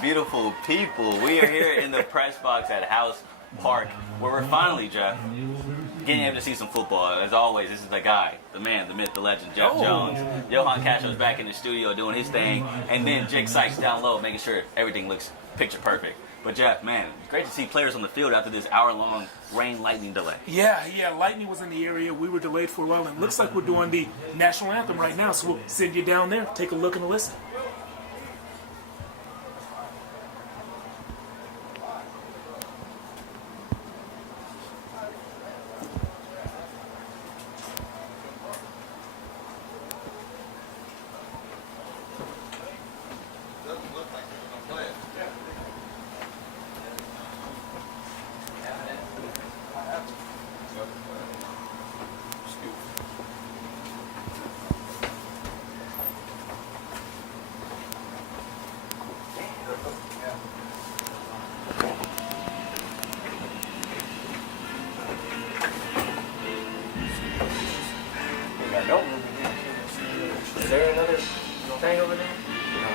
beautiful people. We are here in the press box at House Park, where we're finally, Jeff, getting able to see some football. As always, this is the guy, the man, the myth, the legend, Jeff Jones. Johan Castro's back in the studio doing his thing, and then Jake Sykes down low, making sure everything looks picture perfect. But Jeff, man, it's great to see players on the field after this hour-long rain-lightning delay. Yeah, lightning was in the area. We were delayed for a while, and it looks like we're doing the national anthem right now, so we'll send you down there, take a look and a listen. Is there another thing over there? No.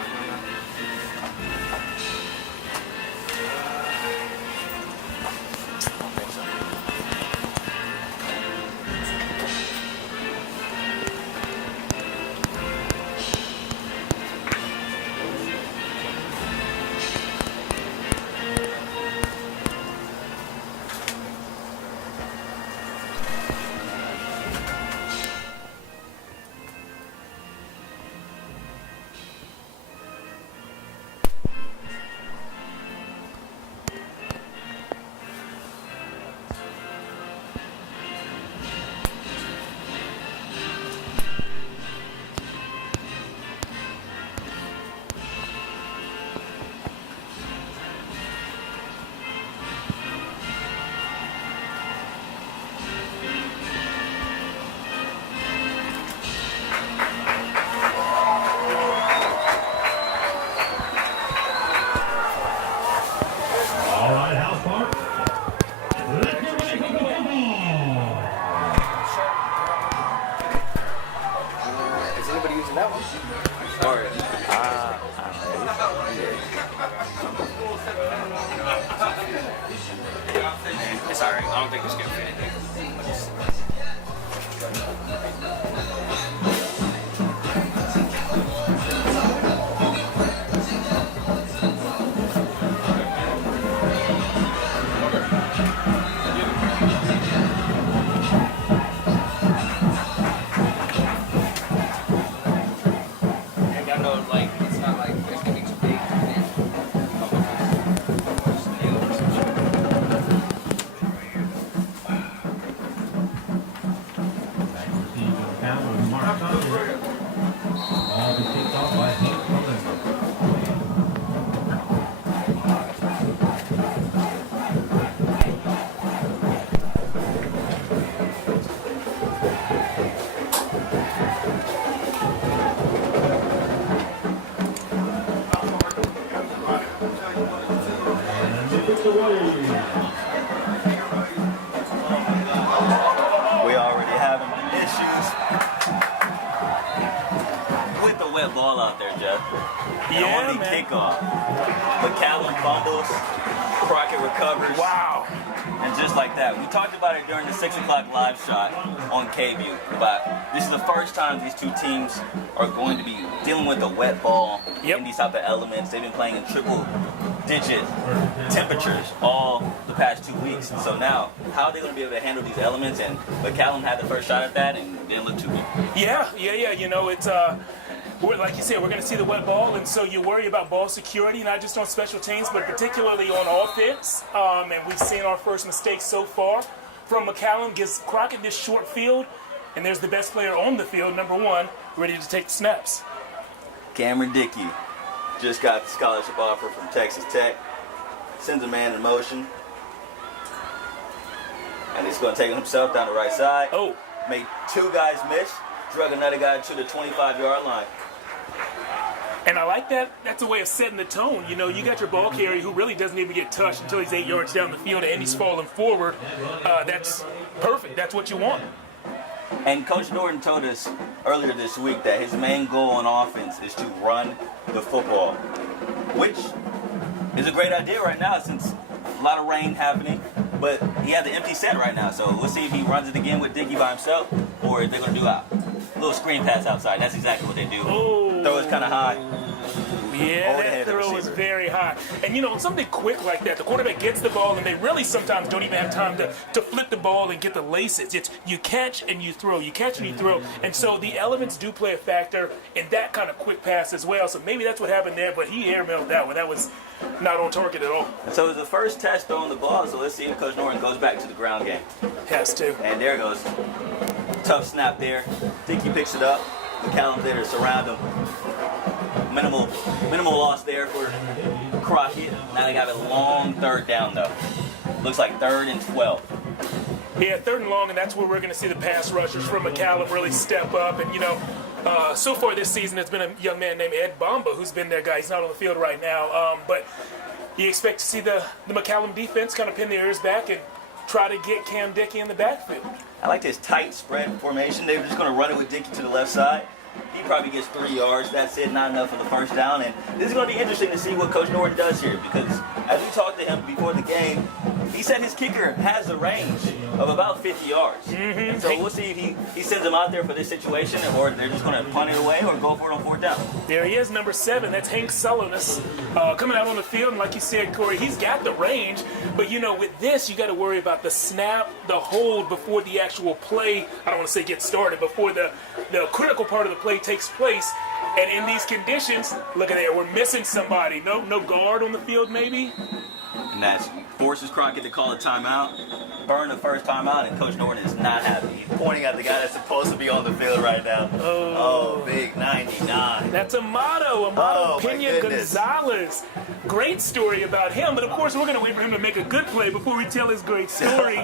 I don't think so. It's alright. I don't think it's gonna fit anything. We already having issues with the wet ball out there, Jeff. And on the kickoff, McCallum bundles, Crockett recovers. Wow. And just like that, we talked about it during the 6 o'clock live shot on KVUE. But this is the first time these two teams are going to be dealing with the wet ball in these type of elements. They've been playing in triple-digit temperatures all the past 2 weeks. So now, how are they going to be able to handle these elements? And McCallum had the first shot at that and didn't look too good. Yeah. You know, it's like you said, we're going to see the wet ball, and so you worry about ball security, not just on special teams, but particularly on offense. And we've seen our first mistake so far from McCallum. Gives Crockett this short field, and there's the best player on the field, number one, ready to take the snaps. Cameron Dickey just got the scholarship offer from Texas Tech. Sends a man in motion. And he's going to take it himself down the right side. Oh. Made two guys miss. Drug another guy to the 25-yard line. And I like that. That's a way of setting the tone. You know, you got your ball carrier who really doesn't even get touched until he's 8 yards down the field and he's falling forward. That's perfect. That's what you want. And Coach Norton told us earlier this week that his main goal on offense is to run the football, which is a great idea right now since a lot of rain happening. But he has an empty set right now, so we'll see if he runs it again with Dickey by himself, or if they're going to do a little screen pass outside. That's exactly what they do. Oh. Throw is kind of high. Yeah, that throw is very high. And, you know, something quick like that, the quarterback gets the ball, and they really sometimes don't even have time to flip the ball and get the laces. It's you catch and you throw, you catch and you throw. And so the elements do play a factor in that kind of quick pass as well. So maybe that's what happened there, but he airmailed that one. That was not on target at all. So it was the first test throwing the ball, so let's see if Coach Norton goes back to the ground game. Has to. And there goes. Tough snap there. Dickey picks it up. McCallum's there to surround him. Minimal loss there for Crockett. Now they got a long third down, though. Looks like 3rd and 12. Yeah, 3rd and long, and that's where we're going to see the pass rushers from McCallum really step up. And, you know, so far this season, it's been a young man named Ed Bamba who's been their guy. He's not on the field right now. But you expect to see the McCallum defense kind of pin their ears back and try to get Cam Dickey in the backfield. I like this tight spread formation. They were just going to run it with Dickey to the left side. He probably gets 3 yards. That's it, not enough for the first down. And this is going to be interesting to see what Coach Norton does here, because as we talked to him before the game, he said his kicker has a range of about 50 yards. And so we'll see if he sends him out there for this situation, or they're just going to punt it away or go for it on 4th down. There he is, number 7. That's Hank Sullivan coming out on the field. And like you said, Corey, he's got the range. But, you know, with this, you got to worry about the snap, the hold before the actual play. I don't want to say get started, before the critical part of the play takes place. And in these conditions, look at that, we're missing somebody. No guard on the field, maybe. And that forces Crockett to call a timeout, burn the first timeout, and Coach Norton is not happy. He's pointing at the guy that's supposed to be on the field right now. Oh, big 99. That's Amado Pena Gonzalez. Great story about him, but of course we're going to wait for him to make a good play before we tell his great story.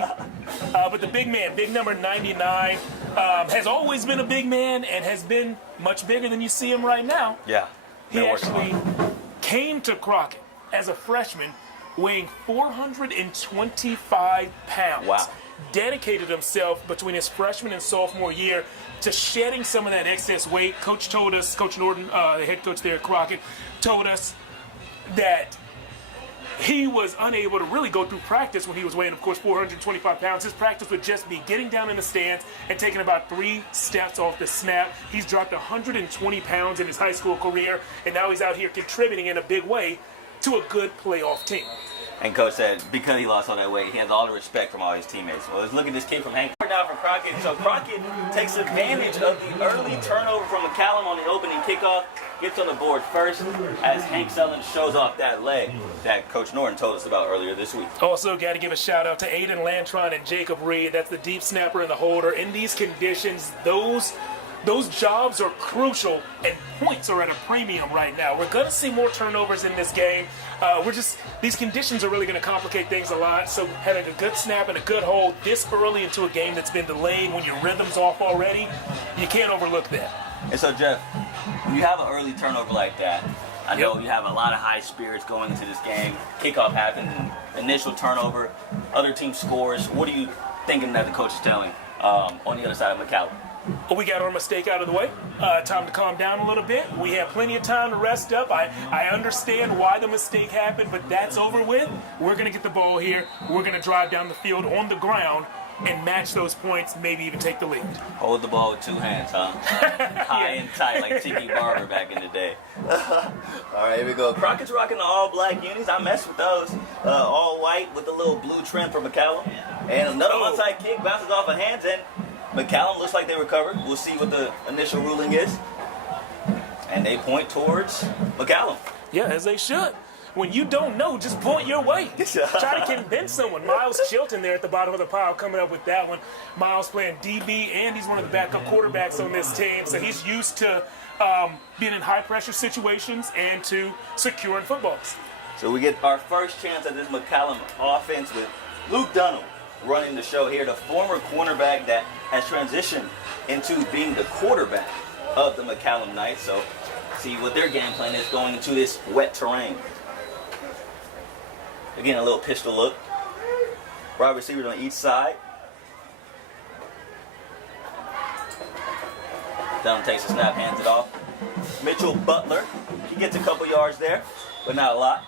But the big man, big number 99, has always been a big man and has been much bigger than you see him right now. Yeah. He actually came to Crockett as a freshman weighing 425 pounds. Wow. Dedicated himself between his freshman and sophomore year to shedding some of that excess weight. Coach told us, Coach Norton, the head coach there at Crockett, told us that he was unable to really go through practice when he was weighing, of course, 425 pounds. His practice would just be getting down in the stands and taking about 3 steps off the snap. He's dropped 120 pounds in his high school career, and now he's out here contributing in a big way to a good playoff team. And Coach said because he lost all that weight, he has all the respect from all his teammates. Well, let's look at this kid from Hank. Now for Crockett. So Crockett takes advantage of the early turnover from McCallum on the opening kickoff, gets on the board first as Hank Sullivan shows off that leg that Coach Norton told us about earlier this week. Also got to give a shout out to Aiden Lantron and Jacob Reed. That's the deep snapper and the holder. In these conditions, those jobs are crucial, and points are at a premium right now. We're going to see more turnovers in this game. These conditions are really going to complicate things a lot. So having a good snap and a good hold this early into a game that's been delayed when your rhythm's off already, you can't overlook that. And so, Jeff, when you have an early turnover like that, I know you have a lot of high spirits going into this game. Kickoff happened, initial turnover, other team scores. What are you thinking that the coach is telling on the other side of McCallum? We got our mistake out of the way. Time to calm down a little bit. We have plenty of time to rest up. I understand why the mistake happened, but that's over with. We're going to get the ball here. We're going to drive down the field on the ground and match those points, maybe even take the lead. Hold the ball with 2 hands, huh? High and tight like Tiki Barber back in the day. All right, here we go. Crockett's rocking the all-black unis. I mess with those. All white with a little blue trim for McCallum. And another onside kick bounces off of hands, and McCallum looks like they recovered. We'll see what the initial ruling is. And they point towards McCallum. Yeah, as they should. When you don't know, just point your way. Try to convince someone. Miles Chilton there at the bottom of the pile coming up with that one. Miles playing DB, and he's one of the backup quarterbacks on this team. So he's used to being in high-pressure situations and to securing footballs. So we get our first chance at this McCallum offense with Luke Dunham running the show here, the former cornerback that has transitioned into being the quarterback of the McCallum Knights. So see what their game plan is going into this wet terrain. Again, a little pistol look. Wide receivers on each side. Dunham takes the snap, hands it off. Mitchell Butler, he gets a couple yards there, but not a lot.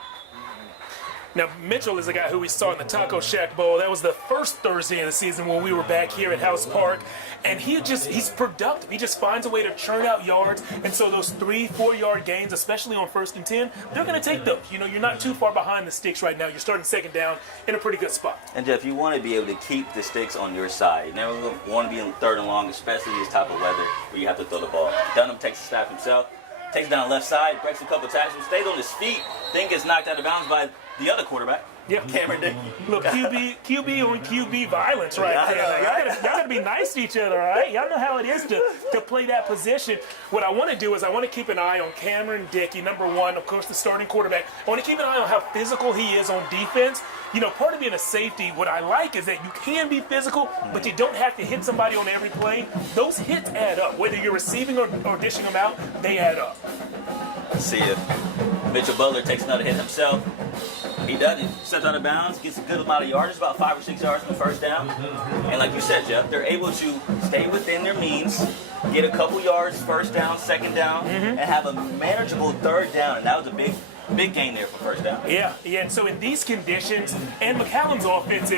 Now, Mitchell is a guy who we saw in the Taco Shack Bowl. That was the first Thursday of the season when we were back here at House Park. And he's productive. He just finds a way to churn out yards. And so those 3-4 yard gains, especially on 1st and 10, they're going to take those. You know, you're not too far behind the sticks right now. You're starting 2nd down in a pretty good spot. And Jeff, you want to be able to keep the sticks on your side. You never want to be in 3rd and long, especially this type of weather where you have to throw the ball. Dunham takes the snap himself, takes down left side, breaks a couple tackles, stays on his feet, then gets knocked out of bounds by the other quarterback. Yep. Cameron Dickey. Look, QB on QB violence right there. Y'all gotta be nice to each other, all right? Y'all know how it is to play that position. What I want to do is I want to keep an eye on Cameron Dickey, number 1, of course, the starting quarterback. I want to keep an eye on how physical he is on defense. You know, part of being a safety, what I like is that you can be physical, but you don't have to hit somebody on every play. Those hits add up. Whether you're receiving or dishing them out, they add up. Let's see if Mitchell Butler takes another hit himself. He does. He steps out of bounds, gets a good amount of yards, about 5 or 6 yards on the 1st down. And like you said, Jeff, they're able to stay within their means, get a couple yards 1st down, 2nd down, and have a manageable 3rd down. And that was a big gain there for 1st down. Yeah. And so in these conditions, and McCallum's offense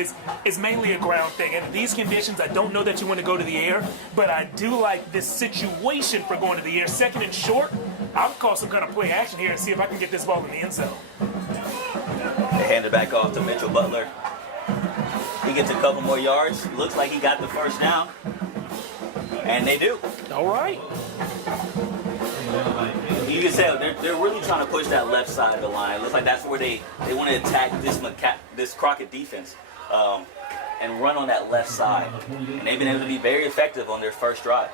is mainly a ground thing. And in these conditions, I don't know that you want to go to the air, but I do like this situation for going to the air. 2nd and short, I'll call some kind of play action here and see if I can get this ball in the end zone. They hand it back off to Mitchell Butler. He gets a couple more yards. Looks like he got the 1st down. And they do. All right. You can tell they're really trying to push that left side of the line. It looks like that's where they want to attack this Crockett defense and run on that left side. And they've been able to be very effective on their 1st drive.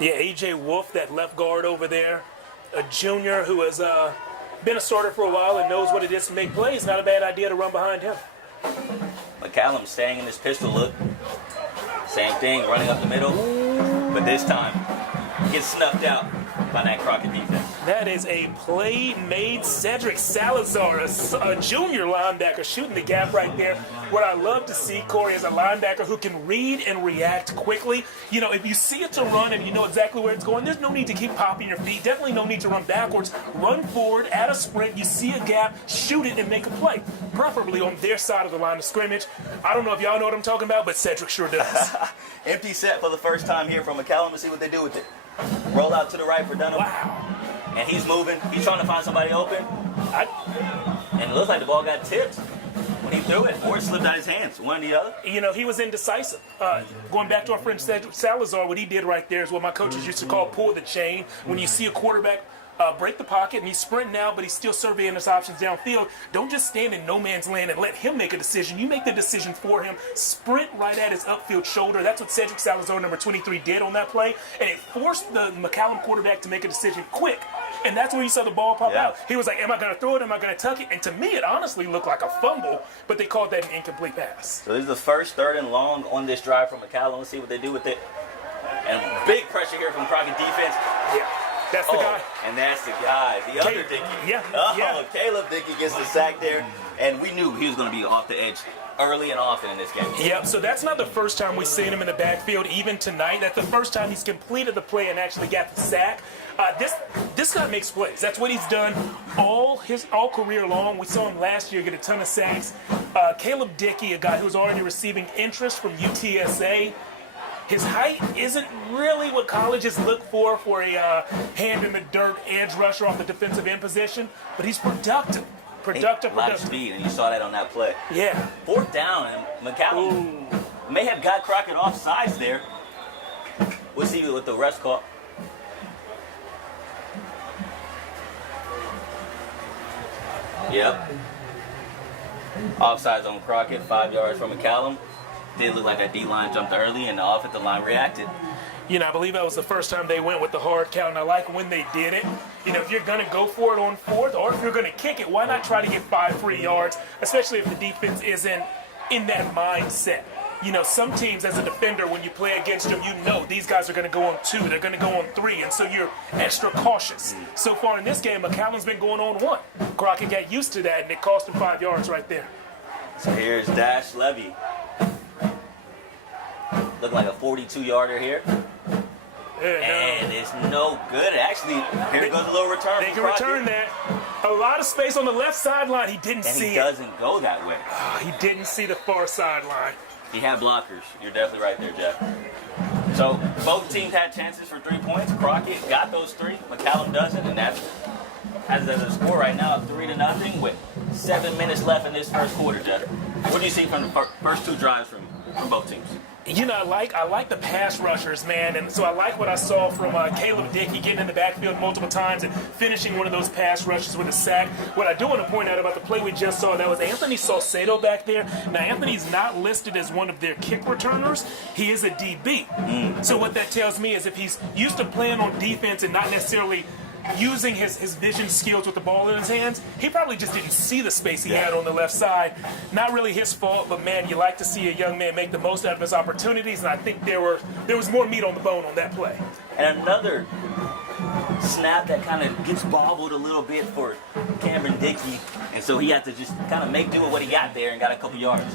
Yeah, A.J. Wolf, that left guard over there, a junior who has been a starter for a while and knows what it is to make plays. Not a bad idea to run behind him. McCallum staying in his pistol look. Same thing, running up the middle. But this time, gets snuffed out by that Crockett defense. That is a play made. Cedric Salazar, a junior linebacker, shooting the gap right there. What I love to see, Corey, is a linebacker who can read and react quickly. You know, if you see it's a run and you know exactly where it's going, there's no need to keep popping your feet. Definitely no need to run backwards. Run forward, add a sprint. You see a gap, shoot it, and make a play. Preferably on their side of the line of scrimmage. I don't know if y'all know what I'm talking about, but Cedric sure does. Empty set for the 1st time here from McCallum. Let's see what they do with it. Roll out to the right for Dunham. Wow. And he's moving. He's trying to find somebody open. And it looks like the ball got tipped when he threw it, or it slipped out of his hands, one or the other. You know, he was indecisive. Going back to our friend Cedric Salazar, what he did right there is what my coaches used to call pull the chain. When you see a quarterback break the pocket and he's sprinting now, but he's still surveying his options downfield, don't just stand in no man's land and let him make a decision. You make the decision for him. Sprint right at his upfield shoulder. That's what Cedric Salazar, number 23, did on that play, and it forced the McCallum quarterback to make a decision quick. And that's where you saw the ball pop out. He was like, am I going to throw it? Am I going to tuck it? And to me, it honestly looked like a fumble, but they called that an incomplete pass. So this is the 1st 3rd and long on this drive from McCallum. Let's see what they do with it. And big pressure here from Crockett defense. Yeah. That's the guy. And that's the guy. The other Dickey. Yeah. Caleb Dickey gets the sack there. And we knew he was going to be off the edge early and often in this game. Yep, so that's not the first time we've seen him in the backfield, even tonight. That's the first time he's completed the play and actually got the sack. This guy makes plays. That's what he's done all career long. We saw him last year get a ton of sacks. Caleb Dickey, a guy who's already receiving interest from UTSA. His height isn't really what colleges look for a hand-in-the-dirt edge rusher off the defensive end position, but he's productive. A lot of speed, and you saw that on that play. Yeah. 4th down, and McCallum may have got Crockett off sides there. We'll see what the refs call. Yep. Offsides on Crockett, 5 yards from McCallum. Did look like that D-line jumped early, and the offensive line reacted. You know, I believe that was the first time they went with the hard count, and I like when they did it. You know, if you're going to go for it on 4th, or if you're going to kick it, why not try to get 5 free yards, especially if the defense isn't in that mindset. You know, some teams as a defender, when you play against them, you know these guys are going to go on 2, they're going to go on 3, and so you're extra cautious. So far in this game, McCallum's been going on 1. Crockett got used to that, and it cost him 5 yards right there. So here's Dash Levy. Looking like a 42-yarder here. Yeah, and it's no good. Actually, here goes a little return. They can return that. A lot of space on the left sideline. He didn't And see he doesn't go that way. He didn't see the far sideline. He had blockers. You're definitely right there, Jeff. So both teams had chances for 3 points. Crockett got those 3. McCallum doesn't, and that's has a score right now of 3-0 with 7 minutes left in this first quarter, Jeff. What do you see from the first 2 drives from both teams? You know, I like the pass rushers, man, and so I like what I saw from Caleb Dickey getting in the backfield multiple times and finishing one of those pass rushes with a sack. What I do want to point out about the play we just saw, that was Anthony Salcedo back there. Now, Anthony's not listed as one of their kick returners. He is a DB. So what that tells me is if he's used to playing on defense and not necessarily using his vision skills with the ball in his hands, he probably just didn't see the space he had on the left side. Not really his fault, but man, you like to see a young man make the most out of his opportunities, and I think there was more meat on the bone on that play. And another snap that kind of gets bobbled a little bit for Cameron Dickey, and so he had to just kind of make do with what he got there and got a couple yards.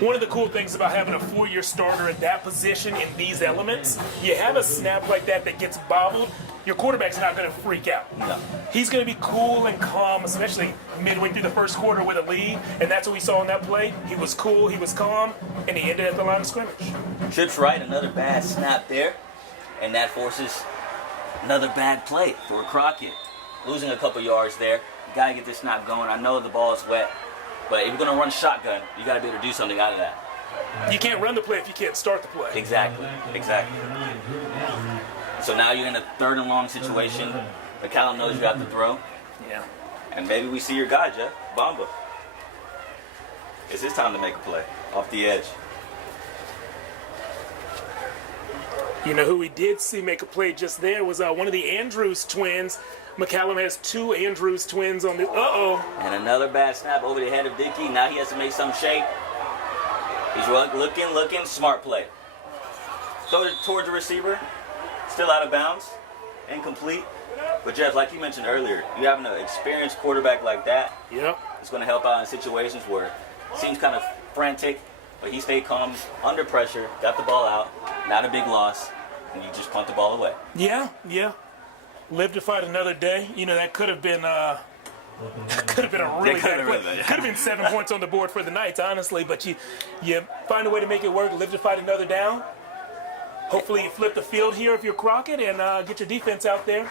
One of the cool things about having a 4-year starter at that position in these elements, you have a snap like that gets bobbled, your quarterback's not going to freak out. No. He's going to be cool and calm, especially midway through the first quarter with a lead, and that's what we saw in that play. He was cool, he was calm, and he ended at the line of scrimmage. Trips right, another bad snap there, and that forces another bad play for Crockett. Losing a couple yards there. You got to get this snap going. I know the ball is wet, but if you're going to run shotgun, you got to be able to do something out of that. You can't run the play if you can't start the play. Exactly. So now you're in a 3rd and long situation. McCallum knows you got to throw. Yeah. And maybe we see your guy, Jeff, Bamba. It's his time to make a play off the edge. You know who we did see make a play just there was one of the Andrews twins. McCallum has 2 Andrews twins on the. And another bad snap over the head of Dickey. Now he has to make some shape. He's looking, smart play. Throw it towards the receiver. Still out of bounds. Incomplete. But Jeff, like you mentioned earlier, you having an experienced quarterback like that, it's going to help out in situations where it seems kind of frantic, but he stayed calm under pressure, got the ball out, not a big loss, and you just punt the ball away. Yeah. Live to fight another day. You know, that could have been a really bad play. Could have been 7 points on the board for the Knights, honestly, but you find a way to make it work, live to fight another down. Hopefully you flip the field here if you're Crockett and get your defense out there.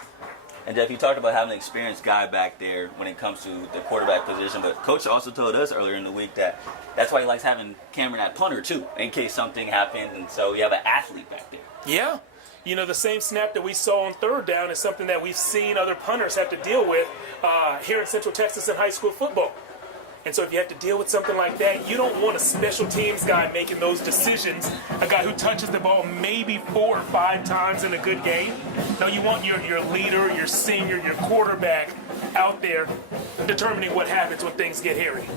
And Jeff, you talked about having an experienced guy back there when it comes to the quarterback position, but Coach also told us earlier in the week that that's why he likes having Cameron at punter too, in case something happens, and so you have an athlete back there. Yeah. You know, the same snap that we saw on 3rd down is something that we've seen other punters have to deal with here in Central Texas in high school football. And so if you have to deal with something like that, you don't want a special teams guy making those decisions, a guy who touches the ball maybe 4 or 5 times in a good game. No, you want your leader, your senior, your quarterback out there determining what happens when things get hairy.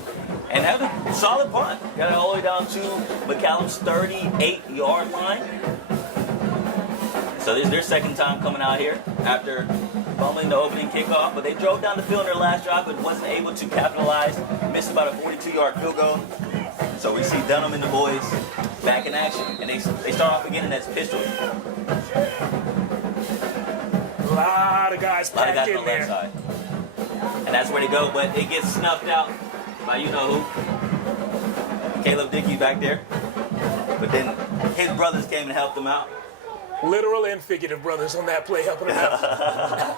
And have a solid punt. Got it all the way down to McCallum's 38-yard line. So this is their second time coming out here after fumbling the opening kickoff, but they drove down the field in their last drive but wasn't able to capitalize. Missed about a 42-yard field goal. So we see Dunham and the boys back in action, and they start off again in that pistol. A lot of guys packed in on the left there. side. And that's where they go, but it gets snuffed out by you-know-who. Caleb Dickey back there. But then his brothers came and helped them out. Literal and figurative brothers on that play helping him out.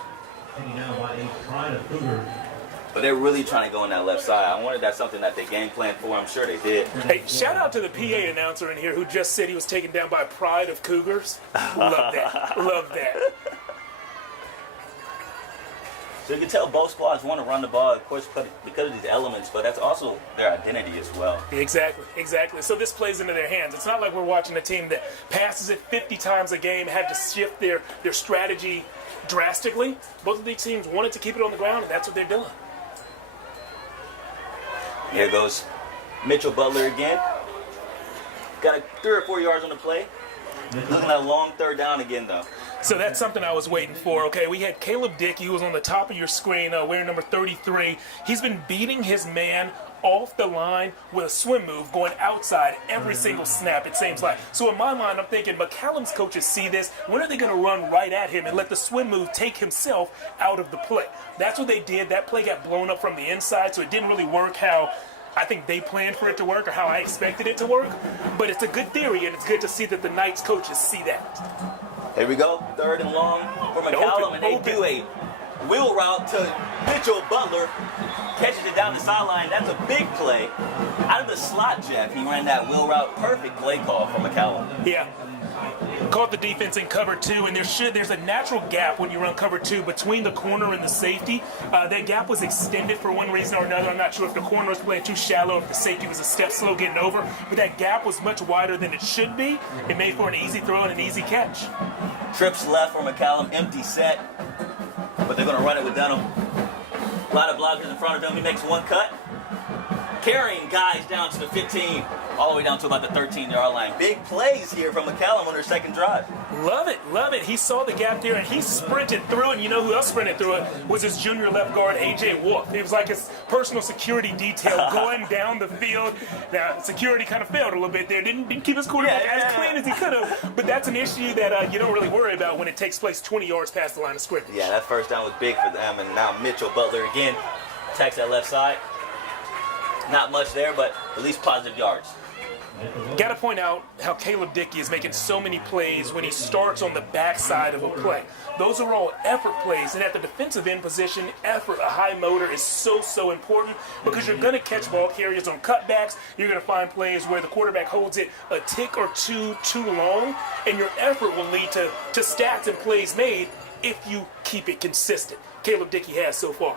But they're really trying to go on that left side. I wonder if that's something that they game planned for. I'm sure they did. Hey, shout out to the PA announcer in here who just said he was taken down by pride of Cougars. Love that. Love that. So you can tell both squads want to run the ball, of course, because of these elements, but that's also their identity as well. Exactly. So this plays into their hands. It's not like we're watching a team that passes it 50 times a game, had to shift their strategy drastically. Both of these teams wanted to keep it on the ground, and that's what they're doing. Here goes Mitchell Butler again. Got 3 or 4 yards on the play. Looking at a long 3rd down again, though. So that's something I was waiting for. Okay, we had Caleb Dickey, who was on the top of your screen, wearing number 33. He's been beating his man off the line with a swim move, going outside every single snap, it seems like. So in my mind, I'm thinking, McCallum's coaches see this. When are they going to run right at him and let the swim move take himself out of the play? That's what they did. That play got blown up from the inside, so it didn't really work how I think they planned for it to work or how I expected it to work. But it's a good theory, and it's good to see that the Knights coaches see that. Here we go, 3rd and long for McCallum, and they do a wheel route to Mitchell Butler. Catches it down the sideline. That's a big play. Out of the slot, Jeff, he ran that wheel route. Perfect play call from McCallum. Yeah. Caught the defense in cover 2, and there's a natural gap when you run cover 2 between the corner and the safety. That gap was extended for one reason or another. I'm not sure if the corner was playing too shallow, if the safety was a step slow getting over, but that gap was much wider than it should be. It made for an easy throw and an easy catch. Trips left for McCallum, empty set, but they're going to run it with Dunham. A lot of blockers in front of him. He makes one cut, carrying guys down to the 15, all the way down to about the 13-yard line. Big plays here from McCallum on their second drive. Love it, love it. He saw the gap there, and he sprinted through, and you know who else sprinted through it was his junior left guard, A.J. Wolf. It was like his personal security detail going down the field. Now, security kind of failed a little bit there. Didn't keep his quarterback as clean as he could have, but that's an issue that you don't really worry about when it takes place 20 yards past the line of scrimmage. Yeah, that first down was big for them, and now Mitchell Butler again attacks that left side. Not much there, but at least positive yards. Got to point out how Caleb Dickey is making so many plays when he starts on the backside of a play. Those are all effort plays, and at the defensive end position, effort, a high motor is so important because you're going to catch ball carriers on cutbacks. You're going to find plays where the quarterback holds it a tick or two too long, and your effort will lead to stats and plays made if you keep it consistent. Caleb Dickey has so far.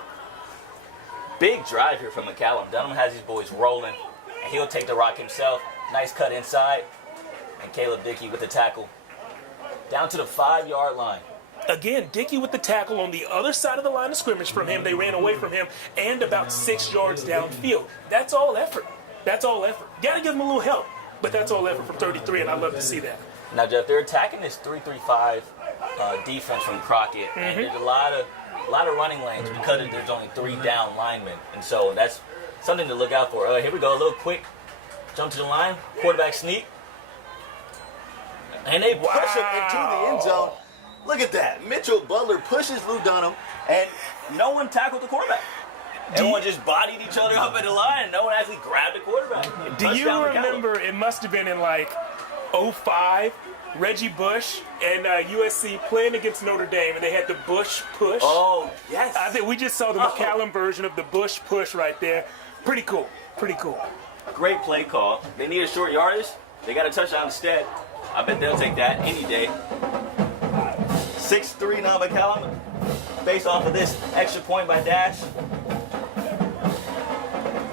Big drive here from McCallum. Dunham has these boys rolling, and he'll take the rock himself. Nice cut inside, and Caleb Dickey with the tackle. Down to the 5-yard line. Again, Dickey with the tackle on the other side of the line of scrimmage from him. They ran away from him, and about 6 yards downfield. That's all effort. That's all effort. Got to give him a little help, but that's all effort from 33, and I love to see that. Now, Jeff, they're attacking this 3-3-5 defense from Crockett, and there's a lot of running lanes because there's only 3 down linemen, and so that's something to look out for. Here we go, a little quick jump to the line, quarterback sneak, and they push him into the end zone. Look at that. Mitchell Butler pushes Lou Dunham, and no one tackled the quarterback. Everyone just bodied each other up at the line, and no one actually grabbed the quarterback. Do you remember, it must have been in like 05, Reggie Bush and USC playing against Notre Dame, and they had the Bush push. Oh, yes. I think we just saw the McCallum version of the Bush push right there. Pretty cool. Pretty cool. Great play call. They need a short yardage. They got a touchdown instead. I bet they'll take that any day. 6-3 now McCallum, based off of this extra point by Dash.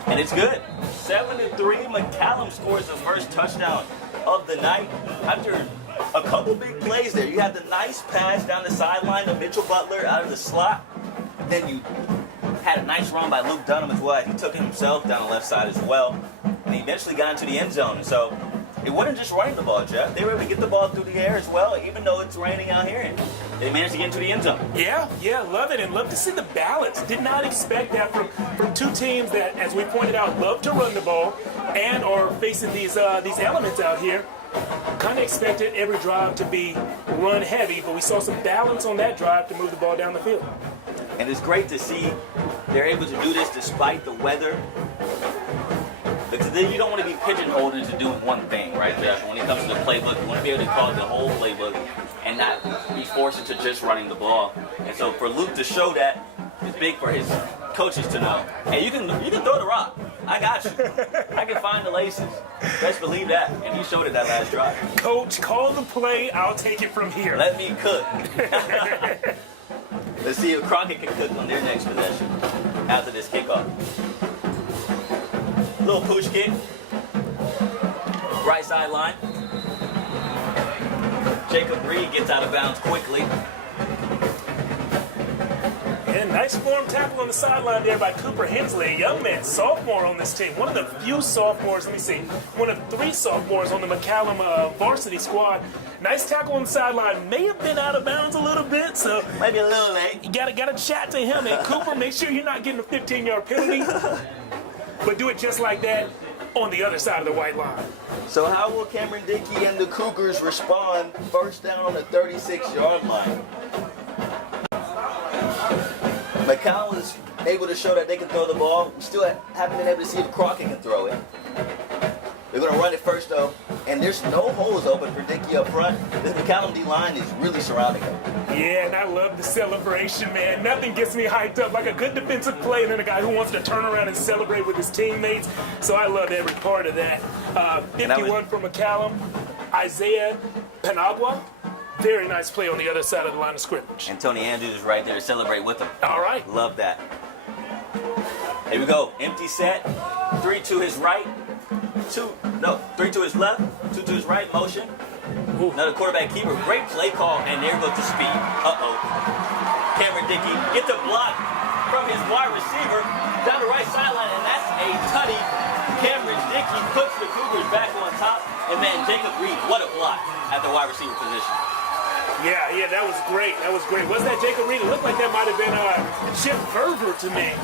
And it's good. 7-3, McCallum scores the first touchdown of the night. After a couple big plays there, you had the nice pass down the sideline to Mitchell Butler out of the slot. Then you had a nice run by Luke Dunham as well. He took it himself down the left side as well. And he eventually got into the end zone. So it wasn't just running the ball, Jeff. They were able to get the ball through the air as well, even though it's raining out here. And they managed to get into the end zone. Yeah, love it. And love to see the balance. Did not expect that from two teams that, as we pointed out, love to run the ball and are facing these elements out here. Kind of expected every drive to be run heavy, but we saw some balance on that drive to move the ball down the field. And it's great to see they're able to do this despite the weather. Because then you don't want to be pigeonholed into doing one thing, right, Jeff? When it comes to the playbook, you want to be able to call the whole playbook and not be forced into just running the ball. And so for Luke to show that, it's big for his coaches to know, hey, you can throw the rock. I got you. I can find the laces. Best believe that. And he showed it that last drive. Coach, call the play. I'll take it from here. Let me cook. Let's see if Crockett can cook on their next possession after this kickoff. Little pooch kick. Right sideline. Jacob Reed gets out of bounds quickly. And nice form tackle on the sideline there by Cooper Hensley, a young man, sophomore on this team. One of the few sophomores, one of 3 sophomores on the McCallum varsity squad. Nice tackle on the sideline. May have been out of bounds a little bit, so maybe a little late. You gotta chat to him. And Cooper, make sure you're not getting a 15-yard penalty, but do it just like that on the other side of the white line. So how will Cameron Dickey and the Cougars respond first down on the 36-yard line? McCallum was able to show that they can throw the ball. We still haven't been able to see if Crockett can throw it. They're going to run it first, though, and there's no holes open for Dickey up front. This McCallum D-line is really surrounding him. Yeah, and I love the celebration, man. Nothing gets me hyped up like a good defensive play than a guy who wants to turn around and celebrate with his teammates. So I love every part of that. 51 for McCallum. Isaiah Panagua. Very nice play on the other side of the line of scrimmage. And Tony Andrews is right there to celebrate with him. All right. Love that. Here we go. Empty set. 3 to his right. 3 to his left. 2 to his right. Motion. Ooh. Another quarterback keeper. Great play call. And there goes the speed. Uh-oh. Cameron Dickey gets a block from his wide receiver down the right sideline. And that's a tutty. Cameron Dickey puts the Cougars back on top. And man, Jacob Reed, what a block at the wide receiver position. Yeah, that was great. That was great. Was that Jacob Reed? It looked like that might have been Chip Verver to me.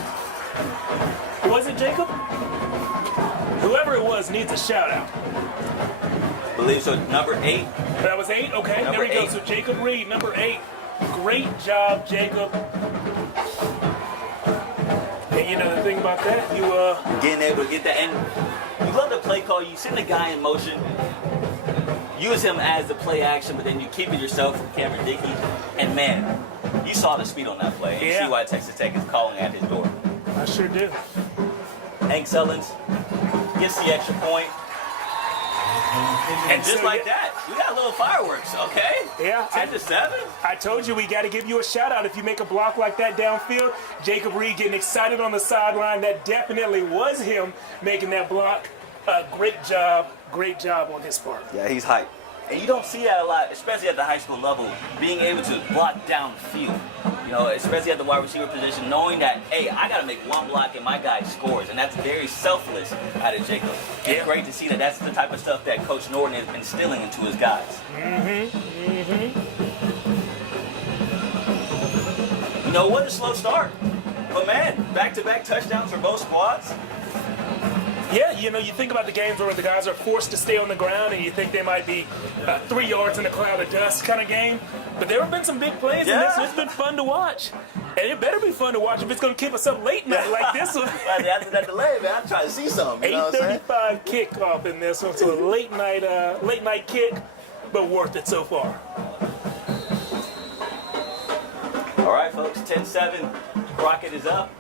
Was it Jacob? Whoever it was needs a shout out. Believe so. Number 8. That was 8? Okay, there we go. So Jacob Reed, number 8. Great job, Jacob. And you know the thing about that, you getting able to get that, and you love the play call. You send the guy in motion, use him as the play action, but then you keep it yourself from Cameron Dickey. And man, you saw the speed on that play. And you see why Texas Tech is calling at his door. I sure do. Hank Sullins gets the extra point. And just like that, we got a little fireworks, okay? Yeah. 10-7. I told you we got to give you a shout out if you make a block like that downfield. Jacob Reed getting excited on the sideline. That definitely was him making that block. Great job on his part. Yeah, he's hyped. And you don't see that a lot, especially at the high school level, being able to block downfield. You know, especially at the wide receiver position, knowing that, hey, I got to make one block and my guy scores. And that's very selfless out of Jacob. It's great to see that that's the type of stuff that Coach Norton has been instilling into his guys. You know, what a slow start. But man, back-to-back touchdowns for both squads. Yeah, you know, you think about the games where the guys are forced to stay on the ground and you think they might be 3 yards in a cloud of dust kind of game. But there have been some big plays in this, and it's been fun to watch. And it better be fun to watch if it's going to keep us up late night like this one. After that delay, man, I'm trying to see something. 8:35 kickoff in this one, so a late night kick, but worth it so far. All right, folks, 10-7. Crockett is up.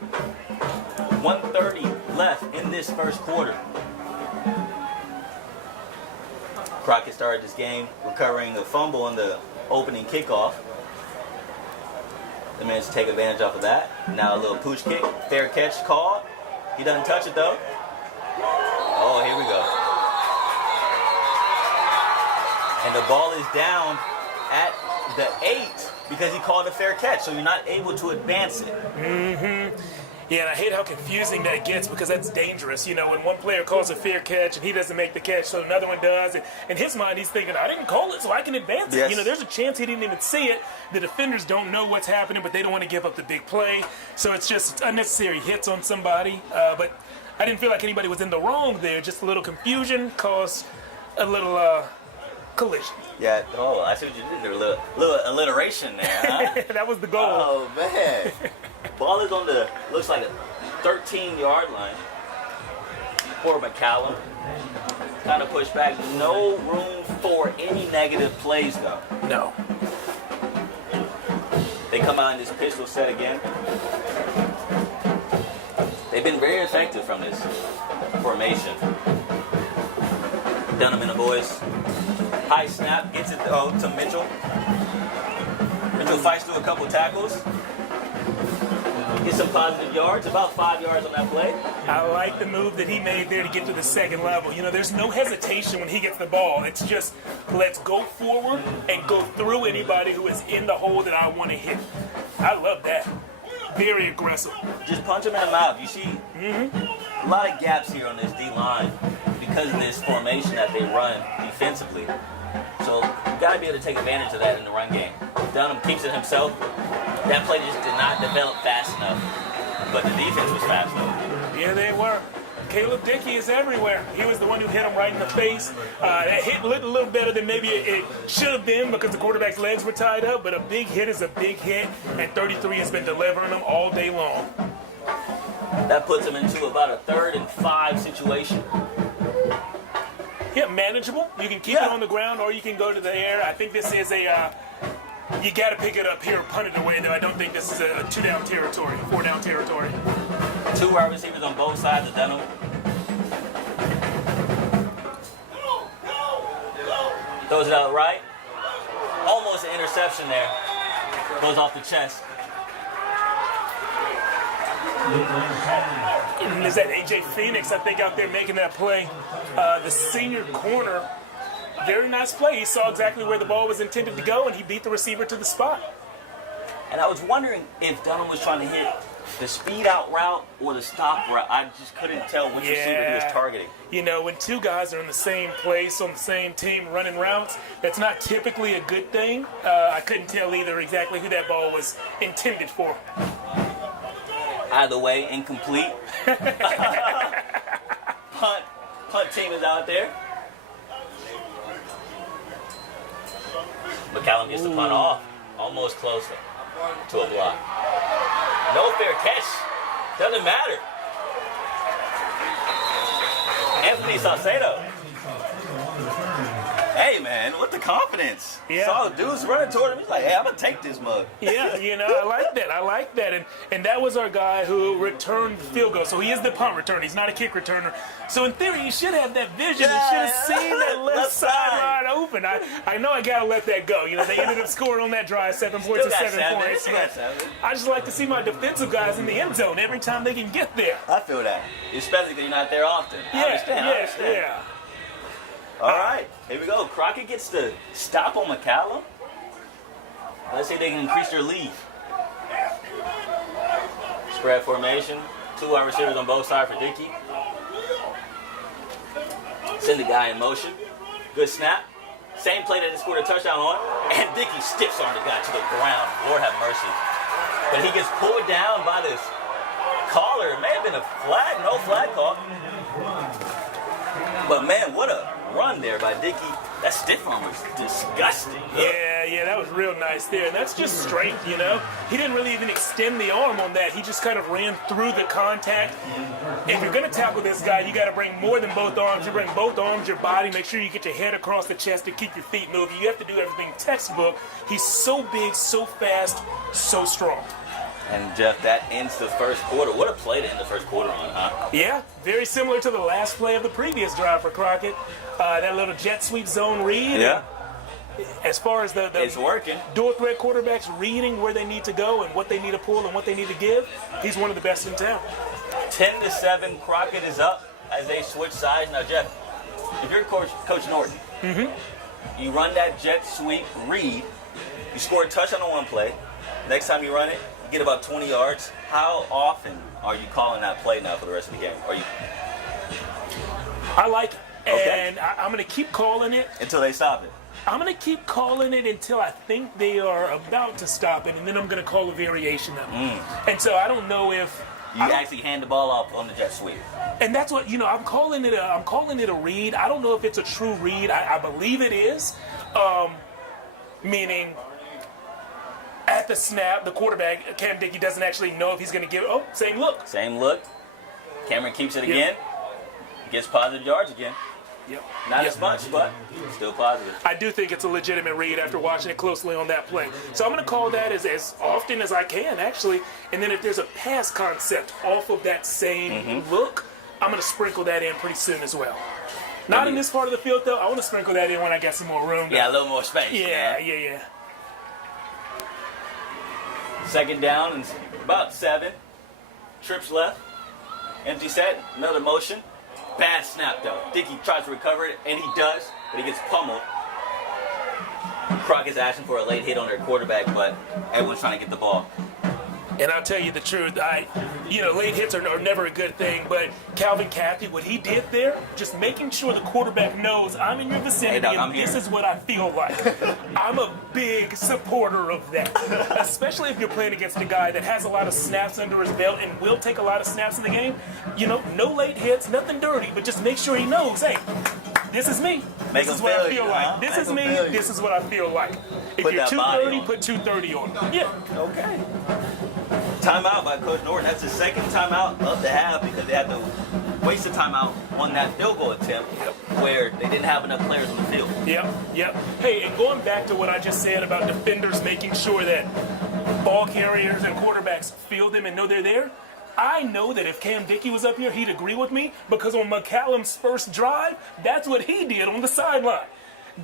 1:30 left in this first quarter. Crockett started this game recovering a fumble on the opening kickoff. They managed to take advantage off of that. Now a little pooch kick, fair catch called. He doesn't touch it though. Oh, here we go. And the ball is down at the 8 because he called a fair catch, so you're not able to advance it. Yeah, and I hate how confusing that gets because that's dangerous. You know, when one player calls a fair catch and he doesn't make the catch, so another one does. And in his mind, he's thinking, I didn't call it, so I can advance it. Yes. You know, there's a chance he didn't even see it. The defenders don't know what's happening, but they don't want to give up the big play. So it's just unnecessary hits on somebody. But I didn't feel like anybody was in the wrong there. Just a little confusion caused a little collision. Yeah, oh, I see what you did there. A little alliteration there, huh? That was the goal. Oh, man. Ball is on the, looks like a 13-yard line for McCallum. Kind of pushed back. No room for any negative plays, though. No. They come out in this pistol set again. They've been very effective from this formation. Dunham and the boys. High snap, gets it to Mitchell. Mitchell fights through a couple tackles. Gets some positive yards, about 5 yards on that play. I like the move that he made there to get to the second level. You know, there's no hesitation when he gets the ball. It's just, let's go forward and go through anybody who is in the hole that I want to hit. I love that. Very aggressive. Just punch him in the mouth. You see a lot of gaps here on this D-line because of this formation that they run defensively. So you got to be able to take advantage of that in the run game. Dunham keeps it himself. That play just did not develop fast enough, but the defense was fast enough. Yeah, they were. Caleb Dickey is everywhere. He was the one who hit him right in the face. That hit looked a little better than maybe it should have been because the quarterback's legs were tied up, but a big hit is a big hit, and 33 has been delivering them all day long. That puts him into about a 3rd and 5 situation. Yeah, manageable. You can keep it on the ground or you can go to the air. I think this is you got to pick it up here, punt it away, though. I don't think this is a 2-down territory, 4-down territory. 2 wide receivers on both sides of Dunham. Throws it out right. Almost an interception there. Goes off the chest. And is that A.J. Phoenix, I think, out there making that play. The senior corner, very nice play. He saw exactly where the ball was intended to go, and he beat the receiver to the spot. And I was wondering if Dunham was trying to hit the speed out route or the stop route. I just couldn't tell which receiver he was targeting. You know, when 2 guys are in the same place on the same team running routes, that's not typically a good thing. I couldn't tell either exactly who that ball was intended for. Either way, incomplete. Punt team is out there. McCallum gets the punt off. Almost close to a block. No fair catch. Doesn't matter. Anthony Saucedo. Hey, man, what the confidence? Yeah. Saw dudes running toward him. He's like, hey, I'm going to take this mug. Yeah, you know, I like that. And that was our guy who returned the field goal. So he is the punt returner. He's not a kick returner. So in theory, he should have that vision. He should have seen that left sideline open. I know I got to let that go. You know, they ended up scoring on that drive 7 points to 7 points. I just like to see my defensive guys in the end zone every time they can get there. I feel that. Especially because you're not there often. I understand. Yeah. All right, here we go. Crockett gets the stop on McCallum. Let's see if they can increase their lead. Spread formation. 2 wide receivers on both sides for Dickey. Send the guy in motion. Good snap. Same play that they scored a touchdown on. And Dickey stiffs on the guy to the ground. Lord have mercy. But he gets pulled down by this caller. It may have been a flag. No flag call. But, man, what a run there by Dickey. That stiff arm was disgusting. Yeah, that was real nice there. And that's just strength, you know. He didn't really even extend the arm on that. He just kind of ran through the contact. If you're going to tackle this guy, you got to bring more than both arms. You bring both arms, your body, make sure you get your head across the chest and keep your feet moving. You have to do everything textbook. He's so big, so fast, so strong. And, Jeff, that ends the first quarter. What a play to end the first quarter on, huh? Yeah, very similar to the last play of the previous drive for Crockett. That little jet sweep zone read. Yeah. As far as the it's working. Dual threat quarterbacks reading where they need to go and what they need to pull and what they need to give, he's one of the best in town. 10-7, Crockett is up as they switch sides. Now, Jeff, if you're Coach Norton, you run that jet sweep read, you score a touchdown on one play. Next time you run it, you get about 20 yards. How often are you calling that play now for the rest of the game? I like it. Okay. And I'm going to keep calling it. Until they stop it. I'm going to keep calling it until I think they are about to stop it, and then I'm going to call a variation of it. And so I don't know if you actually hand the ball off on the jet sweep. And that's what, you know, I'm calling it a read. I don't know if it's a true read. I believe it is. Meaning at the snap, the quarterback, Cam Dickey, doesn't actually know if he's going to give it. Oh, same look. Same look. Cameron keeps it again. Gets positive yards again. Not as much, but still positive. I do think it's a legitimate read after watching it closely on that play. So I'm going to call that as often as I can, actually. And then if there's a pass concept off of that same look, I'm going to sprinkle that in pretty soon as well. Not in this part of the field, though. I want to sprinkle that in when I get some more room. Yeah, a little more space. Yeah. Second down and about 7. Trips left. Empty set. Another motion. Bad snap, though. Dickey tries to recover it, and he does, but he gets pummeled. Crockett's asking for a late hit on their quarterback, but everyone's trying to get the ball. And I'll tell you the truth, late hits are never a good thing, but Calvin Cathy, what he did there, just making sure the quarterback knows I'm in your vicinity and this is what I feel like. I'm a big supporter of that, especially if you're playing against a guy that has a lot of snaps under his belt and will take a lot of snaps in the game. No late hits, nothing dirty, but just make sure he knows, hey, this is me. This is what I feel like. This is me. This is what I feel like. If you're 230, put 230 on. Yeah. Okay. Timeout by Coach Norton. That's the second timeout of the half because they had to waste a timeout on that field goal attempt where they didn't have enough players on the field. Yep. Hey, and going back to what I just said about defenders making sure that ball carriers and quarterbacks feel them and know they're there, I know that if Cam Dickey was up here, he'd agree with me because on McCallum's first drive, that's what he did on the sideline.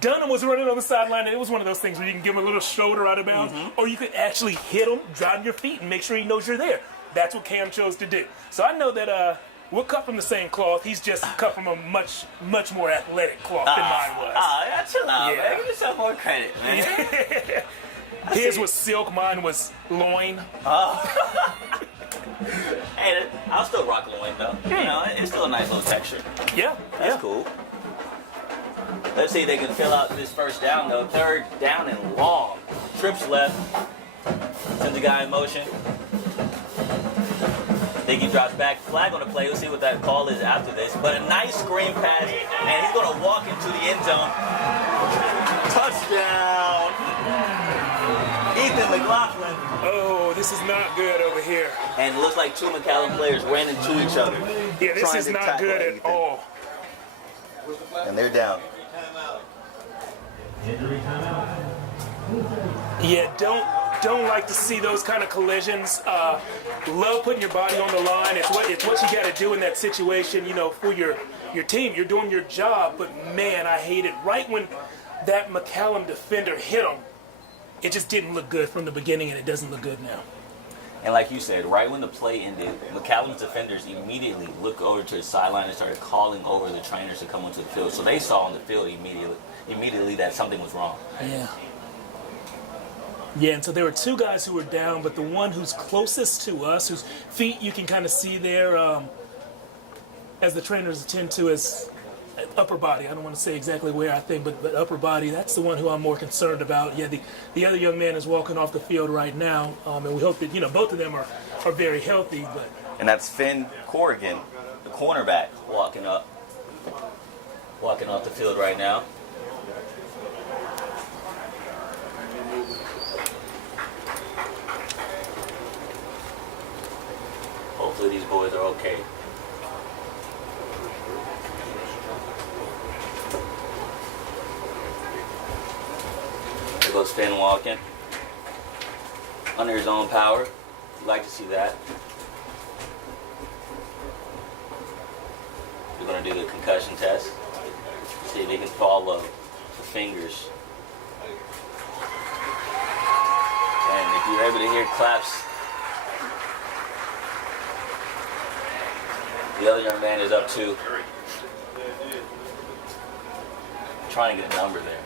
Dunham was running on the sideline, and it was one of those things where you can give him a little shoulder out of bounds, or you could actually hit him, drive your feet, and make sure he knows you're there. That's what Cam chose to do. So I know that we're cut from the same cloth. He's just cut from a much, much more athletic cloth than mine was. Chill out, man. Give yourself more credit, man. His was silk, mine was loin. Hey, I'll still rock loin, though. It's still a nice little texture. Yeah. That's cool. Let's see if they can fill out this first down, though. Third down and long. Trips left. Sends the guy in motion. Dickey drops back. Flag on the play. We'll see what that call is after this. But a nice screen pass, and he's going to walk into the end zone. Touchdown. Ethan McLaughlin. Oh, this is not good over here. And it looks like two McCallum players ran into each other. Yeah, this is not good at all. And they're down. Yeah, don't like to see those kind of collisions. Love putting your body on the line. It's what you got to do in that situation. For your team, you're doing your job. But man, I hate it. Right when that McCallum defender hit him, it just didn't look good from the beginning, and it doesn't look good now. And like you said, right when the play ended, McCallum's defenders immediately looked over to the sideline and started calling over the trainers to come onto the field. So they saw on the field immediately that something was wrong. Yeah, and so there were two guys who were down, but the one who's closest to us, whose feet you can kind of see there, as the trainers attend to, is upper body. I don't want to say exactly where I think, but upper body, that's the one who I'm more concerned about. Yeah, the other young man is walking off the field right now, and we hope that, both of them are very healthy. And that's Finn Corrigan, the cornerback, walking off the field right now. Hopefully these boys are okay. There goes Finn walking under his own power. You'd like to see that. We're going to do the concussion test. See if he can follow the fingers. And if you're able to hear claps, the other young man is up too. Trying to get a number there.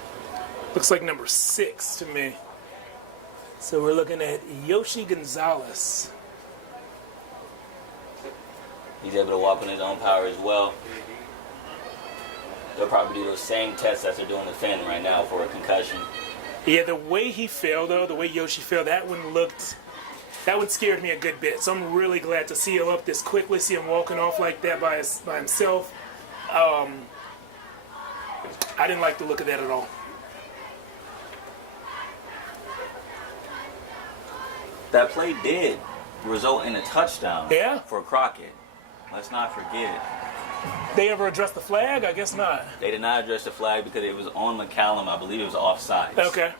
Looks like number 6 to me. So we're looking at Yoshi Gonzalez. He's able to walk on his own power as well. They'll probably do those same tests that they're doing to Finn right now for a concussion. Yeah, the way he fell, though, the way Yoshi fell, that one scared me a good bit. So I'm really glad to see him up this quickly, see him walking off like that by himself. I didn't like the look of that at all. That play did result in a touchdown for Crockett. Let's not forget. They ever addressed the flag? I guess not. They did not address the flag because it was on McCallum. I believe it was offside. Okay.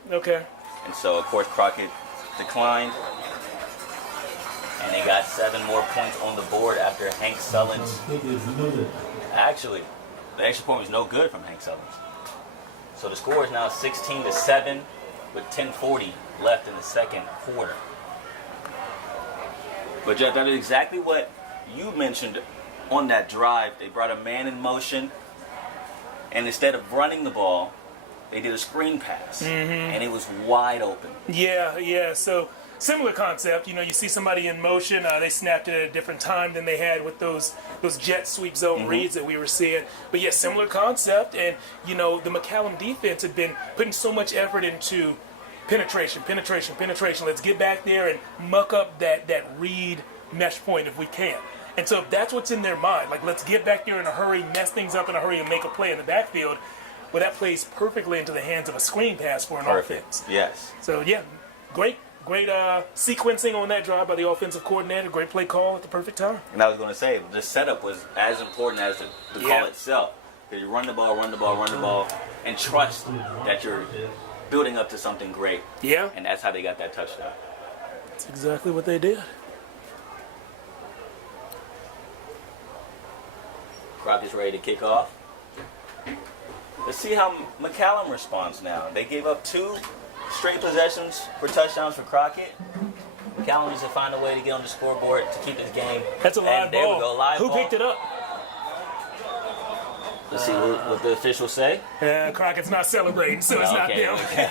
And so, of course, Crockett declined. And they got 7 more points on the board after Hank Sullins. Actually, the extra point was no good from Hank Sullins. So the score is now 16-7 with 10:40 left in the second quarter. But Jeff, that is exactly what you mentioned on that drive. They brought a man in motion, and instead of running the ball, they did a screen pass, and it was wide open. Yeah. So similar concept. You know, you see somebody in motion, they snapped it at a different time than they had with those jet sweep zone reads that we were seeing. But yeah, similar concept. And, you know, the McCallum defense had been putting so much effort into penetration. Let's get back there and muck up that read mesh point if we can. And so if that's what's in their mind, like let's get back there in a hurry, mess things up in a hurry, and make a play in the backfield, well, that plays perfectly into the hands of a screen pass for an offense. Yes. So yeah, great sequencing on that drive by the offensive coordinator. Great play call at the perfect time. And I was going to say, the setup was as important as the call itself. You run the ball, and trust that you're building up to something great. Yeah. And that's how they got that touchdown. That's exactly what they did. Crockett's ready to kick off. Let's see how McCallum responds now. They gave up 2 straight possessions for touchdowns for Crockett. McCallum needs to find a way to get on the scoreboard to keep his game. That's a live and there ball. We go, live Who ball. picked it up? Let's see what the officials say. Crockett's not celebrating, so it's not them. Okay.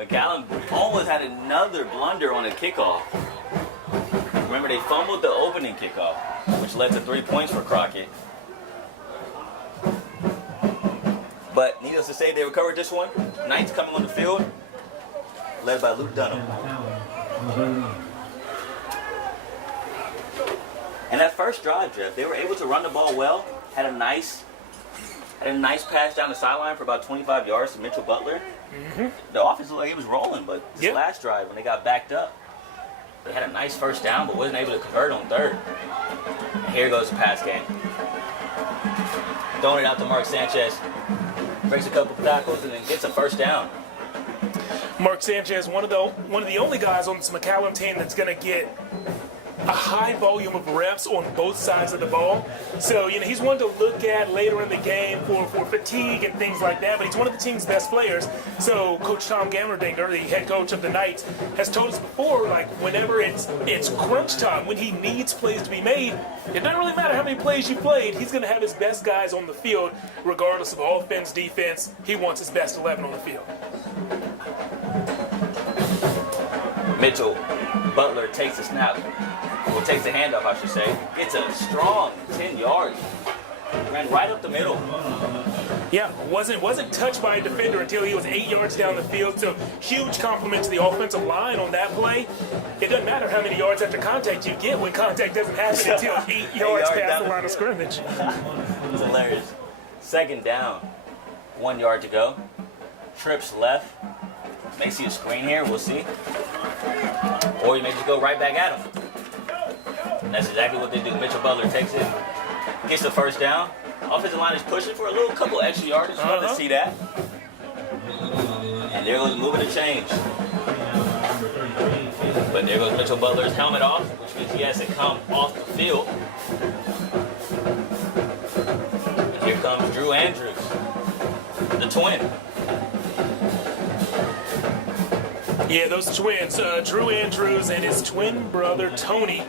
McCallum almost had another blunder on a kickoff. Remember, they fumbled the opening kickoff, which led to 3 points for Crockett. But needless to say, they recovered this one. Knights coming on the field, led by Luke Dunham. And that first drive, Jeff, they were able to run the ball well. Had a nice pass down the sideline for about 25 yards to Mitchell Butler. The offense looked like it was rolling, but this last drive, when they got backed up, they had a nice first down, but wasn't able to convert on third. And here goes the pass game. Throwing it out to Mark Sanchez. Breaks a couple tackles and then gets a first down. Mark Sanchez, one of the only guys on this McCallum team that's going to get a high volume of reps on both sides of the ball. So, you know, he's one to look at later in the game for fatigue and things like that, but he's one of the team's best players. So Coach Tom Gammerdinger, the head coach of the Knights, has told us before, like, whenever it's crunch time, when he needs plays to be made, it doesn't really matter how many plays you played, he's going to have his best guys on the field, regardless of offense, defense. He wants his best 11 on the field. Mitchell Butler takes the snap, or takes the handoff, I should say. Gets a strong 10 yards. Ran right up the middle. Yeah, wasn't touched by a defender until he was 8 yards down the field. So huge compliment to the offensive line on that play. It doesn't matter how many yards after contact you get when contact doesn't happen until 8 yards past the line of scrimmage. It's hilarious. Second down, 1 yard to go. Trips left. May see a screen here, we'll see. Or you may just go right back at him. And that's exactly what they do. Mitchell Butler takes it, gets the first down. Offensive line is pushing for a couple extra yards. Love to see that. And there goes moving the change. But there goes Mitchell Butler's helmet off, which means he has to come off the field. And here comes Drew Andrews, the twin. Yeah, those twins, Drew Andrews and his twin brother, Tony.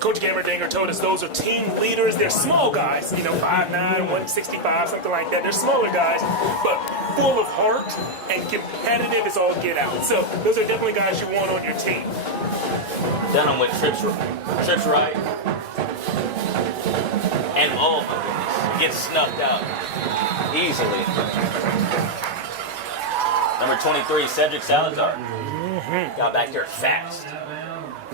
Coach Gammerdinger told us those are team leaders. They're small guys, 5'9", 165, something like that. They're smaller guys, but full of heart and competitive as all get out. So those are definitely guys you want on your team. Dunham with trips right. And oh my goodness, gets snuffed out easily. Number 23, Cedric Salazar. Got back there fast.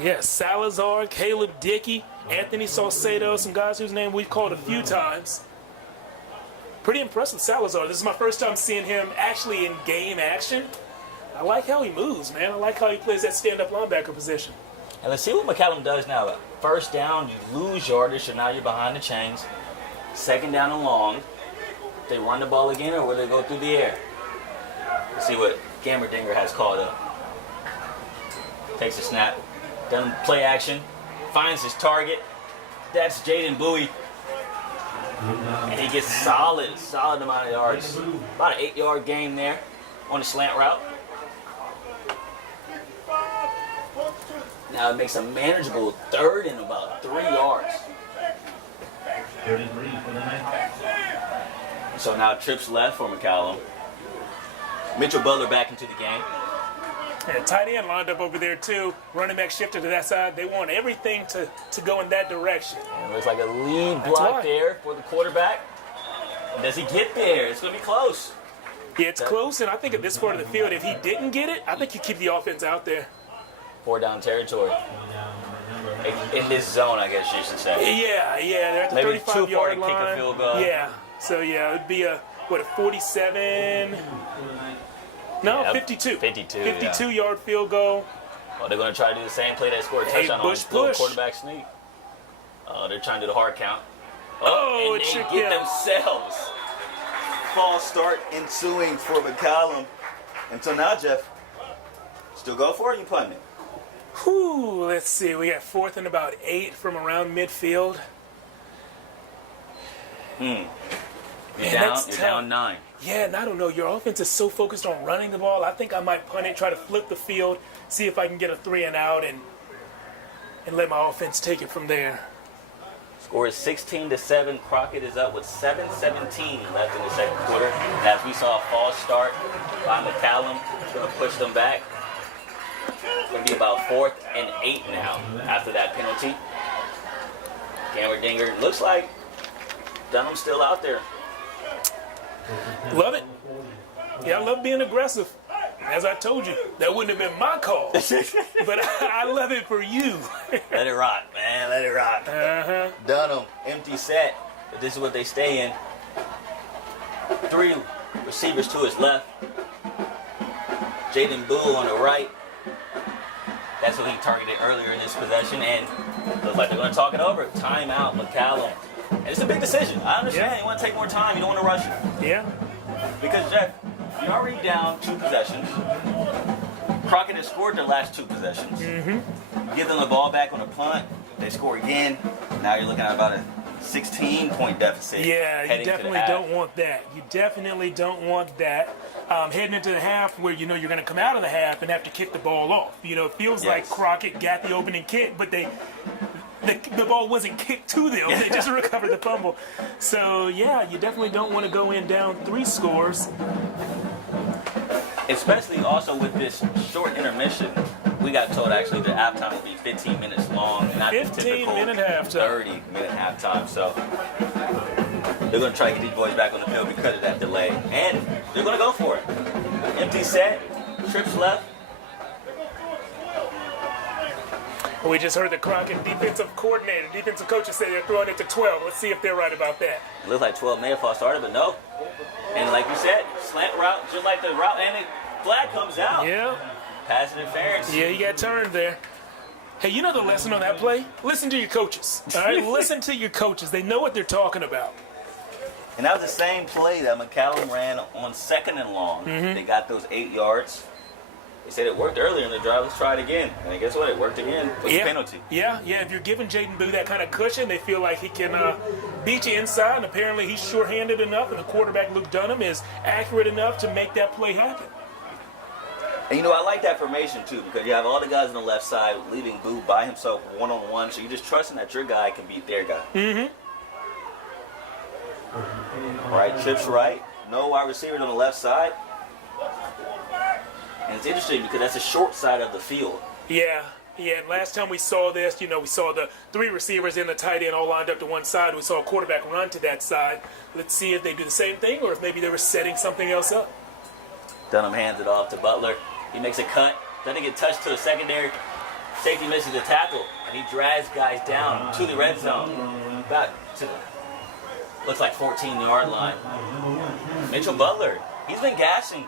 Yes, Salazar, Caleb Dickey, Anthony Salcedo, some guys whose name we've called a few times. Pretty impressed with Salazar. This is my first time seeing him actually in game action. I like how he moves, man. I like how he plays that stand-up linebacker position. And let's see what McCallum does now. First down, you lose yardage, so now you're behind the chains. Second down and long. They run the ball again, or will they go through the air? Let's see what Gammerdinger has called up. Takes a snap. Done play action. Finds his target. That's Jaden Bowie. And he gets solid amount of yards. About an 8-yard gain there on the slant route. Now it makes a manageable third and about 3 yards. So now trips left for McCallum. Mitchell Butler back into the game. And tight end lined up over there too. Running back shifted to that side. They want everything to go in that direction. And looks like a lead block there for the quarterback. Does he get there? It's going to be close. Yeah, it's close, and I think at this part of the field, if he didn't get it, I think you keep the offense out there. 4 down territory. In this zone, I guess you should say. Yeah, they're at the Maybe 35-yard line. Kick a field goal. Yeah, so it'd be a 47? No, Yep. 52. 52 yard field goal. Oh, they're going to try to do the same play that scored a Hey, touchdown on Bush this little push. quarterback sneak. They're trying to do the hard count. Oh, and it they should get count. themselves. False start ensuing for McCallum. Until now, Jeff. Still go for it, you punting it? Whew, let's see. We got 4th and about 8 from around midfield. You're that's tough. down 9. Yeah, and I don't know. Your offense is so focused on running the ball. I think I might punt it, try to flip the field, see if I can get a 3 and out, and let my offense take it from there. Score is 16-7. Crockett is up with 7:17 left in the second quarter. And as we saw a false start by McCallum, going to push them back. It's going to be about 4th and 8 now after that penalty. Gammerdinger looks like Dunham's still out there. Love it. Yeah, I love being aggressive. As I told you, that wouldn't have been my call. But I love it for you. Let it rock, man. Let it rock. Uh-huh. Dunham. Empty set. But this is what they stay in. 3 receivers to his left. Jaden Bull on the right. That's what he targeted earlier in this possession. And looks like they're going to talk it over. Timeout, McCallum. And it's a big decision. I understand. Yeah. You want to take more time. You don't want to rush it. Yeah. Because, Jeff, you're already down 2 possessions. Crockett has scored their last 2 possessions. Mm-hmm. Give them the ball back on a punt. They score again. Now you're looking at about a 16-point deficit. Yeah, you heading to the definitely half. don't want that. You definitely don't want that. Heading into the half where you're going to come out of the half and have to kick the ball off. It feels like Crockett got the opening kick, but the ball wasn't kicked to them. They just recovered the fumble. So, yeah, you definitely don't want to go in down 3 scores. Especially also with this short intermission. We got told actually the halftime will be 15 minutes long, not the typical 15-minute halftime. 30-minute halftime. So they're going to try to get these boys back on the field because of that delay. And they're going to go for it. Empty set, trips left. We just heard the Crockett defensive coaches say they're throwing it to 12. Let's see if they're right about that. It looks like 12 may have false started, but no. And like you said, slant route, just like the route, and the flag comes out. Yeah. Pass interference. Yeah, you got turned there. Hey, you know the lesson on that play? Listen to your coaches. All right, listen to your coaches. They know what they're talking about. And that was the same play that McCallum ran on 2nd and long. They got those 8 yards. They said it worked earlier in the drive. Let's try it again. And guess what? It worked again with the penalty. Yeah. If you're giving Jaden Boo that kind of cushion, they feel like he can beat you inside. And apparently he's sure-handed enough, and the quarterback, Luke Dunham, is accurate enough to make that play happen. And I like that formation too, because you have all the guys on the left side leaving Boo by himself one-on-one, so you're just trusting that your guy can beat their guy. Right, trips right. No wide receivers on the left side. And it's interesting because that's the short side of the field. Yeah, and last time we saw this, we saw the 3 receivers and the tight end all lined up to one side. We saw a quarterback run to that side. Let's see if they do the same thing or if maybe they were setting something else up. Dunham hands it off to Butler. He makes a cut. Doesn't get touched to the secondary. Safety misses the tackle. And he drags guys down to the red zone. Back to the, looks like 14-yard line. Mitchell Butler, he's been gassing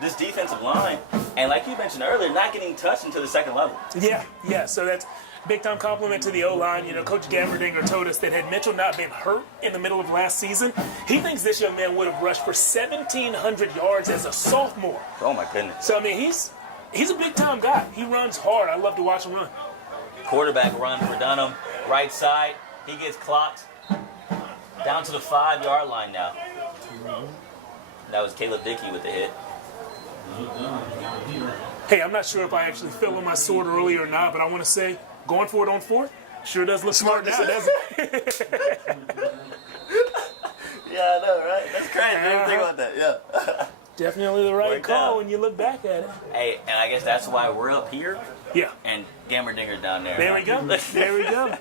this defensive line. And like you mentioned earlier, not getting touched until the second level. Yeah, so that's big-time compliment to the O-line. Coach Gammerdinger told us that had Mitchell not been hurt in the middle of last season, he thinks this young man would have rushed for 1,700 yards as a sophomore. Oh, my goodness. So, he's a big-time guy. He runs hard. I love to watch him run. Quarterback run for Dunham. Right side, he gets clocked. Down to the 5-yard line now. That was Caleb Dickey with the hit. Hey, I'm not sure if I actually fell on my sword earlier or not, but I want to say, going for it on 4th, sure does look smart now, doesn't it? Yeah, I know, right? That's crazy. I didn't think about that, yeah. Definitely the right Worked call out. when you look back at it. Hey, and I guess that's why we're up here Yeah. and Gammerdinger down there. There we go. There we go.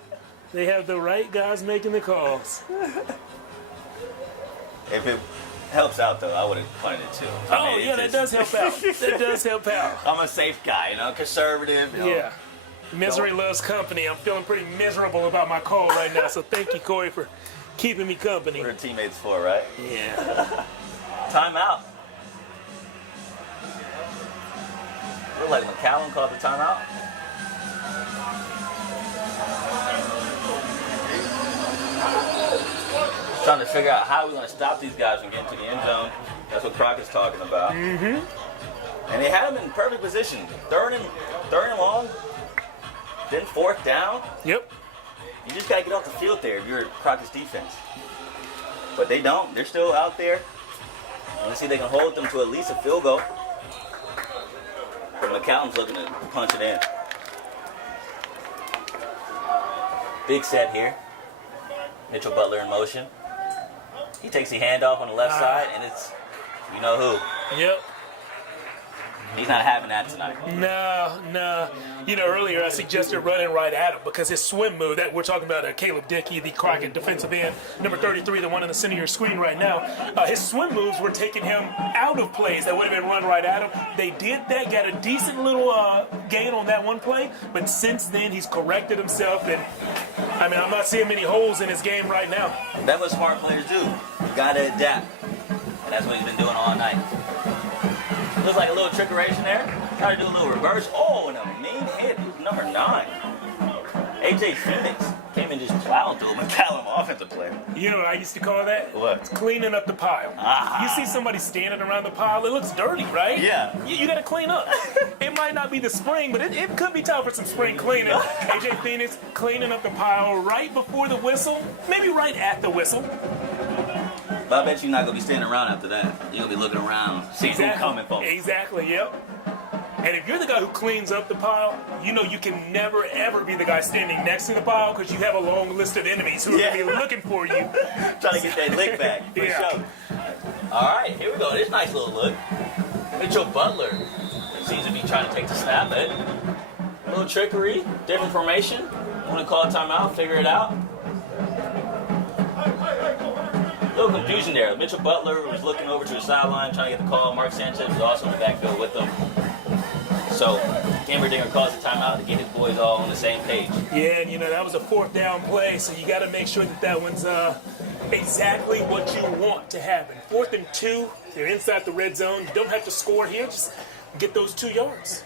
They have the right guys making the calls. If it helps out, though, I would have punted it too. Oh, yeah, that does help out. That does help out. I'm a safe guy, you know, conservative. You know. Yeah. Misery loves company. I'm feeling pretty miserable about my call right now, so thank you, Corey, for keeping me company. What are teammates for, right? Yeah. Timeout. Look like McCallum called the timeout. Trying to figure out how we're going to stop these guys from getting to the end zone. That's what Crockett's talking about. Mm-hmm. And they had him in perfect position. Third and long, then fourth down. Yep. You just got to get off the field there if you're Crockett's defense. But they don't. They're still out there. Let's see if they can hold them to at least a field goal. But McCallum's looking to punch it in. Big set here. Mitchell Butler in motion. He takes the handoff on the left side, and it's, you know who. Yep. He's not having that tonight. No. You know, earlier I suggested running right at him because his swim move, that we're talking about Caleb Dickey, the Crockett defensive end, number 33, the one in the center of your screen right now. His swim moves were taking him out of plays that would have been run right at him. They did that, got a decent little gain on that one play, but since then he's corrected himself, and I mean, I'm not seeing many holes in his game right now. That's what smart players do. You gotta adapt. And that's what he's been doing all night. Looks like a little trickeration there. Try to do a little reverse. Oh, and a mean hit. Number 9. AJ Phoenix came and just plowed through a McCallum offensive player. You know what I used to call that? What? It's cleaning up the pile. You see somebody standing around the pile, it looks dirty, right? Yeah. You got to clean up. It might not be the spring, but it could be time for some spring cleaning. AJ Phoenix cleaning up the pile right before the whistle, maybe right at the whistle. But I bet you're not going to be standing around after that. You're going to be looking around, seeing who's coming for. Exactly, yep. And if you're the guy who cleans up the pile, you know you can never, ever be the guy standing next to the pile because you have a long list of enemies who are going to be looking for you. Trying to get that lick back, for sure. All right, here we go. This nice little look. Mitchell Butler seems to be trying to take the snap at it. A little trickery, different formation. Want to call a timeout, figure it out. A little confusion there. Mitchell Butler was looking over to the sideline trying to get the call. Mark Sanchez was also in the backfield with them. So, Gammerdinger calls the timeout to get his boys all on the same page. Yeah, and you know, that was a 4th down play, so you got to make sure that that one's exactly what you want to happen. 4th and 2, they're inside the red zone. You don't have to score here, just get those 2 yards.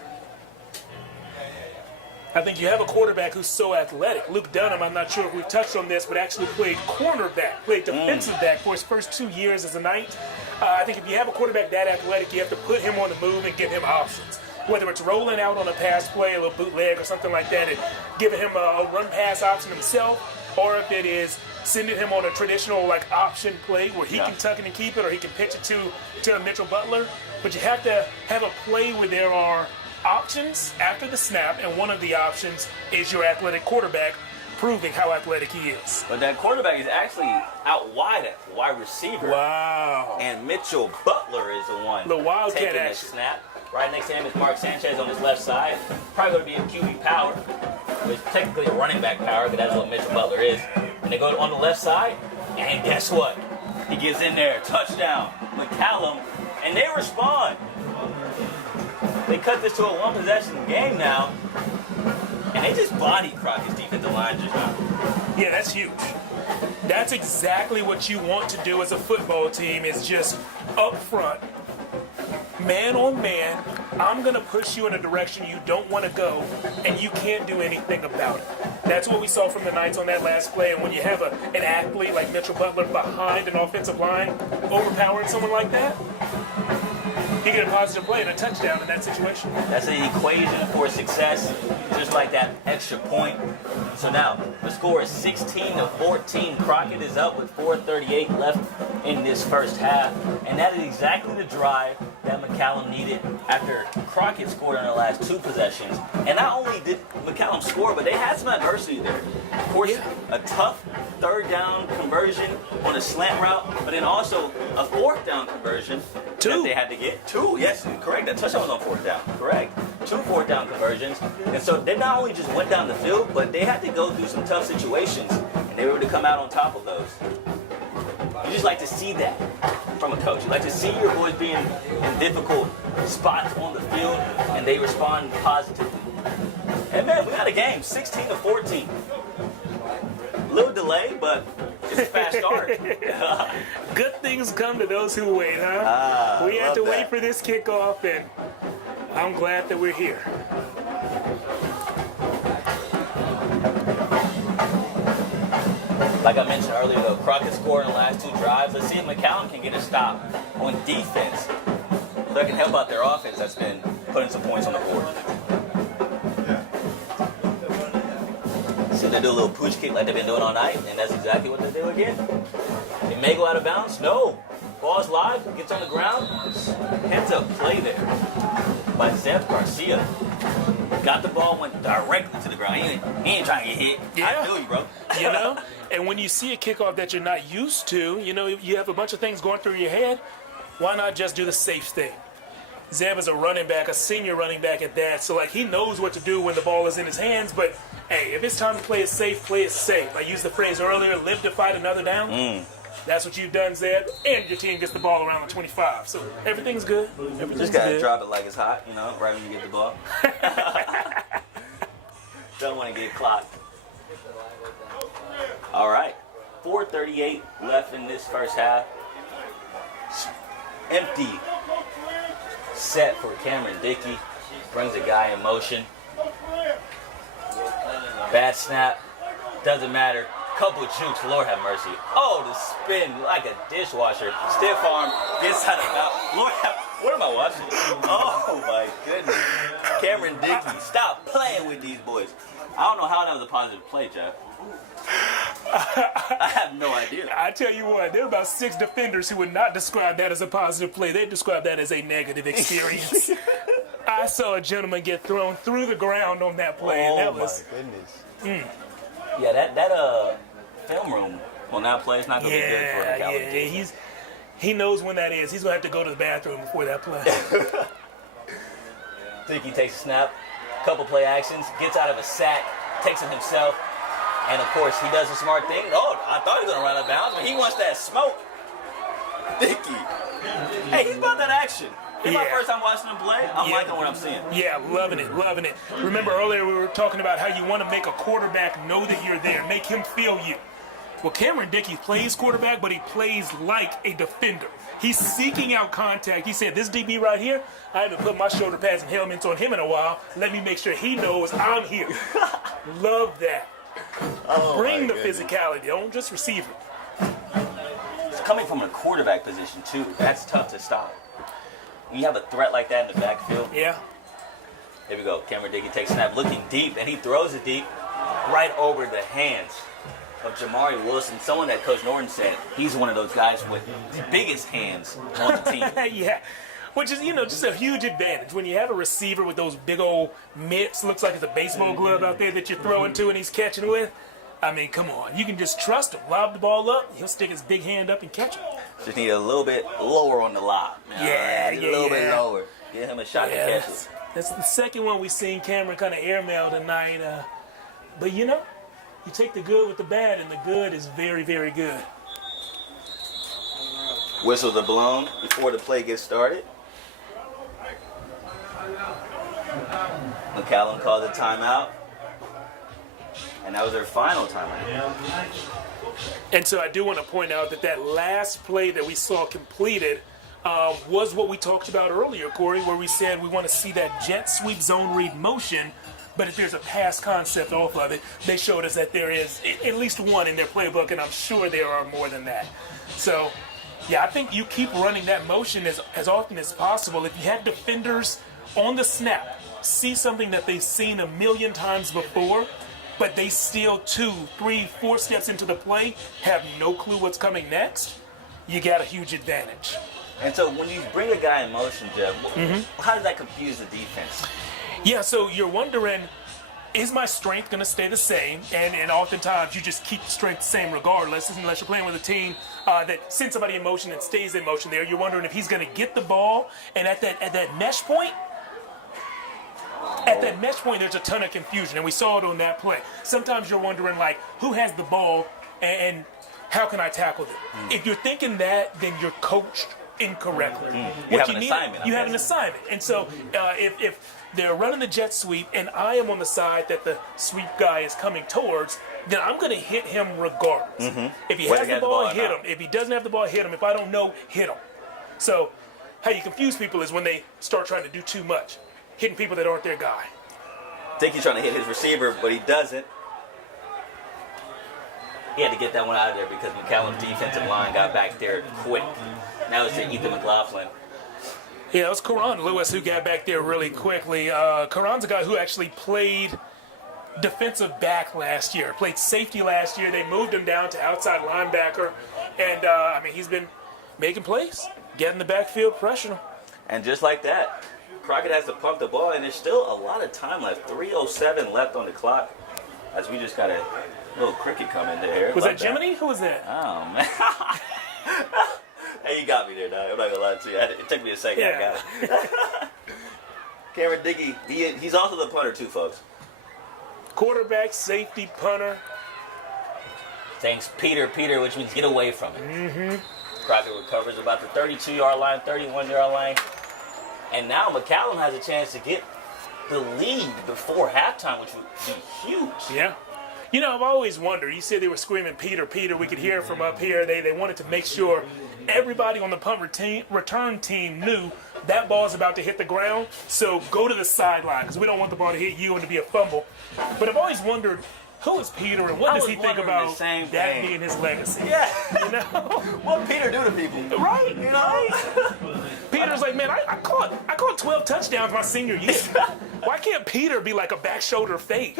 I think you have a quarterback who's so athletic. Luke Dunham, I'm not sure if we've touched on this, but actually played cornerback, played defensive back for his first 2 years as a Knight. I think if you have a quarterback that athletic, you have to put him on the move and give him options. Whether it's rolling out on a pass play, a little bootleg or something like that, and giving him a run-pass option himself, or if it is sending him on a traditional like option play where he can tuck it and keep it, or he can pitch it to Mitchell Butler. But you have to have a play where there are options after the snap, and one of the options is your athletic quarterback proving how athletic he is. But that quarterback is actually out wide at wide receiver. Wow. And Mitchell Butler is the one The Wildcat taking the action. snap. Right next to him is Mark Sanchez on his left side. Probably going to be a QB power. Which technically a running back power, but that's what Mitchell Butler is. And they go on the left side, and guess what? He gets in there, touchdown, McCallum, and they respond. They cut this to a one-possession game now, and they just bodied Crockett's defensive line just now. Yeah, that's huge. That's exactly what you want to do as a football team, is just up front, man on man, I'm going to push you in a direction you don't want to go, and you can't do anything about it. That's what we saw from the Knights on that last play, and when you have an athlete like Mitchell Butler behind an offensive line, overpowering someone like that, you get a positive play and a touchdown in that situation. That's an equation for success, just like that extra point. So now, the score is 16-14. Crockett is up with 4:38 left in this first half. And that is exactly the drive that McCallum needed after Crockett scored on their last 2 possessions. And not only did McCallum score, but they had some adversity there. Of course, a tough third down conversion on a slant route, but then also a fourth down conversion that they had to get. 2, yes, correct. That touchdown was on fourth down, correct. 2 fourth down conversions. And so they not only just went down the field, but they had to go through some tough situations, and they were able to come out on top of those. You just like to see that from a coach. You like to see your boys being in difficult spots on the field, and they respond positively. And man, we got a game, 16-14. A little delay, but it's a fast start. Good things come to those who wait, huh? We had to wait for this kickoff, and I'm glad that we're here. Like I mentioned earlier, though, Crockett scored in the last 2 drives. Let's see if McCallum can get a stop on defense so that can help out their offense that's been putting some points on the board. So they do a little pooch kick like they've been doing all night, and that's exactly what they do again. It may go out of bounds. No. Ball's live, gets on the ground. Heads up play there by Sept Garcia. Got the ball, went directly to the ground. He ain't trying to get hit. Yeah. I feel you, bro. You know? And when you see a kickoff that you're not used to, you know, you have a bunch of things going through your head. Why not just do the safe thing? Zeb is a running back, a senior running back at that. So, like, he knows what to do when the ball is in his hands. But, hey, if it's time to play it safe, play it safe. I used the phrase earlier, live to fight another down. That's what you've done, Zeb. And your team gets the ball around the 25. So, everything's good. Everything's Just gotta good. drop it like it's hot, you know, right when you get the ball. Don't want to get clocked. All right. 4:38 left in this first half. Empty set for Cameron Dickey. Brings a guy in motion. Bad snap. Doesn't matter. Couple of jukes. Lord have mercy. Oh, the spin like a dishwasher. Stiff arm. Gets out of bounds. Lord have, what am I watching? Oh, my goodness. Cameron Dickey. Stop playing with these boys. I don't know how that was a positive play, Jeff. I have no idea. I tell you what, there are about 6 defenders who would not describe that as a positive play. They describe that as a negative experience. I saw a gentleman get thrown through the ground on that play, and that was. Oh my goodness. Yeah, that film room on that play is not gonna be good for McCallum. Yeah, he knows when that is. He's gonna have to go to the bathroom before that play. Dickey takes a snap, couple play actions, gets out of a sack, takes it himself. And, of course, he does a smart thing. Oh, I thought he was going to run out of bounds, but he wants that smoke. Dickey. Hey, he's about that action. It's my first time watching him play. I'm liking what I'm seeing. Yeah, loving it, loving it. Remember earlier we were talking about how you want to make a quarterback know that you're there, make him feel you. Well, Cameron Dickey plays quarterback, but he plays like a defender. He's seeking out contact. He said, this DB right here, I haven't put my shoulder pads and helmets on him in a while. Let me make sure he knows I'm here. Love that. Bring the physicality. Don't just receive it. It's coming from a quarterback position, too. That's tough to stop. When you have a threat like that in the backfield. Yeah. Here we go. Cameron Dickey takes snap, looking deep, and he throws it deep right over the hands of Jamari Wilson, someone that Coach Norton said he's one of those guys with the biggest hands on the team. Yeah. Which is, just a huge advantage. When you have a receiver with those big old mitts, looks like it's a baseball glove out there that you're throwing to and he's catching with. I mean, come on. You can just trust him. Lob the ball up, he'll stick his big hand up and catch it. Just need a little bit lower on the lob. Yeah, a little bit lower. Give him a shot to catch it. That's the second one we've seen Cameron kind of airmail tonight. But, you take the good with the bad, and the good is very, very good. Whistles are blown before the play gets started. McCallum called a timeout, and that was their final timeout. And so I do want to point out that last play that we saw completed was what we talked about earlier, Corey, where we said we want to see that jet sweep zone read motion, but if there's a pass concept off of it, they showed us that there is at least one in their playbook, and I'm sure there are more than that. So, yeah, I think you keep running that motion as often as possible. If you had defenders on the snap see something that they've seen a million times before, but they still 2, 3, 4 steps into the play have no clue what's coming next, you got a huge advantage. And so when you bring a guy in motion, Jeff, how does that confuse the defense? Yeah, so you're wondering, is my strength going to stay the same? And oftentimes you just keep the strength the same regardless, unless you're playing with a team that sends somebody in motion and stays in motion there. You're wondering if he's going to get the ball, and at that mesh point, there's a ton of confusion, and we saw it on that play. Sometimes you're wondering, like, who has the ball and how can I tackle them? If you're thinking that, then you're coached incorrectly. You have an assignment. You have an assignment. And so if they're running the jet sweep and I am on the side that the sweep guy is coming towards, then I'm going to hit him regardless. If he has the ball, hit him. If he doesn't have the ball, hit him. If I don't know, hit him. So how you confuse people is when they start trying to do too much, hitting people that aren't their guy. I think he's trying to hit his receiver, but he doesn't. He had to get that one out of there because McCallum's defensive line got back there quick. Now it's to Ethan McLaughlin. Yeah, it was Karan Lewis who got back there really quickly. Karan's a guy who actually played defensive back last year, played safety last year. They moved him down to outside linebacker. And, he's been making plays, getting the backfield, pressuring him. And just like that, Crockett has to pump the ball, and there's still a lot of time left. 3:07 left on the clock as we just got a little cricket come in there. Was that Jiminy? Who was that? Oh, man. Hey, you got me there, dog. I'm not going to lie to you. It took me a second. Yeah. I got it. Cameron Dickey, he's also the punter, too, folks. Quarterback, safety, punter. Thanks, Peter, which means get away from it. Crockett recovers about the 32-yard line, 31-yard line. And now McCallum has a chance to get the lead before halftime, which would be huge. Yeah. You know, I've always wondered. You said they were screaming, Peter, Peter. We could hear from up here. They wanted to make sure everybody on the punt return team knew that ball's about to hit the ground. So go to the sideline because we don't want the ball to hit you and to be a fumble. But I've always wondered, who is Peter and what does he think about that being his legacy? Yeah. You know? What Peter do to people? Right. You know? Peter's like, man, I caught 12 touchdowns my senior year. Why can't Peter be like a back shoulder fade?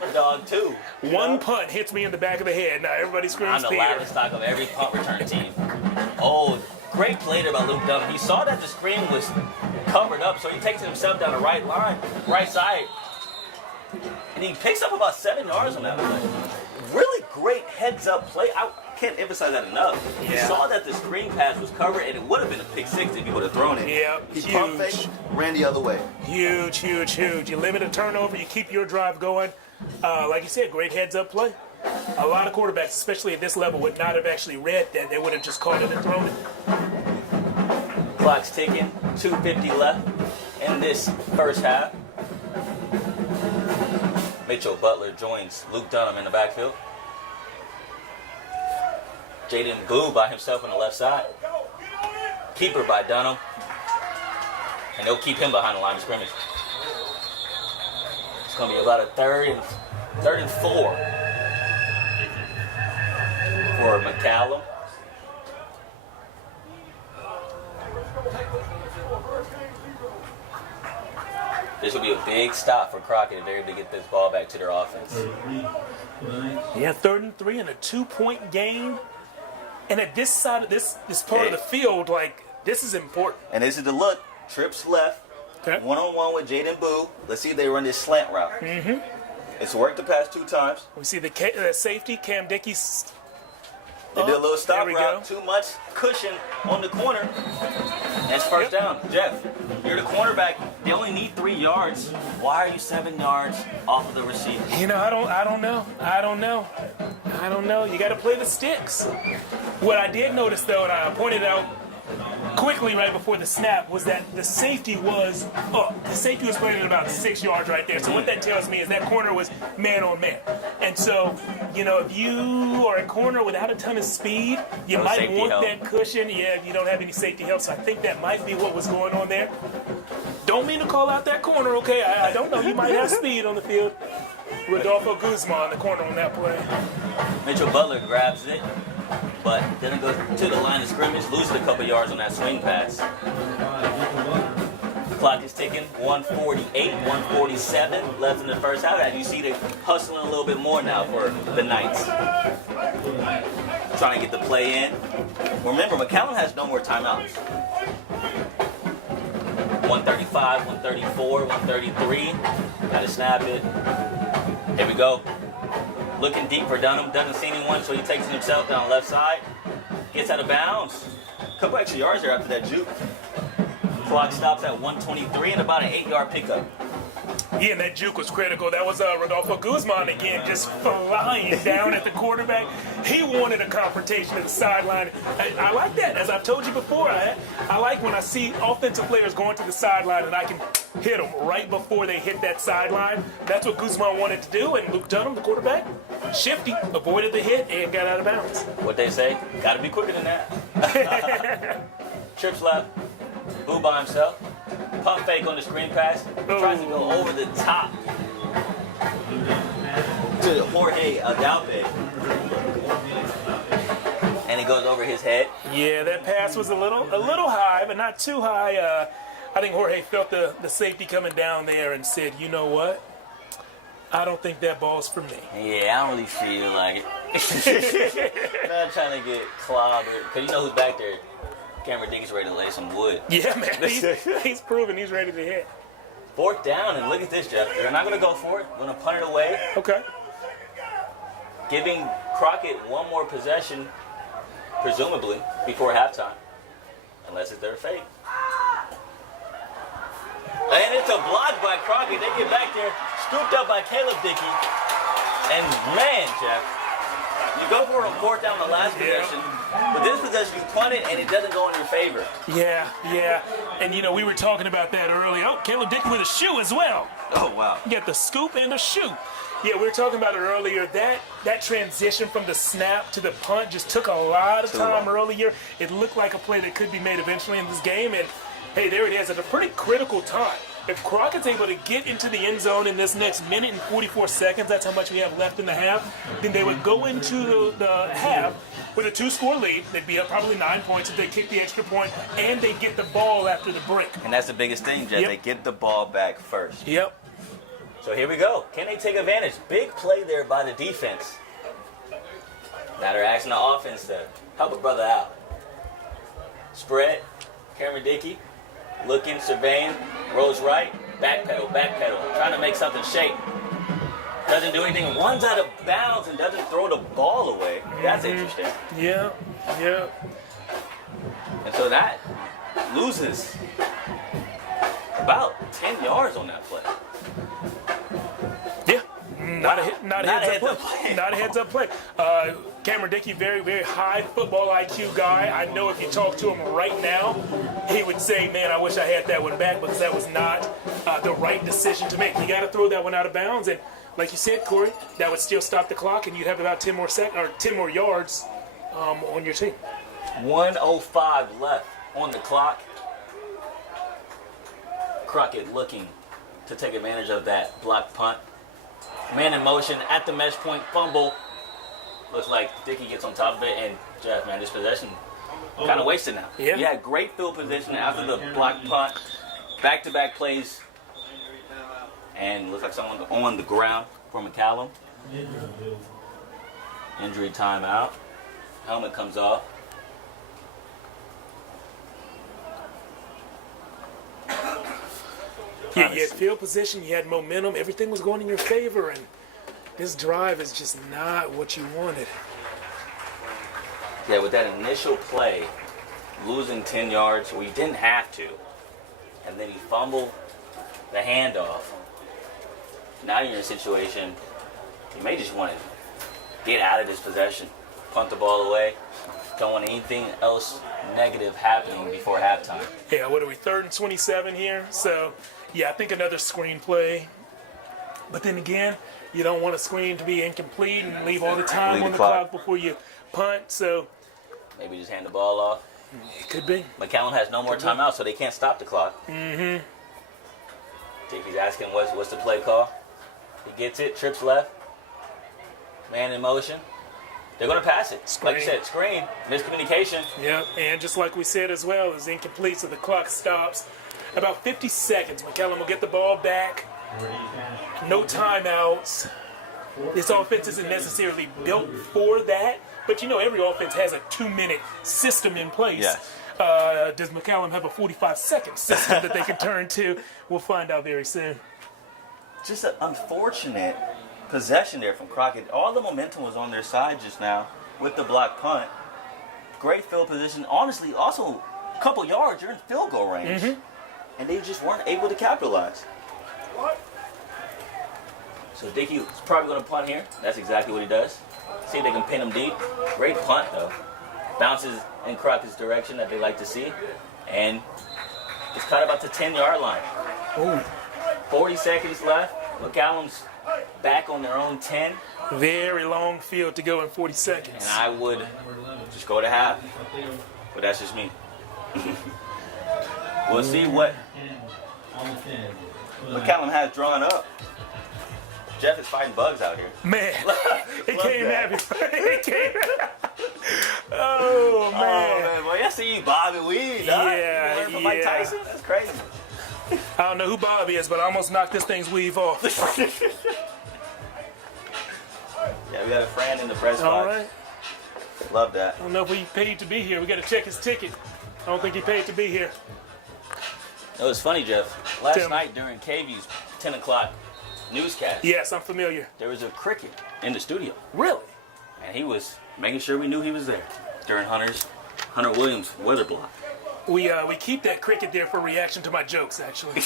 I'm a dog, too. One punt hits me in the back of the head. Now everybody screams I'm the Peter. loudest stock of every punt return team. Oh, great play there by Luke Dunham. He saw that the screen was covered up, so he takes himself down the right side. And he picks up about 7 yards on that play. Really great heads-up play. I can't emphasize that enough. He saw that the screen pass was covered, and it would have been a pick six if he would have thrown it. Yeah, he pump faked, ran the other way. Huge. You limit a turnover, you keep your drive going. Like you said, great heads-up play. A lot of quarterbacks, especially at this level, would not have actually read that. They would have just caught it and thrown it. Clock's ticking. 2:50 left in this first half. Mitchell Butler joins Luke Dunham in the backfield. Jaden Boo by himself on the left side. Keeper by Dunham. And they'll keep him behind the line of scrimmage. It's going to be about a third and 4 for McCallum. This will be a big stop for Crockett if they're able to get this ball back to their offense. Yeah, 3rd and 3 and a 2-point game. And at this side of this part of the field, like, this is important. And this is the look. Trips left. Okay. One-on-one with Jaden Boo. Let's see if they run this slant route. It's worked the past 2 times. We see the safety, Cam Dickey's. They did a little stop route. Go. Too much cushion on the corner. That's first down. Jeff, you're the cornerback. They only need 3 yards. Why are you 7 yards off of the receiver? You know, I don't know. You got to play the sticks. What I did notice, though, and I pointed out quickly right before the snap, was that the safety was up. The safety was playing at about 6 yards right there. So what that tells me is that corner was man on man. And so, you know, if you are a corner without a ton of speed, you might want that cushion. Yeah, if you don't have any safety help. So I think that might be what was going on there. Don't mean to call out that corner, okay? I don't know. He might have speed on the field. Rodolfo Guzman, the corner on that play. Mitchell Butler grabs it, but then it goes to the line of scrimmage, loses a couple yards on that swing pass. The clock is ticking. 1:48, 1:47 left in the first half. And you see they're hustling a little bit more now for the Knights. Trying to get the play in. Remember, McCallum has no more timeouts. 135, 134, 133. Got to snap it. Here we go. Looking deep for Dunham. Doesn't see anyone, so he takes it himself down left side. Gets out of bounds. Couple extra yards there after that juke. Clock stops at 123 and about an 8-yard pickup. Yeah, and that juke was critical. That was Rodolfo Guzman again, just flying down at the quarterback. He wanted a confrontation at the sideline. I like that. As I've told you before, I like when I see offensive players going to the sideline and I can hit them right before they hit that sideline. That's what Guzman wanted to do, and Luke Dunham, the quarterback, shifty, avoided the hit and got out of bounds. What they say, got to be quicker than that. Trips left, Boo by himself. Pump fake on the screen pass. Tries to go over the top to Jorge Adalpe. And it goes over his head. Yeah, that pass was a little high, but not too high. I think Jorge felt the safety coming down there and said, you know what? I don't think that ball's for me. Yeah, I don't really feel like it. Not trying to get clobbered. Because you know who's back there? Cameron Dickey's ready to lay some wood. Yeah, man. He's proven he's ready to hit. 4th down, and look at this, Jeff. They're not going to go for it. Going to punt it away. Okay. Giving Crockett one more possession, presumably, before halftime. Unless it's their fate. And it's a block by Crockett. They get back there, scooped up by Caleb Dickey. And man, Jeff, you go for it on 4th down the last possession. But this possession is punted, and it doesn't go in your favor. Yeah. And, you know, we were talking about that earlier. Oh, Caleb Dickey with a shoe as well. Oh, wow. You got the scoop and the shoe. Yeah, we were talking about it earlier. That transition from the snap to the punt just took a lot of time earlier. It looked like a play that could be made eventually in this game. And, hey, there it is at a pretty critical time. If Crockett's able to get into the end zone in this next minute and 44 seconds, that's how much we have left in the half, then they would go into the half with a 2-score lead. They'd be up probably 9 points if they kick the extra point, and they get the ball after the break. And that's the biggest thing, Jeff. Yep. They get the ball back first. Yep. So here we go. Can they take advantage? Big play there by the defense. Now they're asking the offense to help a brother out. Spread. Cameron Dickey. Looking, surveying, rolls right, backpedal, trying to make something shake. Doesn't do anything, runs out of bounds and doesn't throw the ball away. That's interesting. Yeah. And so that loses about 10 yards on that play. Yeah. Not a heads-up play. Cameron Dickey, very, very high football IQ guy. I know if you talk to him right now, he would say, man, I wish I had that one back because that was not the right decision to make. You got to throw that one out of bounds. And like you said, Corey, that would still stop the clock and you'd have about 10 more yards on your team. 1:05 left on the clock. Crockett looking to take advantage of that block punt. Man in motion at the mesh point, fumble. Looks like Dickey gets on top of it, and Jeff, man, this possession kind of wasted now. Yeah. You had great field position after the block punt, back-to-back plays, and looks like someone on the ground for McCallum. Injury timeout. Helmet comes off. Yeah, you had field position, you had momentum, everything was going in your favor, and this drive is just not what you wanted. Yeah, with that initial play, losing 10 yards, we didn't have to, and then you fumble the handoff. Now you're in a situation, you may just want to get out of this possession, punt the ball away. Don't want anything else negative happening before halftime. Yeah, what are we, 3rd and 27 here? So, yeah, I think another screen play. But then again, you don't want a screen to be incomplete and leave all the time on the clock before you punt. So maybe just hand the ball off. It could be. McCallum has no more timeouts, so they can't stop the clock. Mm-hmm. Dickey's asking what's the play call. He gets it, trips left. Man in motion. They're going to pass it. Screen. Like you said, screen, miscommunication. Yeah, and just like we said as well, it's incomplete, so the clock stops. About 50 seconds. McCallum will get the ball back. No timeouts. This offense isn't necessarily built for that, but you know every offense has a 2-minute system in place. Yes. Does McCallum have a 45-second system that they can turn to? We'll find out very soon. Just an unfortunate possession there from Crockett. All the momentum was on their side just now with the block punt. Great field position. Honestly, also a couple yards, you're in field goal range. And they just weren't able to capitalize. So Dickey is probably going to punt here. That's exactly what he does. See if they can pin him deep. Great punt, though. Bounces in Crockett's direction that they like to see. And it's caught about the 10-yard line. Oh. 40 seconds left. McCallum's back on their own 10. Very long field to go in 40 seconds. And I would just go to half. But that's just me. We'll see what McCallum has drawn up. Jeff is fighting bugs out here. Man, it came at me. It came. Oh, man. Oh, man. Well, I see you bobbing weed, dog. Yeah, You learned from Mike Tyson? That's crazy. I don't know who Bobby is, but I almost knocked this thing's weave off. Yeah, we got a friend in the press All box. right. Love that. I don't know if he paid to be here. We got to check his ticket. I don't think he paid to be here. It was funny, Jeff. Last night during KVUE's 10 o'clock newscast, Yes, I'm familiar. there was a cricket in the studio. Really? And he was making sure we knew he was there during Hunter Williams' weather block. We keep that cricket there for reaction to my jokes, actually.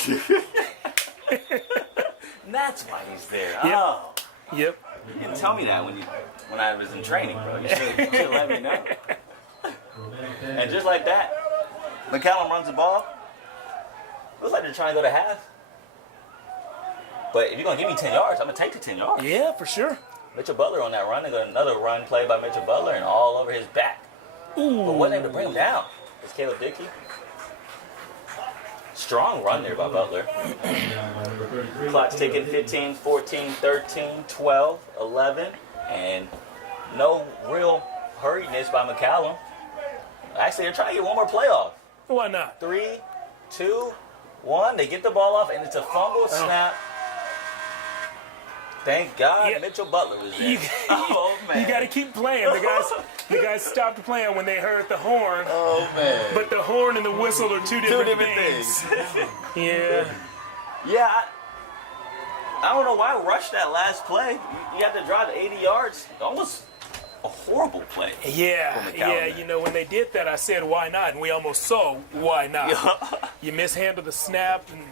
And that's why he's there. Yep. Oh. Yep. You didn't tell me that when I was in training, bro. You should let me know. And just like that, McCallum runs the ball. Looks like they're trying to go to half. But if you're going to give me 10 yards, I'm going to take the 10 yards. Yeah, for sure. Mitchell Butler on that run. They got another run play by Mitchell Butler and all over his back. Ooh. But wasn't able to bring him down. It's Caleb Dickey. Strong run there by Butler. Clock's ticking 15, 14, 13, 12, 11. And no real hurriedness by McCallum. Actually, they're trying to get one more playoff. Why not? 3, 2, 1. They get the ball off, and it's a fumble snap. Thank God Yeah. Mitchell Butler was there. Oh, man. You got to keep playing. The guys stopped playing when they heard the horn. Oh, man. But the horn and the whistle are two different things. Yeah. Yeah, I don't know why rush that last play. You had to drive to 80 yards. Almost a horrible play. Yeah, For McCallum yeah. there. You know, when they did that, I said, why not? And we almost saw why not. You mishandle the snap, and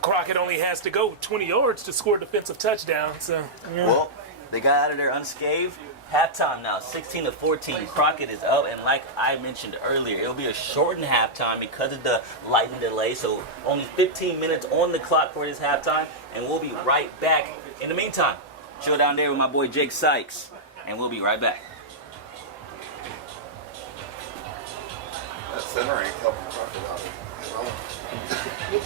Crockett only has to go 20 yards to score a defensive touchdown. So, yeah. Well, they got out of there unscathed. Halftime now, 16-14. Crockett is up, and like I mentioned earlier, it'll be a shortened halftime because of the lightning delay. So only 15 minutes on the clock for this halftime, and we'll be right back. In the meantime, chill down there with my boy Jake Sykes, and we'll be right back. That center ain't helping Crockett out at all.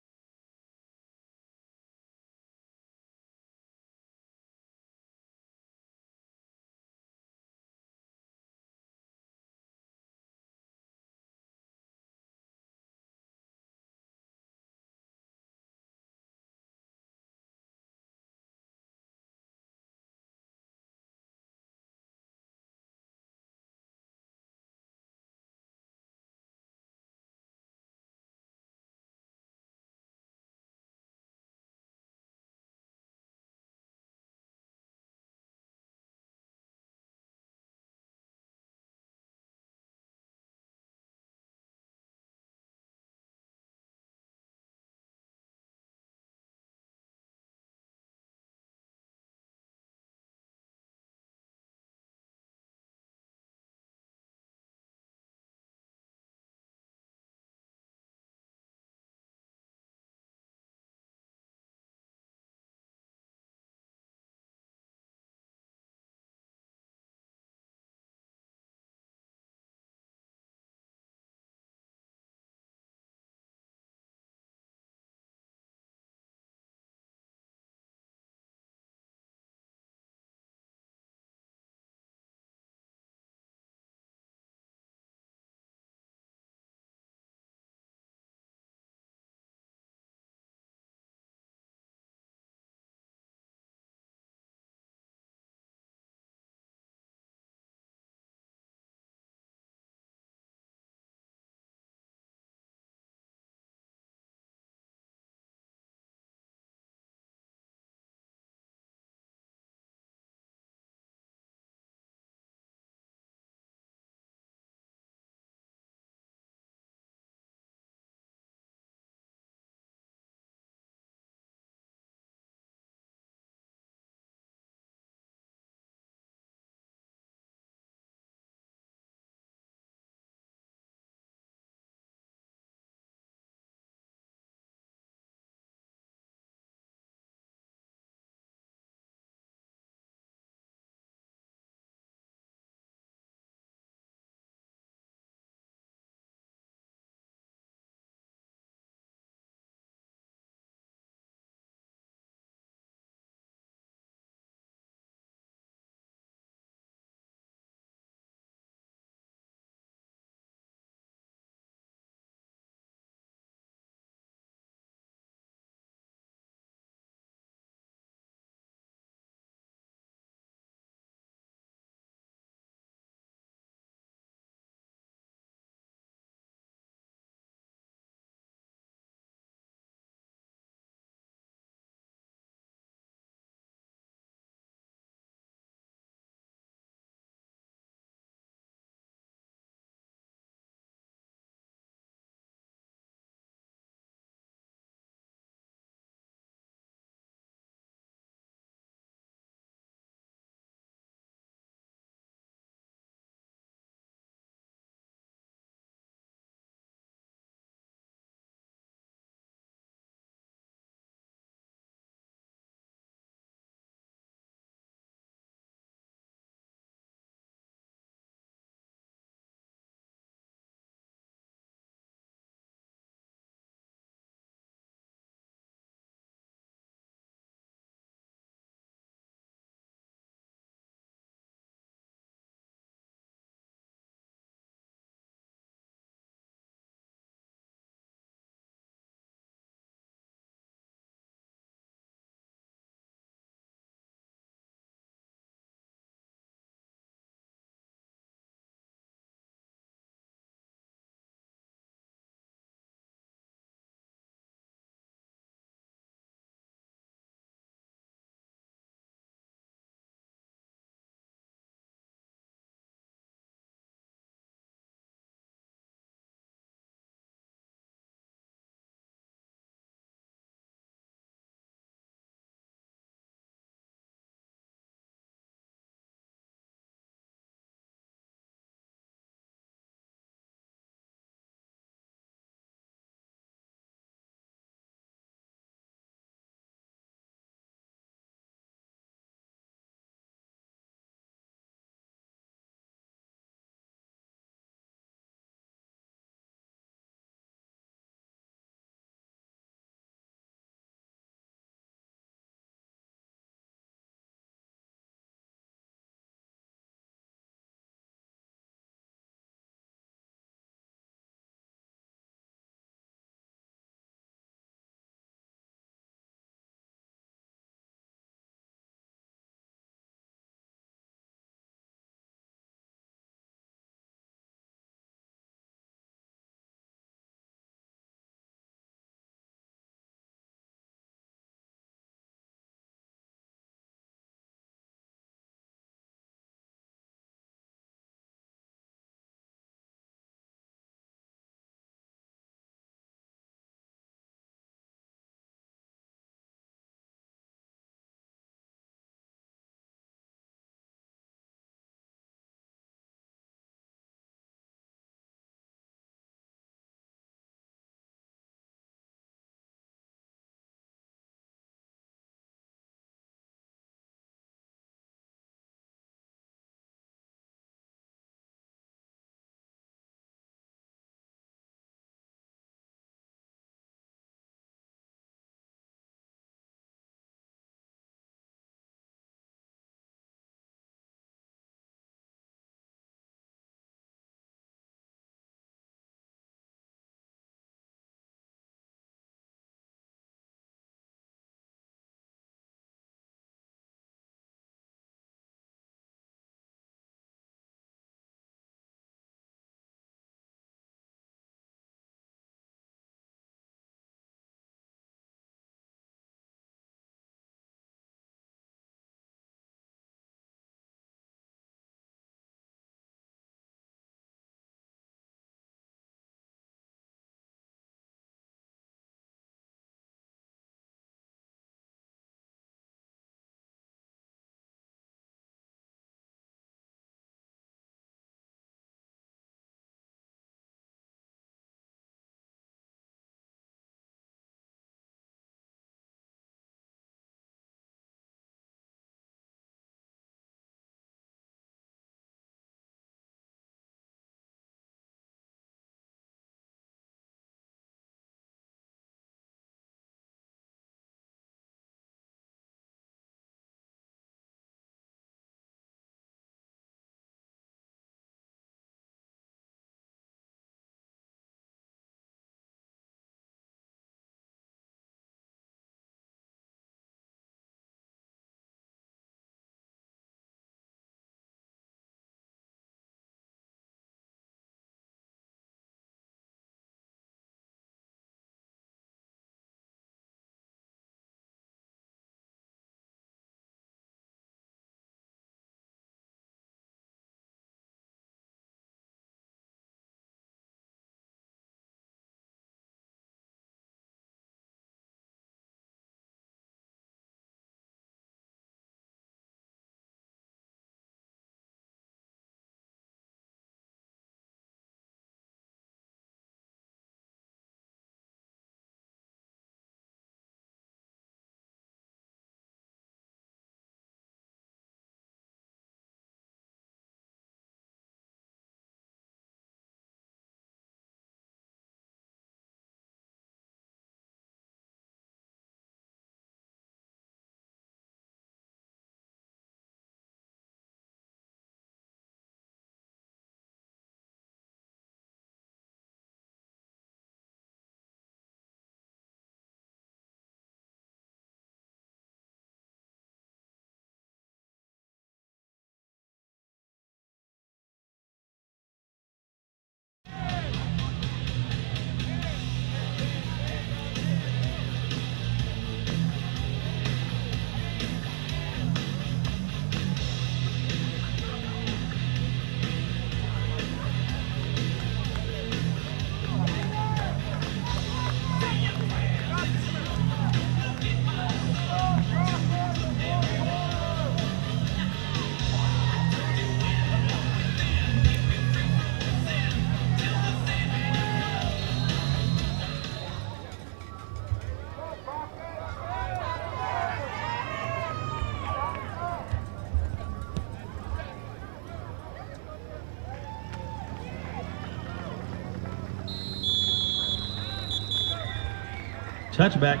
Touchback.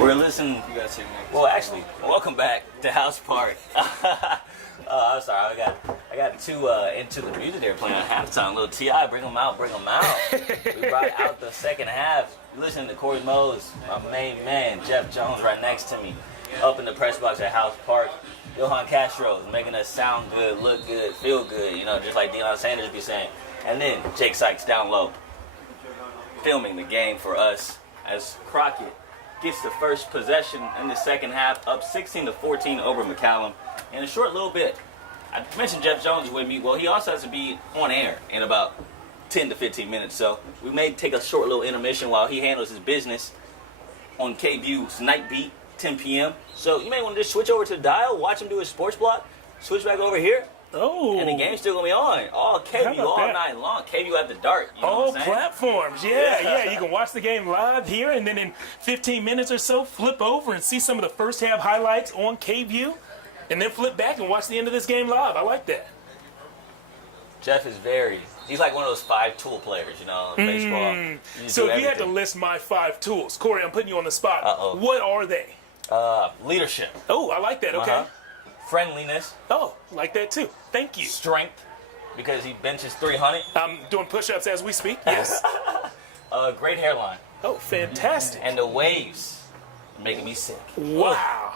We're listening. Well, actually, welcome back to House Park. I'm sorry, I got too into the music they were playing at halftime. Little T.I., bring them out. We brought out the second half. You're listening to Corey Mose, my main man, Jeff Jones right next to me, up in the press box at House Park. Johan Castro is making us sound good, look good, feel good, just like Deion Sanders be saying. And then Jake Sykes down low, filming the game for us as Crockett gets the first possession in the second half, up 16-14 over McCallum in a short little bit. I mentioned Jeff Jones is with me. Well, he also has to be on air in about 10 to 15 minutes, so we may take a short little intermission while he handles his business on KVUE's Night Beat, 10 p.m. So you may want to just switch over to the dial, watch him do his sports block, switch back over here. Oh. And the game's still going to be on. All KVUE all night long. KVUE at the dark. You know all what I'm saying? platforms. Yeah. You can watch the game live here, and then in 15 minutes or so, flip over and see some of the first half highlights on KVUE, and then flip back and watch the end of this game live. I like that. Jeff is he's like one of those 5-tool players, in baseball. So if you had to list my 5 tools, Corey, I'm putting you on the spot. What are they? Leadership. Oh, I like that. Okay. Friendliness. Oh, like that too. Thank you. Strength, because he benches 300. I'm doing push-ups as we speak. Yes. Great hairline. Oh, fantastic. And the waves making me sick. Wow.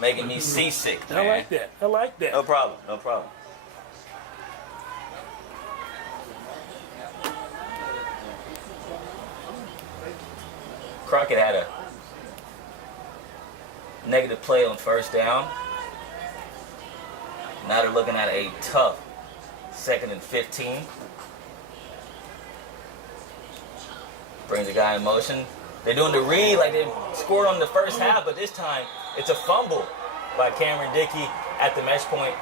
Making me seasick, man. I like that. No problem. Crockett had a negative play on first down. Now they're looking at a tough 2nd and 15. Brings the guy in motion. They're doing the read like they scored on the first half, but this time it's a fumble by Cameron Dickey at the mesh point.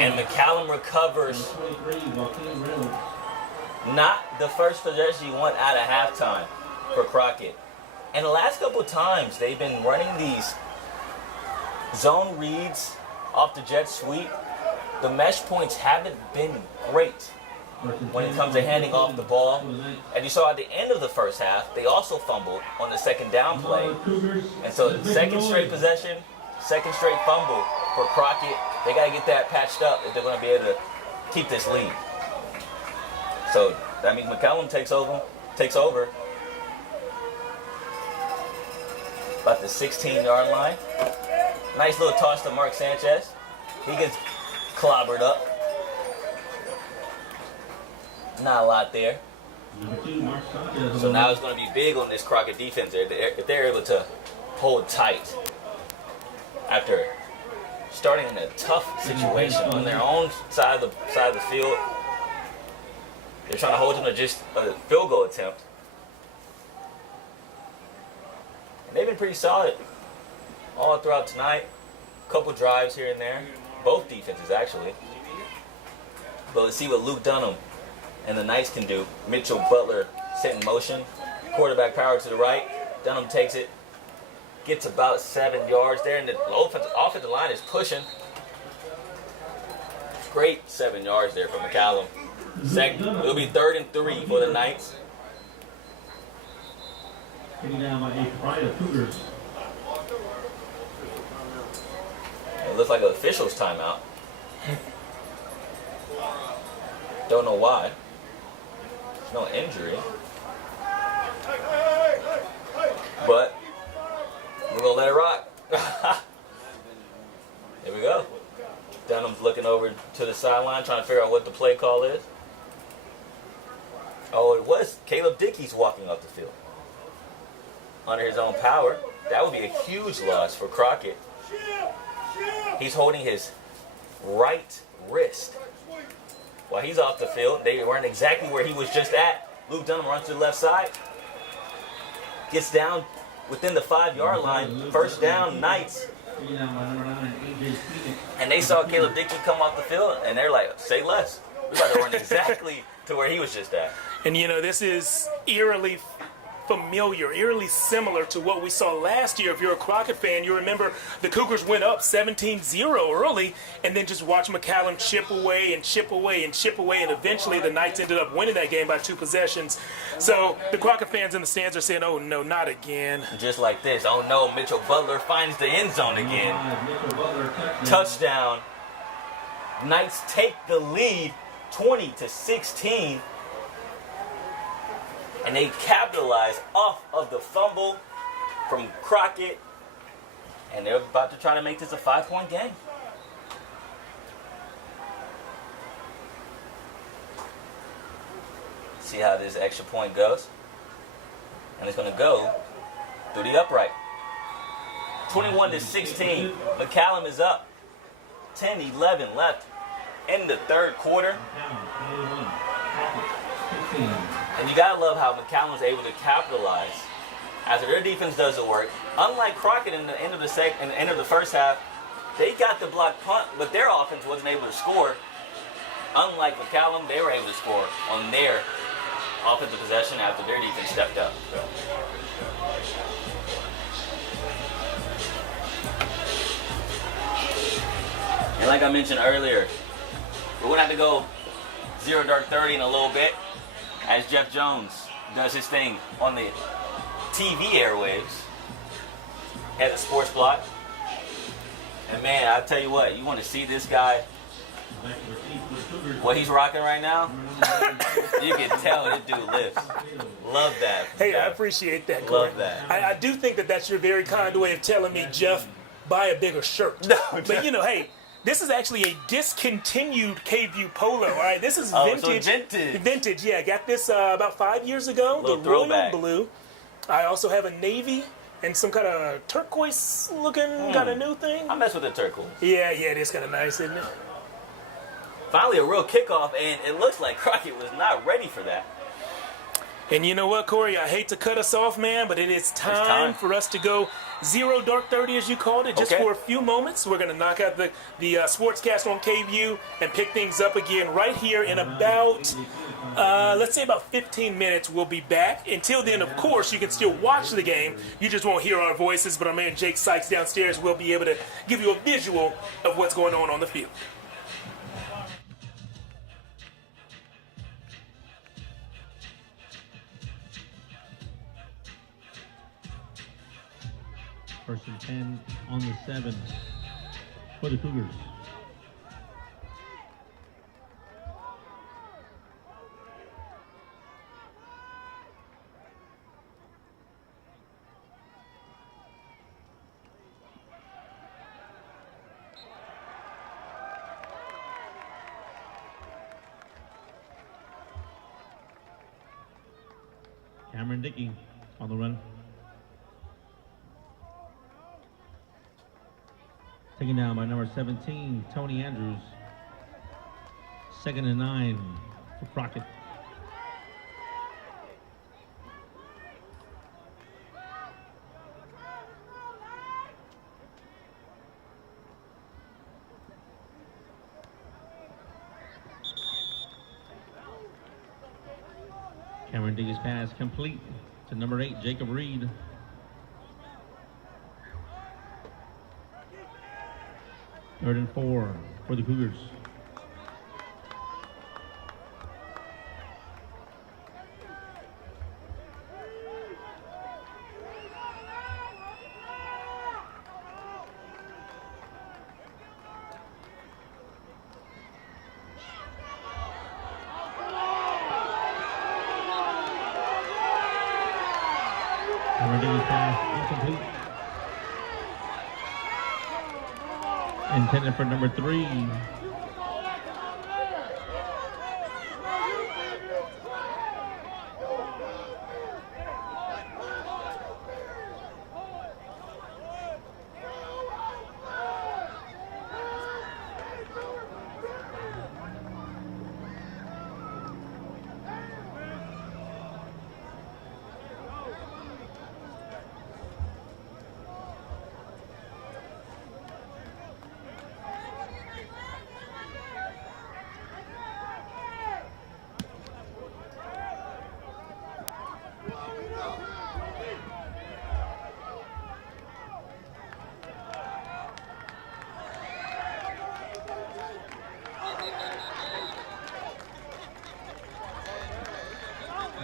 And McCallum recovers. Not the first possession you want out of halftime for Crockett. And the last couple of times they've been running these zone reads off the jet sweep. The mesh points haven't been great when it comes to handing off the ball. And you saw at the end of the first half, they also fumbled on the second down play. And so second straight possession, second straight fumble for Crockett. They got to get that patched up if they're going to be able to keep this lead. So that means McCallum takes over. About the 16-yard line. Nice little toss to Mark Sanchez. He gets clobbered up. Not a lot there. So now it's going to be big on this Crockett defense. If they're able to hold tight after starting in a tough situation on their own side of the field. They're trying to hold them to just a field goal attempt. And they've been pretty solid all throughout tonight. Couple drives here and there. Both defenses, actually. But let's see what Luke Dunham and the Knights can do. Mitchell Butler set in motion. Quarterback power to the right. Dunham takes it. Gets about 7 yards there. And the offensive line is pushing. Great 7 yards there for McCallum. It'll be 3rd and 3 for the Knights. It looks like an official's timeout. Don't know why. There's no injury. But we're going to let it rock. Here we go. Dunham's looking over to the sideline trying to figure out what the play call is. Oh, it was Caleb Dickey's walking off the field. Under his own power. That would be a huge loss for Crockett. He's holding his right wrist while he's off the field. They weren't exactly where he was just at. Luke Dunham runs to the left side. Gets down within the 5-yard line. First down, Knights. And they saw Caleb Dickey come off the field, and they're like, say less. We're about to run exactly to where he was just at. And, this is eerily familiar, eerily similar to what we saw last year. If you're a Crockett fan, you remember the Cougars went up 17-0 early and then just watched McCallum chip away and chip away and chip away, and eventually the Knights ended up winning that game by 2 possessions. So the Crockett fans in the stands are saying, oh no, not again. Just like this. Oh no, Mitchell Butler finds the end zone again. Touchdown. Knights take the lead 20-16. And they capitalize off of the fumble from Crockett. And they're about to try to make this a 5-point game. See how this extra point goes. And it's going to go through the upright. 21-16. McCallum is up. 10-11 left in the third quarter. And you gotta love how McCallum was able to capitalize after their defense does the work. Unlike Crockett in the end of the first half, they got the block punt, but their offense wasn't able to score. Unlike McCallum, they were able to score on their offensive possession after their defense stepped up. And like I mentioned earlier, we're gonna have to go 0 dark 30 in a little bit, as Jeff Jones does his thing on the TV airwaves at the sports block. And man, I'll tell you what, you want to see this guy, what he's rocking right now? You can tell this dude lives. Love that. Hey, I appreciate that, Corey. Love that. I do think that that's your very kind way of telling me, Jeff, buy a bigger shirt. No, but you know, hey, this is actually a discontinued KVUE polo. All right, this is vintage. vintage. So vintage. Vintage, yeah. Got this about 5 years ago. Little the throwback. royal blue. I also have a navy and some kind of turquoise-looking kind of new thing. I mess with the turquoise. Yeah, it is kind of nice, isn't it? Finally, a real kickoff, and it looks like Crockett was not ready for that. And you know what, Corey? I hate to cut us off, man, but it is time for us to go 0 dark 30, as you called it, just for a few moments. We're going to knock out the sportscast on KVUE and pick things up again right here in about, let's say about 15 minutes. We'll be back. Until then, of course, you can still watch the game. You just won't hear our voices, but our man Jake Sykes downstairs will be able to give you a visual of what's going on the field. First and 10 on the 7 for the Cougars. Cameron Dickey on the run. Taken down by number 17, Tony Andrews. 2nd and 9 for Crockett. Cameron Dickey's pass complete to number 8, Jacob Reed. Third and 4 for the Cougars. Cameron pass incomplete. Intended for number 3.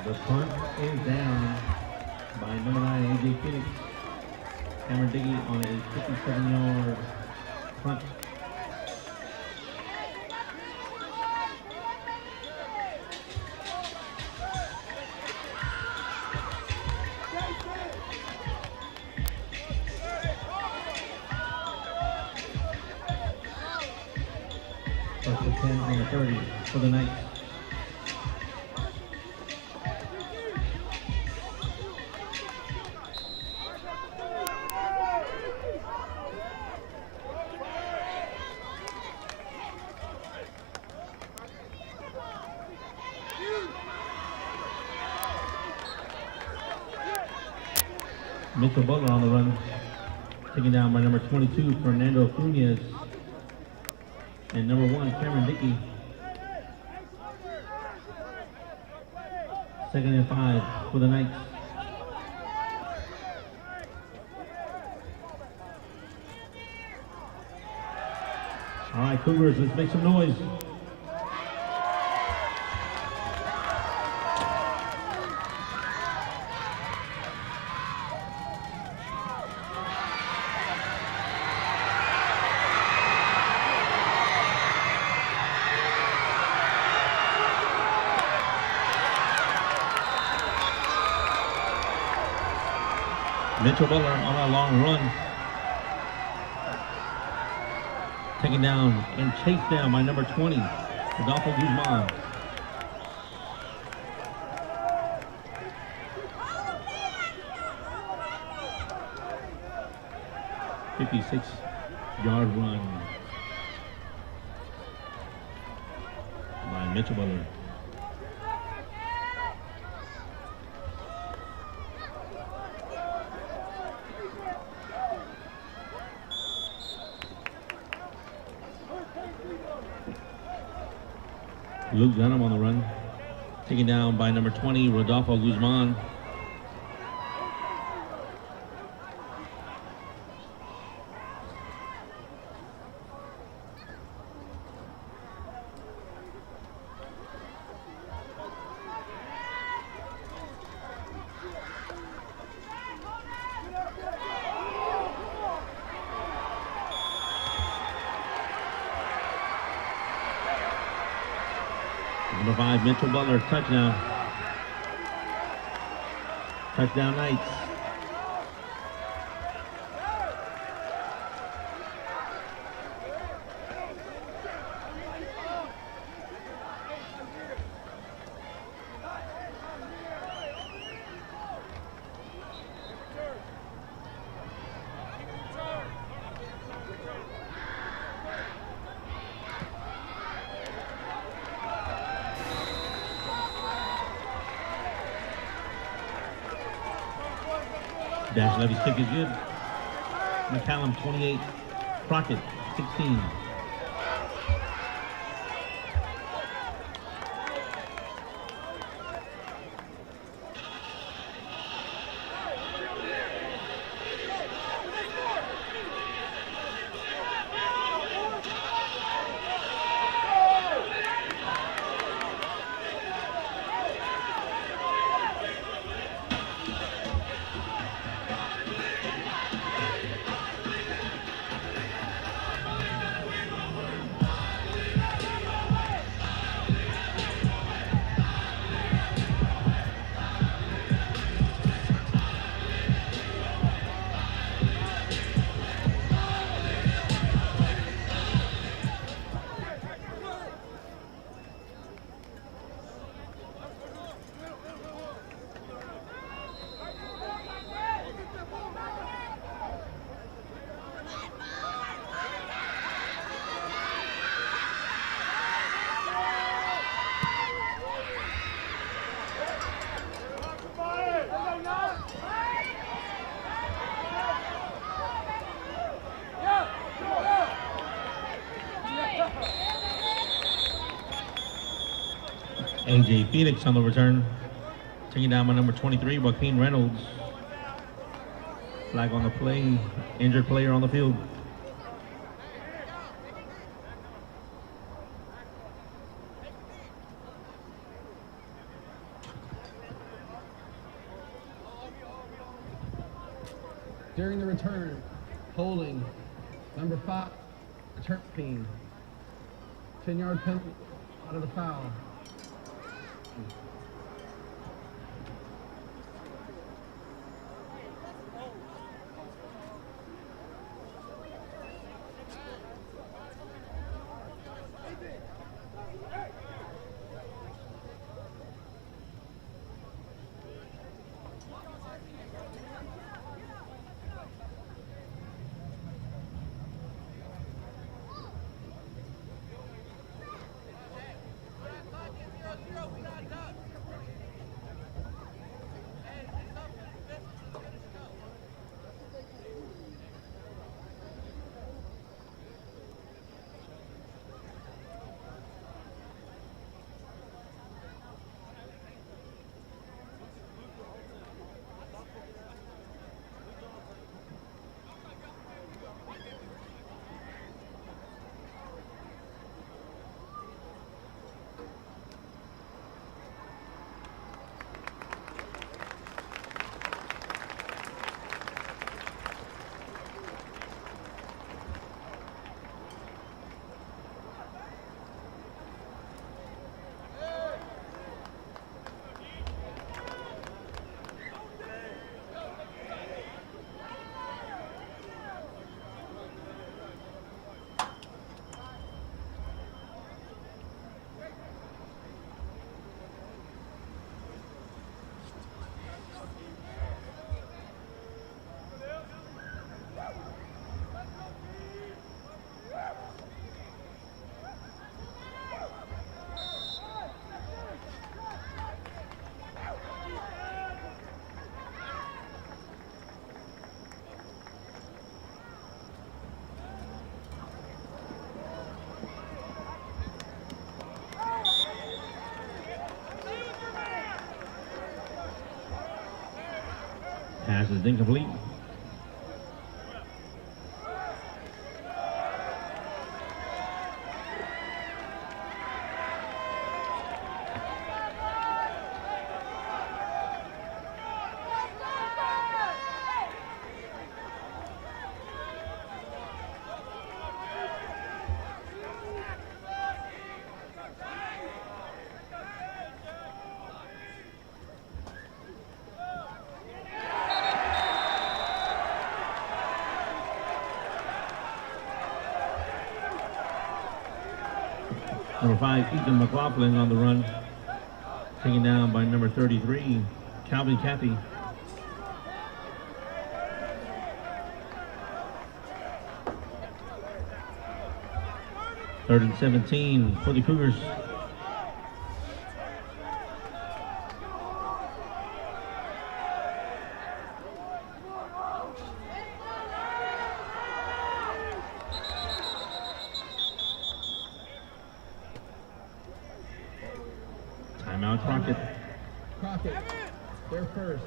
The punt is down by number 9, AJ Phoenix. Cameron Diggy on a 57-yard punt. First and 10 on the 30 for the Knights. Mitchell Butler on the run, taken down by number 22, Fernando Cunez, and number 1, Cameron Dickey. 2nd and 5 for the Knights. All right, Cougars, let's make some noise. Mitchell Butler on a long run. Taken down and chased down by number 20, Rodolfo Guzman. "56-yard run by Mitchell Butler. Luke Dunham on the run, taken down by number 20, Rodolfo Guzman. Number 5, Mitchell Butler, touchdown. Touchdown Knights. Dash Levy's kick is good. McCallum 28, Crockett 16. AJ Phoenix on the return, taking down by number 23, Joaquin Reynolds. Flag on the play, injured player on the field. During the return, holding, number 5, return team. 10-yard penalty out of the foul. Pass is incomplete. Number 5, Ethan McLaughlin on the run. Taken down by number 33, Calvin Cappy. Third and 17 for the Cougars. Timeout, Crockett. Crockett, they're first.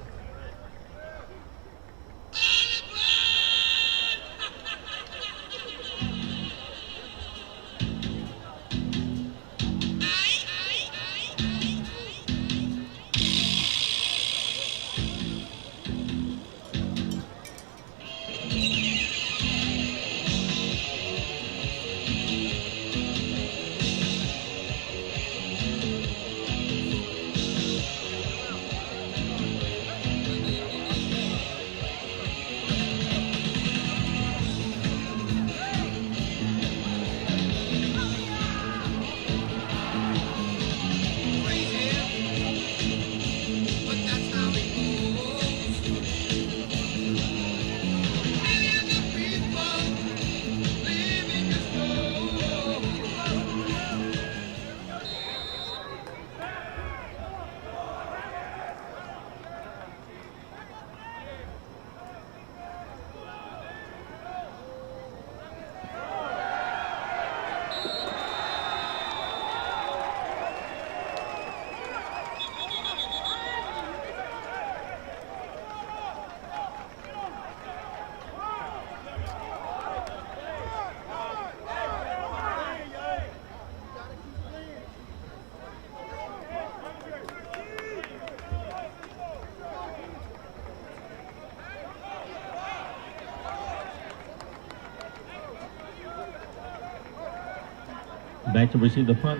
Back to receive the punt,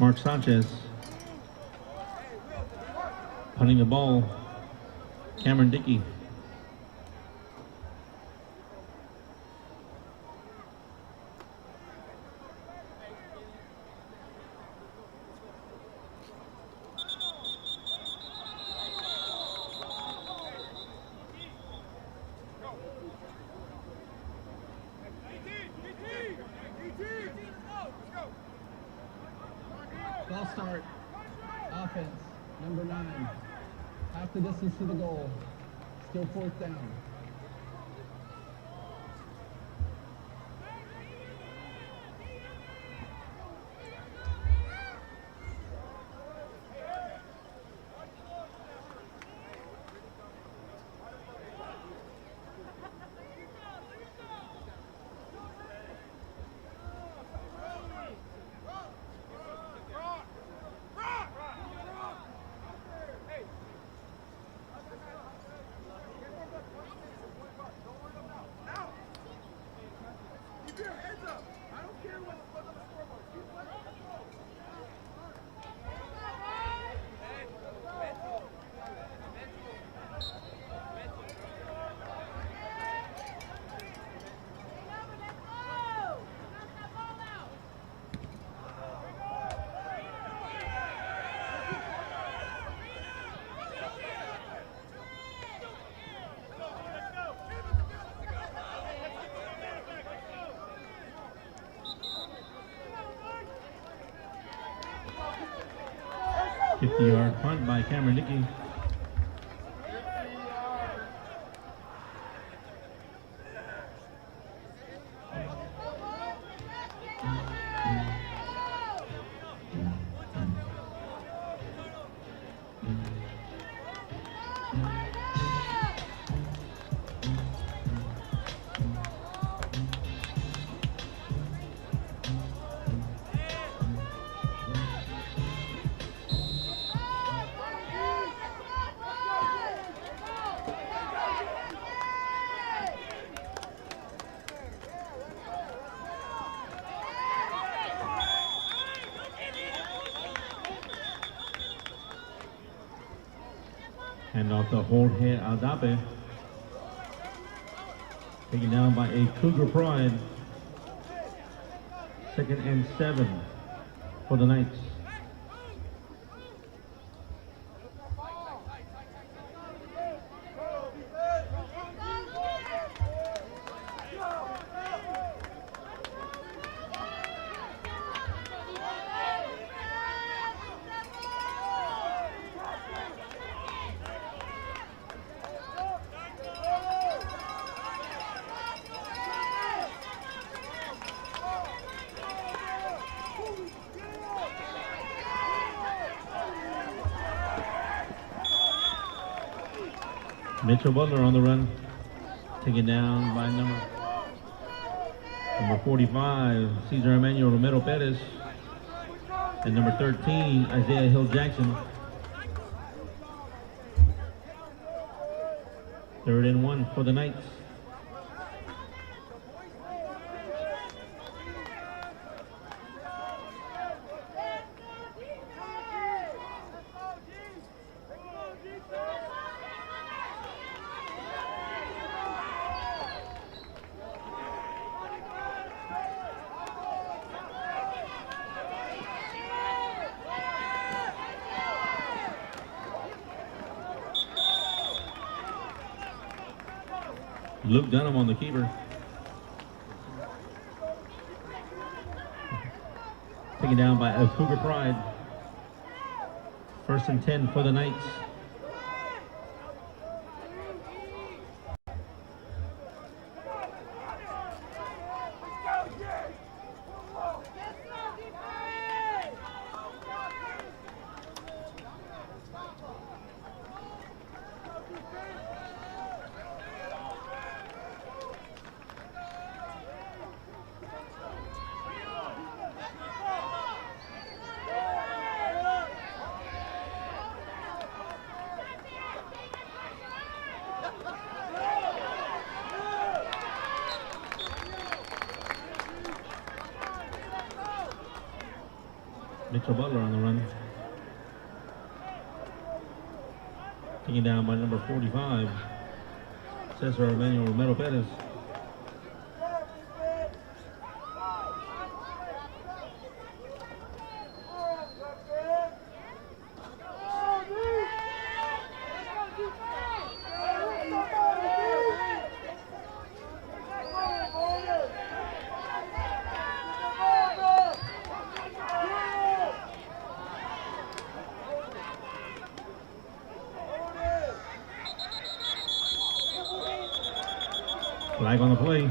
Mark Sanchez. Punting the ball, Cameron Dickey. Ball start. Offense, number 9. Half the distance to the goal. Still 4th down. Fifty-yard punt by Cameron Dickey. And off the Jorge Aldape. Taken down by a Cougar Pride. 2nd and 7 for the Knights. Mitchell Butler on the run, taken down by number 45, Cesar Emmanuel Romero Perez, and number 13, Isaiah Hill Jackson. 3rd and 1 for the Knights. Luke Dunham on the keeper. Taken down by a Cougar Pride. 1st and 10 for the Knights. Mitchell Butler on the run. Taken down by number 45, Cesar Emmanuel Romero Perez. Flag on the play.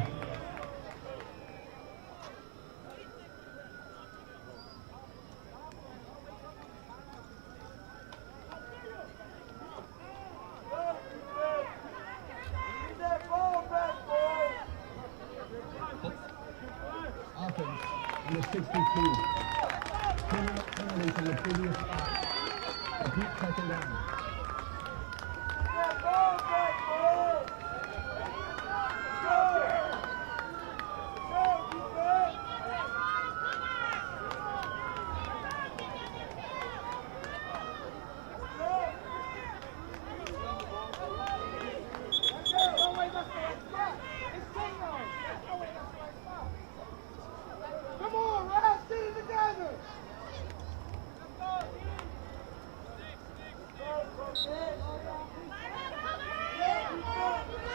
Offense, number 62. Penalty from the previous spot. Repeat second down.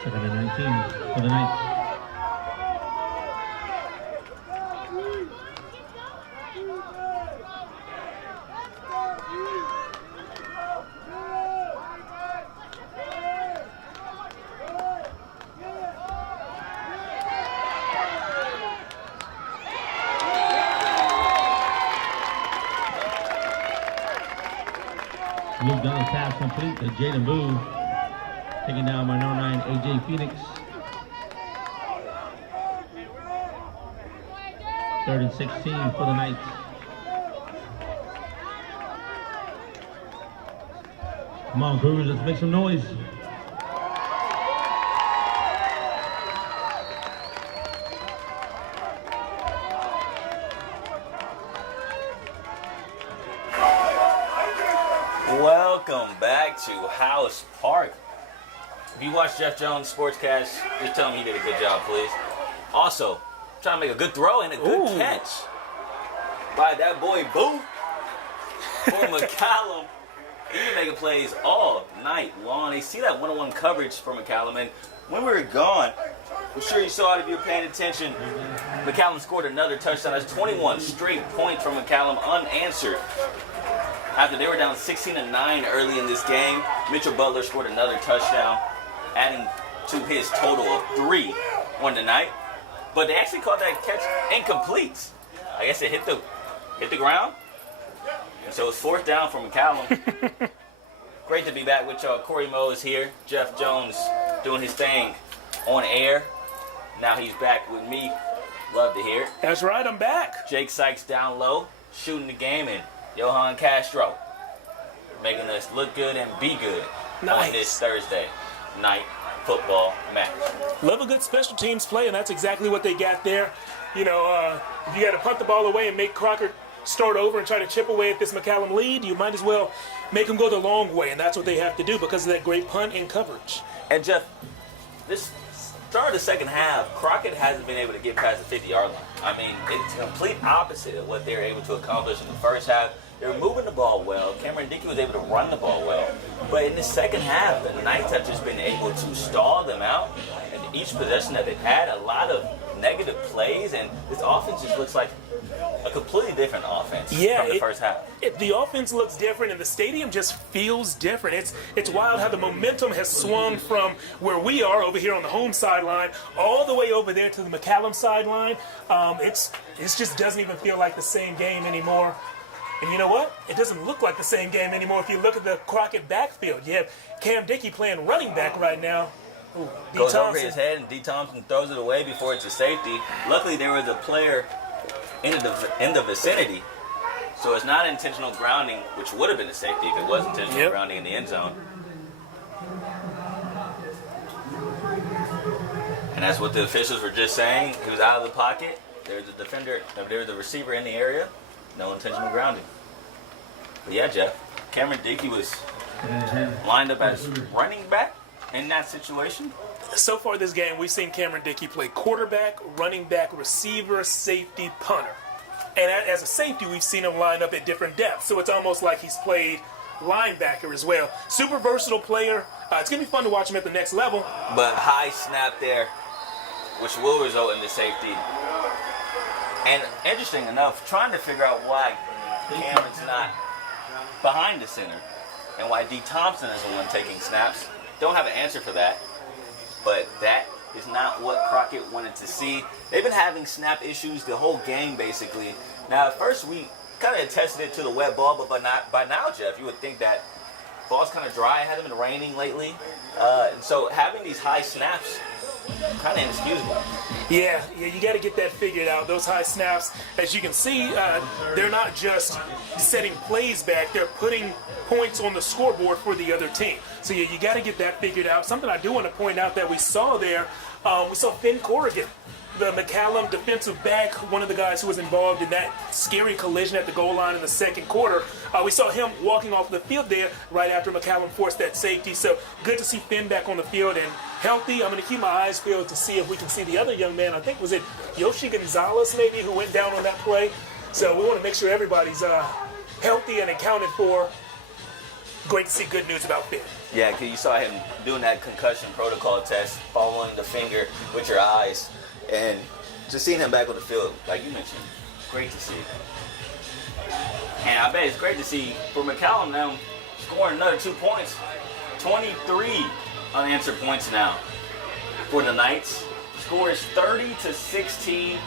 Second and 19 for the Knights. Luke Dunn pass complete to Jaden Boo. Taken down by number 9, AJ Phoenix. 3rd and 16 for the Knights. Come on, Cougars, let's make some noise. Welcome back to House Park. If you watch Jeff Jones' sportscast, just tell him he did a good job, please. Also, trying to make a good throw and a good catch by that boy Boo for McCallum. He's been making plays all night long. They see that one-on-one coverage for McCallum, and when we were gone, I'm sure you saw it if you were paying attention. McCallum scored another touchdown. That's 21 straight points from McCallum unanswered. After they were down 16-9 early in this game, Mitchell Butler scored another touchdown, adding to his total of 3 on the night. But they actually called that catch incomplete. I guess it hit the ground. And so it's 4th down for McCallum. Great to be back with y'all. Corey Moe is here. Jeff Jones doing his thing on air. Now he's back with me. Love to hear it. That's right, I'm back. Jake Sykes down low, shooting the game, and Johan Castro making us look good and be good on this Thursday night football match. Love a good special teams play, and that's exactly what they got there. You know, if you got to punt the ball away and make Crockett start over and try to chip away at this McCallum lead, you might as well make them go the long way, and that's what they have to do because of that great punt and coverage. And Jeff, this start of the second half, Crockett hasn't been able to get past the 50-yard line. I mean, it's the complete opposite of what they were able to accomplish in the first half. They were moving the ball well. Cameron Dickey was able to run the ball well. But in the second half, the Knights have just been able to stall them out. And each possession that they've had, a lot of negative plays, and this offense just looks like a completely different offense from the first half. The offense looks different, and the stadium just feels different. It's wild how the momentum has swung from where we are over here on the home sideline all the way over there to the McCallum sideline. It just doesn't even feel like the same game anymore. And you know what? It doesn't look like the same game anymore if you look at the Crockett backfield. You have Cam Dickey playing running back right now. Ooh, goes over his head, and D. Thompson throws it away before it's a safety. Luckily, there was a player in the vicinity, so it's not intentional grounding, which would have been a safety if it was intentional grounding in the end zone. And that's what the officials were just saying. He was out of the pocket. There's a defender, there was a receiver in the area. No intentional grounding. But yeah, Jeff, Cameron Dickey was lined up as running back in that situation. So far this game, we've seen Cameron Dickey play quarterback, running back, receiver, safety, punter. And as a safety, we've seen him line up at different depths. So it's almost like he's played linebacker as well. Super versatile player. It's going to be fun to watch him at the next level. But high snap there, which will result in the safety. And interesting enough, trying to figure out why Cameron's not behind the center and why D. Thompson is the one taking snaps. Don't have an answer for that. But that is not what Crockett wanted to see. They've been having snap issues the whole game, basically. Now, at first, we kind of attested it to the wet ball, but by now, Jeff, you would think that ball's kind of dry. It hasn't been raining lately. And so having these high snaps, kind of inexcusable. Yeah, you got to get that figured out. Those high snaps, as you can see, they're not just setting plays back. They're putting points on the scoreboard for the other team. So yeah, you got to get that figured out. Something I do want to point out that we saw there, we saw Finn Corrigan, the McCallum defensive back, one of the guys who was involved in that scary collision at the goal line in the second quarter. We saw him walking off the field there right after McCallum forced that safety. So good to see Finn back on the field and healthy. I'm going to keep my eyes peeled to see if we can see the other young man. I think, was it Yoshi Gonzalez maybe, who went down on that play? So we want to make sure everybody's healthy and accounted for. Great to see good news about Finn. Yeah, because you saw him doing that concussion protocol test, following the finger with your eyes. And just seeing him back on the field, like you mentioned, great to see. And I bet it's great to see for McCallum now scoring another 2 points. 23 unanswered points now for the Knights. Score is 30-16,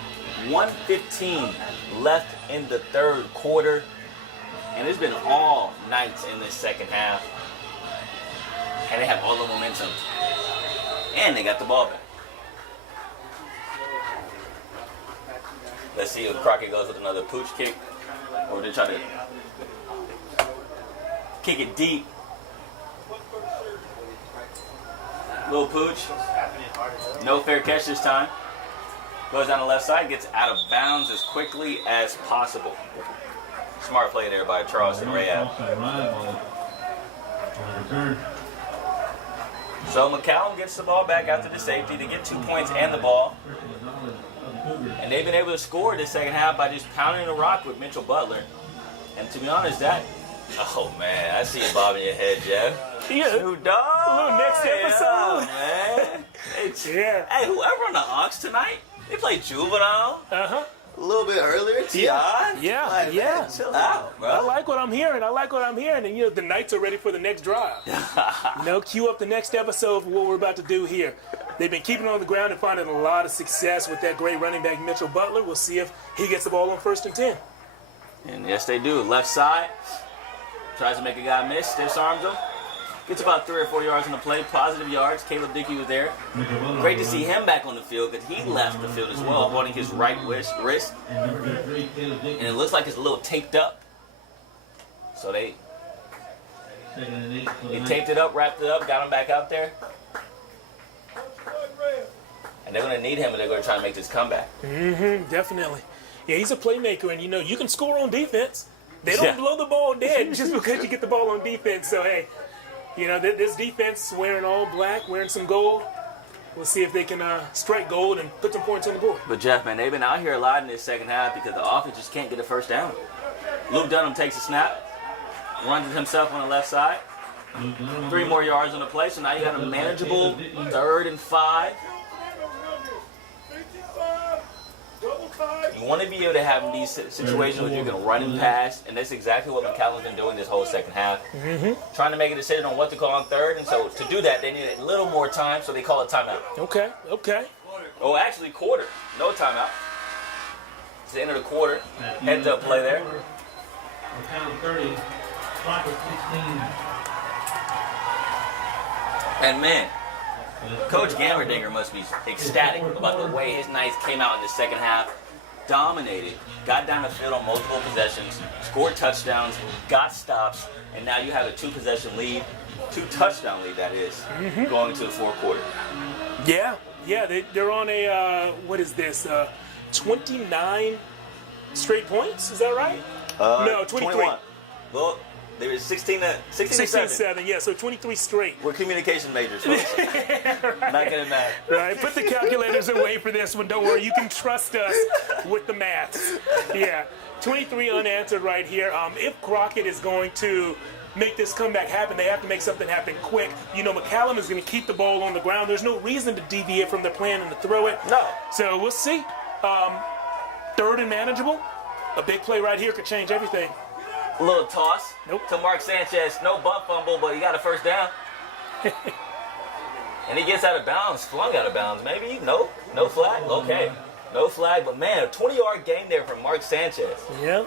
1:15 left in the third quarter. And it's been all Knights in this second half. And they have all the momentum. And they got the ball back. Let's see if Crockett goes with another pooch kick. Or they try to kick it deep. Little pooch. No fair catch this time. Goes down the left side, gets out of bounds as quickly as possible. Smart play there by Charleston Rayab. So McCallum gets the ball back after the safety to get 2 points and the ball. And they've been able to score this second half by just pounding the rock with Mitchell Butler. And to be honest, oh man, I see it bobbing your head, Jeff. Yeah. Snoop Dogg. A little next episode. Yeah, man. Yeah. Hey, whoever on the Aux tonight, they played Juvenile. Uh-huh. A little bit earlier, T.I. Yeah. Like, Yeah. Man, chill out, bro. I like what I'm hearing. And the Knights are ready for the next drive. Cue up the next episode for what we're about to do here. They've been keeping it on the ground and finding a lot of success with that great running back, Mitchell Butler. We'll see if he gets the ball on 1st and 10. And yes, they do. Left side. Tries to make a guy miss. Disarms him. Gets about 3 or 4 yards on the play. Positive yards. Caleb Dickey was there. Great to see him back on the field because he left the field as well, holding his right wrist. And it looks like it's a little taped up. So they taped it up, wrapped it up, got him back out there. And they're going to need him, and they're going to try to make this comeback. Mm-hmm, definitely. Yeah, he's a playmaker, and you can score on defense. They don't blow the ball dead just because you get the ball on defense. So, hey, this defense wearing all black, wearing some gold. We'll see if they can strike gold and put some points on the board. But, Jeff, man, they've been out here a lot in this second half because the offense just can't get a first down. Luke Dunham takes a snap, runs it himself on the left side. 3 more yards on the play, so now you got a manageable 3rd and 5. You want to be able to have these situations where you can run and pass, and that's exactly what McCallum's been doing this whole second half. Mm-hmm. Trying to make a decision on what to call on 3rd, and so to do that, they need a little more time, so they call a timeout. Okay. Oh, actually, quarter. No timeout. It's the end of the quarter. Heads up play there. McCallum 30, Crockett 16. And man, Coach Gammerdinger must be ecstatic about the way his Knights came out in the second half, dominated, got down the field on multiple possessions, scored touchdowns, got stops, and now you have a 2-possession lead, 2-touchdown lead that is, going into the fourth quarter. Yeah, they're on a, 29 straight points. Is that right? No, 23. 21. Well, there is 16 to 16-7, yeah, so 23 straight. We're communication majors, folks. Not good at math. Right, put the calculators away for this one. Don't worry, you can trust us with the maths. Yeah, 23 unanswered right here. If Crockett is going to make this comeback happen, they have to make something happen quick. You know, McCallum is going to keep the ball on the ground. There's no reason to deviate from their plan and to throw it. No. So we'll see. Third and manageable. A big play right here could change everything. A little toss Nope. to Mark Sanchez. No bump fumble, but he got a first down. And he gets out of bounds, flung out of bounds. Maybe? No flag? Okay. No flag, but man, a 20-yard gain there from Mark Sanchez. Yeah.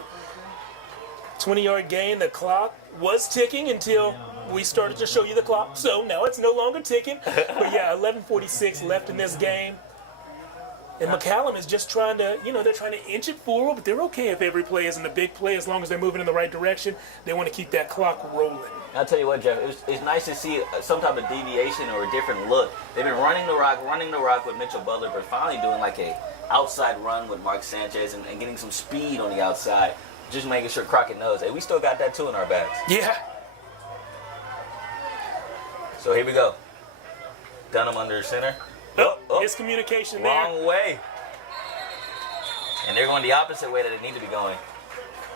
20-yard gain. The clock was ticking until we started to show you the clock. So now it's no longer ticking. But yeah, 11:46 left in this game. And McCallum is just trying to, they're trying to inch it forward, but they're okay if every play isn't a big play as long as they're moving in the right direction. They want to keep that clock rolling. I'll tell you what, Jeff, it's nice to see some type of deviation or a different look. They've been running the rock with Mitchell Butler, but finally doing like a outside run with Mark Sanchez and getting some speed on the outside. Just making sure Crockett knows, hey, we still got that too in our bags. Yeah. So here we go. Dunham under center. Oh, miscommunication there. Wrong way. And they're going the opposite way that they need to be going.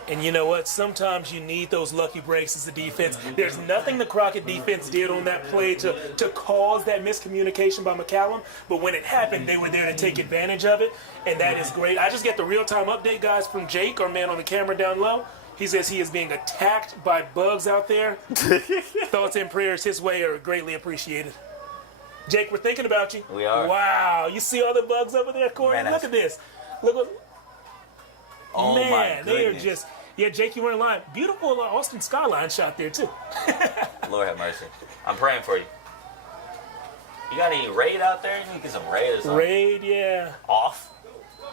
And you know what? Sometimes you need those lucky breaks as a defense. There's nothing the Crockett defense did on that play to cause that miscommunication by McCallum. But when it happened, they were there to take advantage of it. And that is great. I just get the real-time update, guys, from Jake, our man on the camera down low. He says he is being attacked by bugs out there. Thoughts and prayers his way are greatly appreciated. Jake, we're thinking about you. We are. Wow. You see all the bugs over there, Corey? Man, look at this. Look what... Oh, man, my goodness. they are just... Yeah, Jake, you weren't lying. Beautiful Austin skyline shot there, too. Lord have mercy. I'm praying for you. You got any raid out there? You can get some raid or something. Raid, yeah. Off?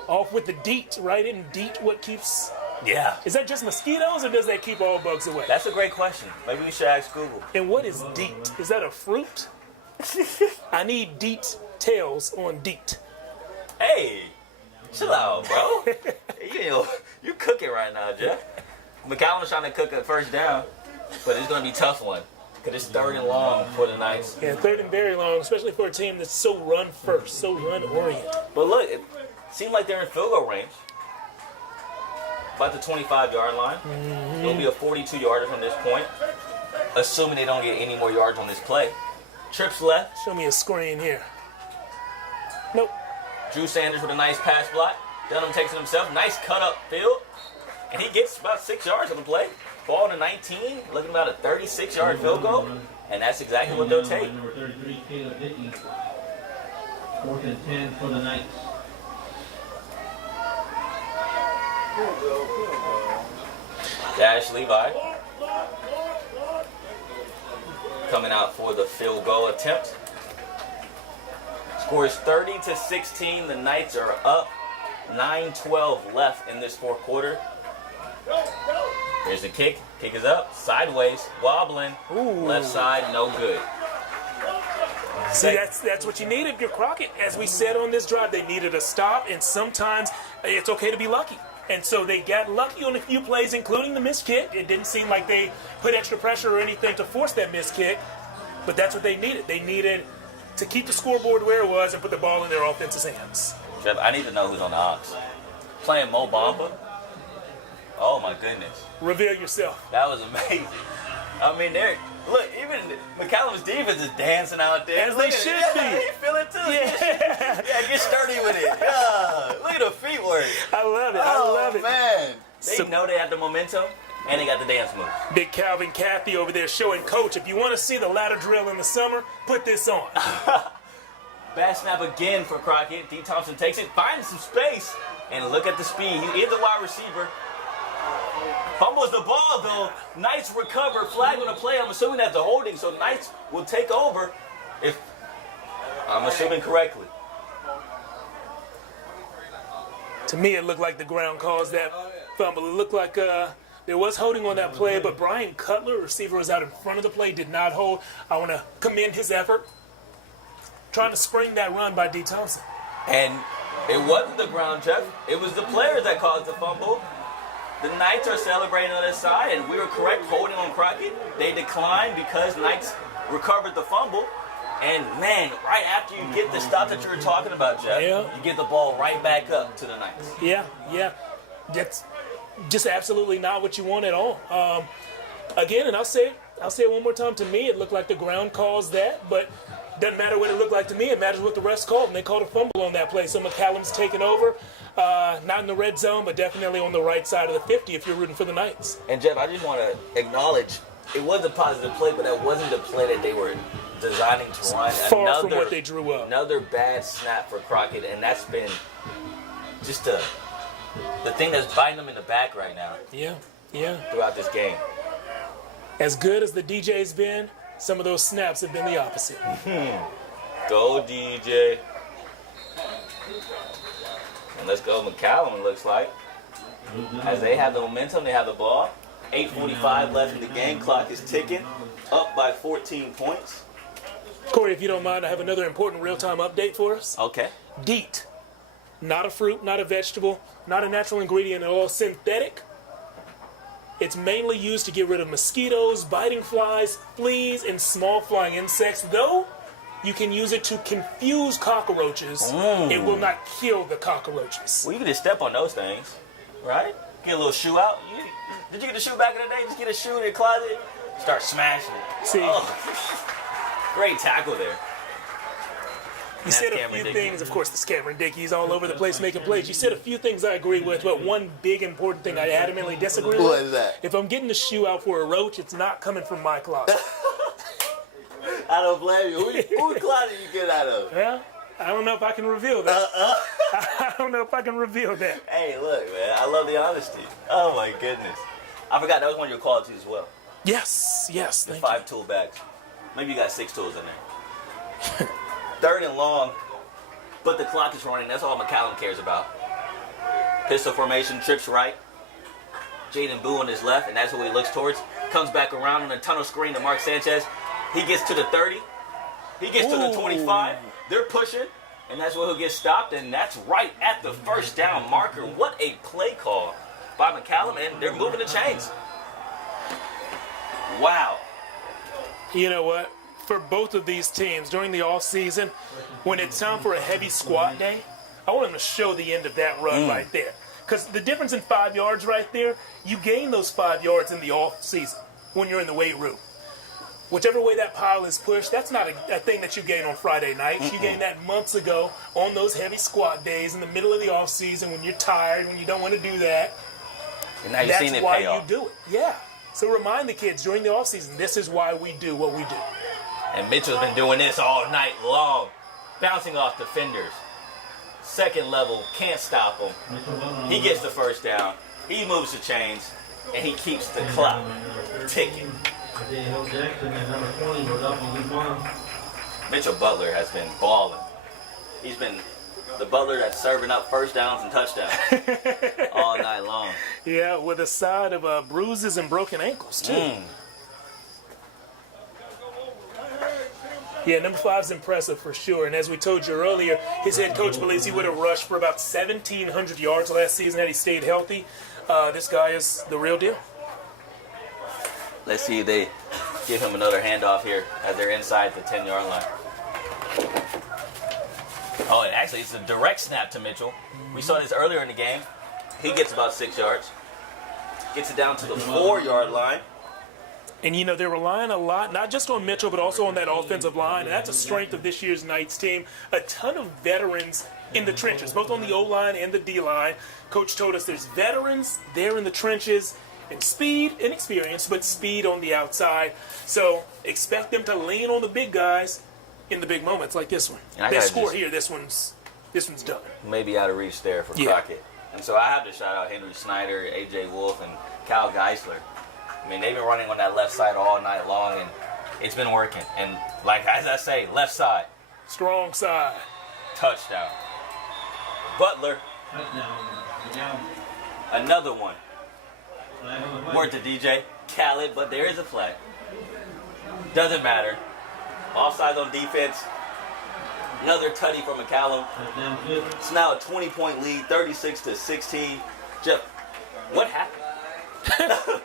Off with the DEET, right? Isn't DEET what keeps... Yeah. Is that just mosquitoes, or does that keep all bugs away? That's a great question. Maybe we should ask Google. And what is DEET? Is that a fruit? I need DEET tails on DEET. Hey, chill out, bro. You cooking right now, Jeff. McCallum's trying to cook a first down, but it's going to be a tough one because it's third and long for the Knights. Yeah, third and very long, especially for a team that's so run first, so run oriented. But look, it seemed like they're in field goal range. About the 25-yard line. It'll be a 42-yarder from this point, assuming they don't get any more yards on this play. Trips left. Show me a screen here. Nope. Drew Sanders with a nice pass block. Dunham takes it himself. Nice cut up field. And he gets about 6 yards on the play. Ball to 19. Looking about a 36-yard field goal. And that's exactly what they'll take. Number 33, Caleb Dickey. 4th and 10 for the Knights. Dash Levi coming out for the field goal attempt. Score is 30-16. The Knights are up. 9:12 left in this fourth quarter. Here's the kick. Kick is up. Sideways. Wobbling. Ooh. Left side. No good. See, that's what you need if you're Crockett. As we said on this drive, they needed a stop, and sometimes it's okay to be lucky. And so they got lucky on a few plays, including the missed kick. It didn't seem like they put extra pressure or anything to force that missed kick, but that's what they needed. They needed to keep the scoreboard where it was and put the ball in their offense's hands. Jeff, I need to know who's on the Ox. Playing Mo Bamba. Oh, my goodness. Reveal yourself. That was amazing. I mean, look, even McCallum's defense is dancing out there. As they should be. He feel it too. Yeah. Yeah, get sturdy with it. Yeah. Look at the feet work. I love it. I love it. Man. They So- know they have the momentum, and they got the dance move. Big Calvin Cathy over there showing coach, if you want to see the ladder drill in the summer, put this on. Bad snap again for Crockett. D. Thompson takes it, finds some space, and look at the speed. He is the wide receiver. Fumbles the ball, though. Knights recover. Flag on the play. I'm assuming that's the holding, so Knights will take over if I'm assuming correctly. To me, it looked like the ground caused that fumble. It looked like there was holding on that play, but Brian Cutler, receiver, was out in front of the play, did not hold. I want to commend his effort trying to spring that run by D. Thompson. And It wasn't the ground, Jeff. It was the players that caused the fumble. The Knights are celebrating on their side, and we were correct holding on Crockett. They declined because Knights recovered the fumble. And, man, right after you get the stop that you were talking about, Jeff, you get the ball right back up to the Knights. Yeah. That's just absolutely not what you want at all. Again, and I'll say it one more time. To me, it looked like the ground caused that, but doesn't matter what it looked like to me. It matters what the refs called, and they called a fumble on that play. So McCallum's taken over, not in the red zone, but definitely on the right side of the 50 if you're rooting for the Knights. And, Jeff, I just want to acknowledge it was a positive play, but that wasn't the play that they were designing to run. Far from what they drew up. Another bad snap for Crockett, and that's been just the thing that's biting them in the back right now. Yeah. Throughout this game. As good as the DJ's been, some of those snaps have been the opposite. Go, DJ. And let's go McCallum, it looks like. As they have the momentum, they have the ball. 8:45 left in the game. Clock is ticking. Up by 14 points. Corey, if you don't mind, I have another important real-time update for us. Okay. DEET. Not a fruit, not a vegetable, not a natural ingredient at all. Synthetic. It's mainly used to get rid of mosquitoes, biting flies, fleas, and small flying insects. Though you can use it to confuse cockroaches, it will not kill the cockroaches. Well, you can just step on those things, right? Get a little shoe out. Did you get a shoe back in the day? Just get a shoe in your closet, start smashing it. See, great tackle there. you said a few things. Of course, the Cameron Dickey, he's all over the place making plays. You said a few things I agree with, but one big important thing I adamantly disagree with. What is that? If I'm getting the shoe out for a roach, it's not coming from my closet. I don't blame you. Whose closet you get out of? Well, I don't know if I can reveal that. I don't know if I can reveal that. Hey, look, man. I love the honesty. Oh, my goodness. I forgot that was one of your qualities as well. Yes, The thank 5 tool bags. Maybe you got 6 tools in there. 3rd and long, but the clock is running. That's all McCallum cares about. Pistol formation, trips right. Jaden Boo on his left, and that's who he looks towards. Comes back around on the tunnel screen to Mark Sanchez. He gets to the 30. He gets to the 25. They're pushing, and that's where he'll get stopped, and that's right at the first down marker. What a play call by McCallum, and they're moving the chains. Wow. You know what? For both of these teams during the off season, when it's time for a heavy squat day, I want them to show the end of that run right there. Because the difference in 5 yards right there, you gain those 5 yards in the off season when you're in the weight room. Whichever way that pile is pushed, that's not a thing that you gain on Friday nights. You gained that months ago on those heavy squat days in the middle of the off season when you're tired, when you don't want to do that. And now you're seeing it That's why pay off. you do it. Yeah. So remind the kids during the off season, this is why we do what we do. And Mitchell's been doing this all night long. Bouncing off defenders. Second level, can't stop him. He gets the first down. He moves the chains. And he keeps the clock ticking. Mitchell Butler has been balling. He's been the Butler that's serving up first downs and touchdowns all night long. Yeah, with a side of bruises and broken ankles, too. Yeah, number 5's impressive for sure. And as we told you earlier, his head coach believes he would have rushed for about 1,700 yards last season had he stayed healthy. This guy is the real deal. Let's see if they give him another handoff here as they're inside the 10-yard line. Oh, and actually, it's a direct snap to Mitchell. We saw this earlier in the game. He gets about 6 yards. Gets it down to the 4-yard line. And, you know, they're relying a lot, not just on Mitchell, but also on that offensive line. And that's a strength of this year's Knights team. A ton of veterans in the trenches, both on the O-line and the D-line. Coach told us there's veterans there in the trenches, and speed and experience, but speed on the outside. So expect them to lean on the big guys in the big moments like this one. They score here, this one's done. Maybe out of reach there for Crockett. And so I have to shout out Henry Snyder, A.J. Wolf, and Kyle Geisler. I mean, they've been running on that left side all night long, and it's been working. And like as I say, left side. Strong side. Touchdown. Butler. Another one. Word to DJ Khaled, but there is a flag. Doesn't matter. Offsides on defense. Another tutty for McCallum. It's now a 20-point lead, 36-16. Jeff, what happened?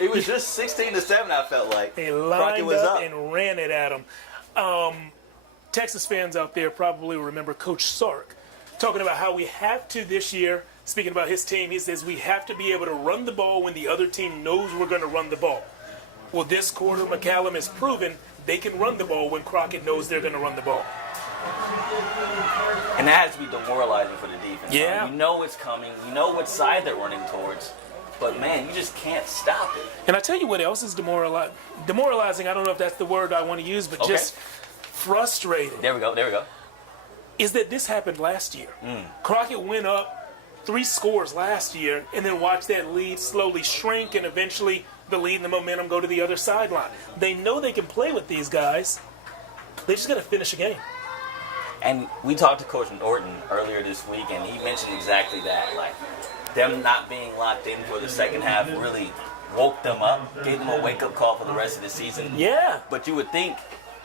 It was just 16-7, I felt like. They Crockett lined was up up. and ran it at him. Texas fans out there probably remember Coach Sark talking about how we have to this year, speaking about his team, he says we have to be able to run the ball when the other team knows we're going to run the ball. Well, this quarter, McCallum has proven they can run the ball when Crockett knows they're going to run the ball. And that has to be demoralizing for the defense. Yeah. You know it's coming. You know what side they're running towards. But, man, you just can't stop it. And I tell you what else is demoralizing. I don't know if that's the word I want to use, but Okay. just frustrating. There we go. Is that this happened last year. Crockett went up 3 scores last year and then watched that lead slowly shrink and eventually the lead and the momentum go to the other sideline. They know they can play with these guys. They just got to finish a game. And we talked to Coach Norton earlier this week, and he mentioned exactly that. Like, them not being locked in for the second half really woke them up, gave them a wake-up call for the rest of the season. Yeah. But you would think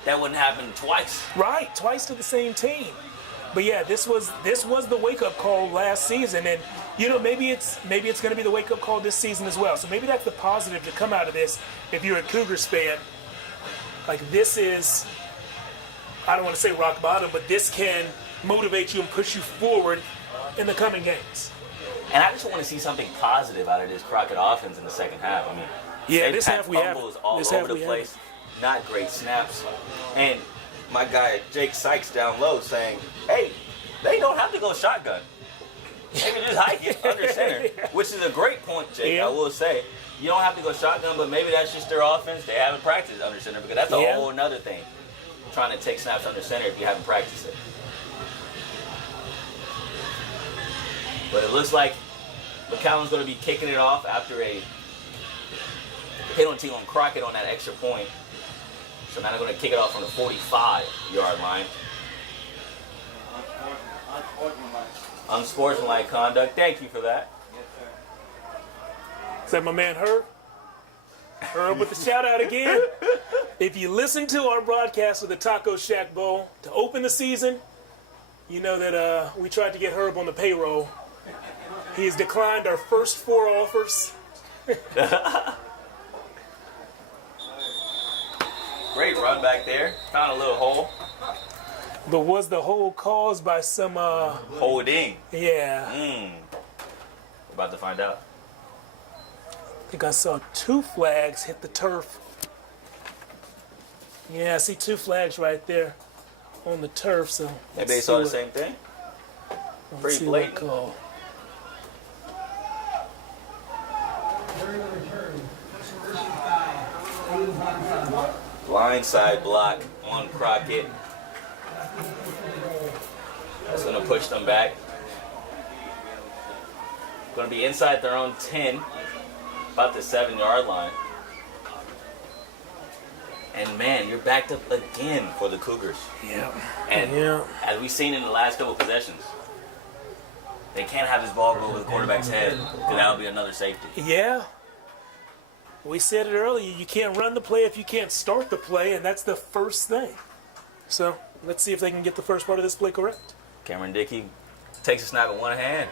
that wouldn't happen twice. Right, twice to the same team. But yeah, this was the wake-up call last season, and you know maybe it's going to be the wake-up call this season as well. So maybe that's the positive to come out of this. If you're a Cougars fan, like this is, I don't want to say rock bottom, but this can motivate you and push you forward in the coming games. And I just want to see something positive out of this Crockett offense in the second half. I mean, Yeah, they've this had half we have. fumbles all This over half the we have. place. Not great snaps. And my guy Jake Sykes down low saying, hey, they don't have to go shotgun. They can just hike it under center, which is a great point, Jake, Yeah. I will say. You don't have to go shotgun, but maybe that's just their offense. They haven't practiced under center because that's a Yeah. whole other thing. Trying to take snaps under center if you haven't practiced it. But it looks like McCallum's going to be kicking it off after a penalty on Crockett on that extra point. So now they're going to kick it off from the 45-yard line. Unsportsmanlike conduct. Thank you for that. Is that my man Herb? Herb with the shout out again. If you listen to our broadcast of the Taco Shack Bowl to open the season, you know that we tried to get Herb on the payroll. He has declined our first 4 offers. Great run back there. Found a little hole. But was the hole caused by some, Holding. yeah. We're about to find out. I think I saw 2 flags hit the turf. Yeah, I see 2 flags right there on the turf. So Maybe they saw the same thing. Pretty blatant. Call. Blindside block on Crockett. That's going to push them back. Going to be inside their own 10, about the 7-yard line. And man, you're backed up again for the Cougars. Yeah. And Yeah. as we've seen in the last couple possessions, they can't have this ball go over the quarterback's head because that'll be another safety. Yeah. We said it earlier, you can't run the play if you can't start the play, and that's the first thing. So let's see if they can get the first part of this play correct. Cameron Dickey takes a snap in one hand.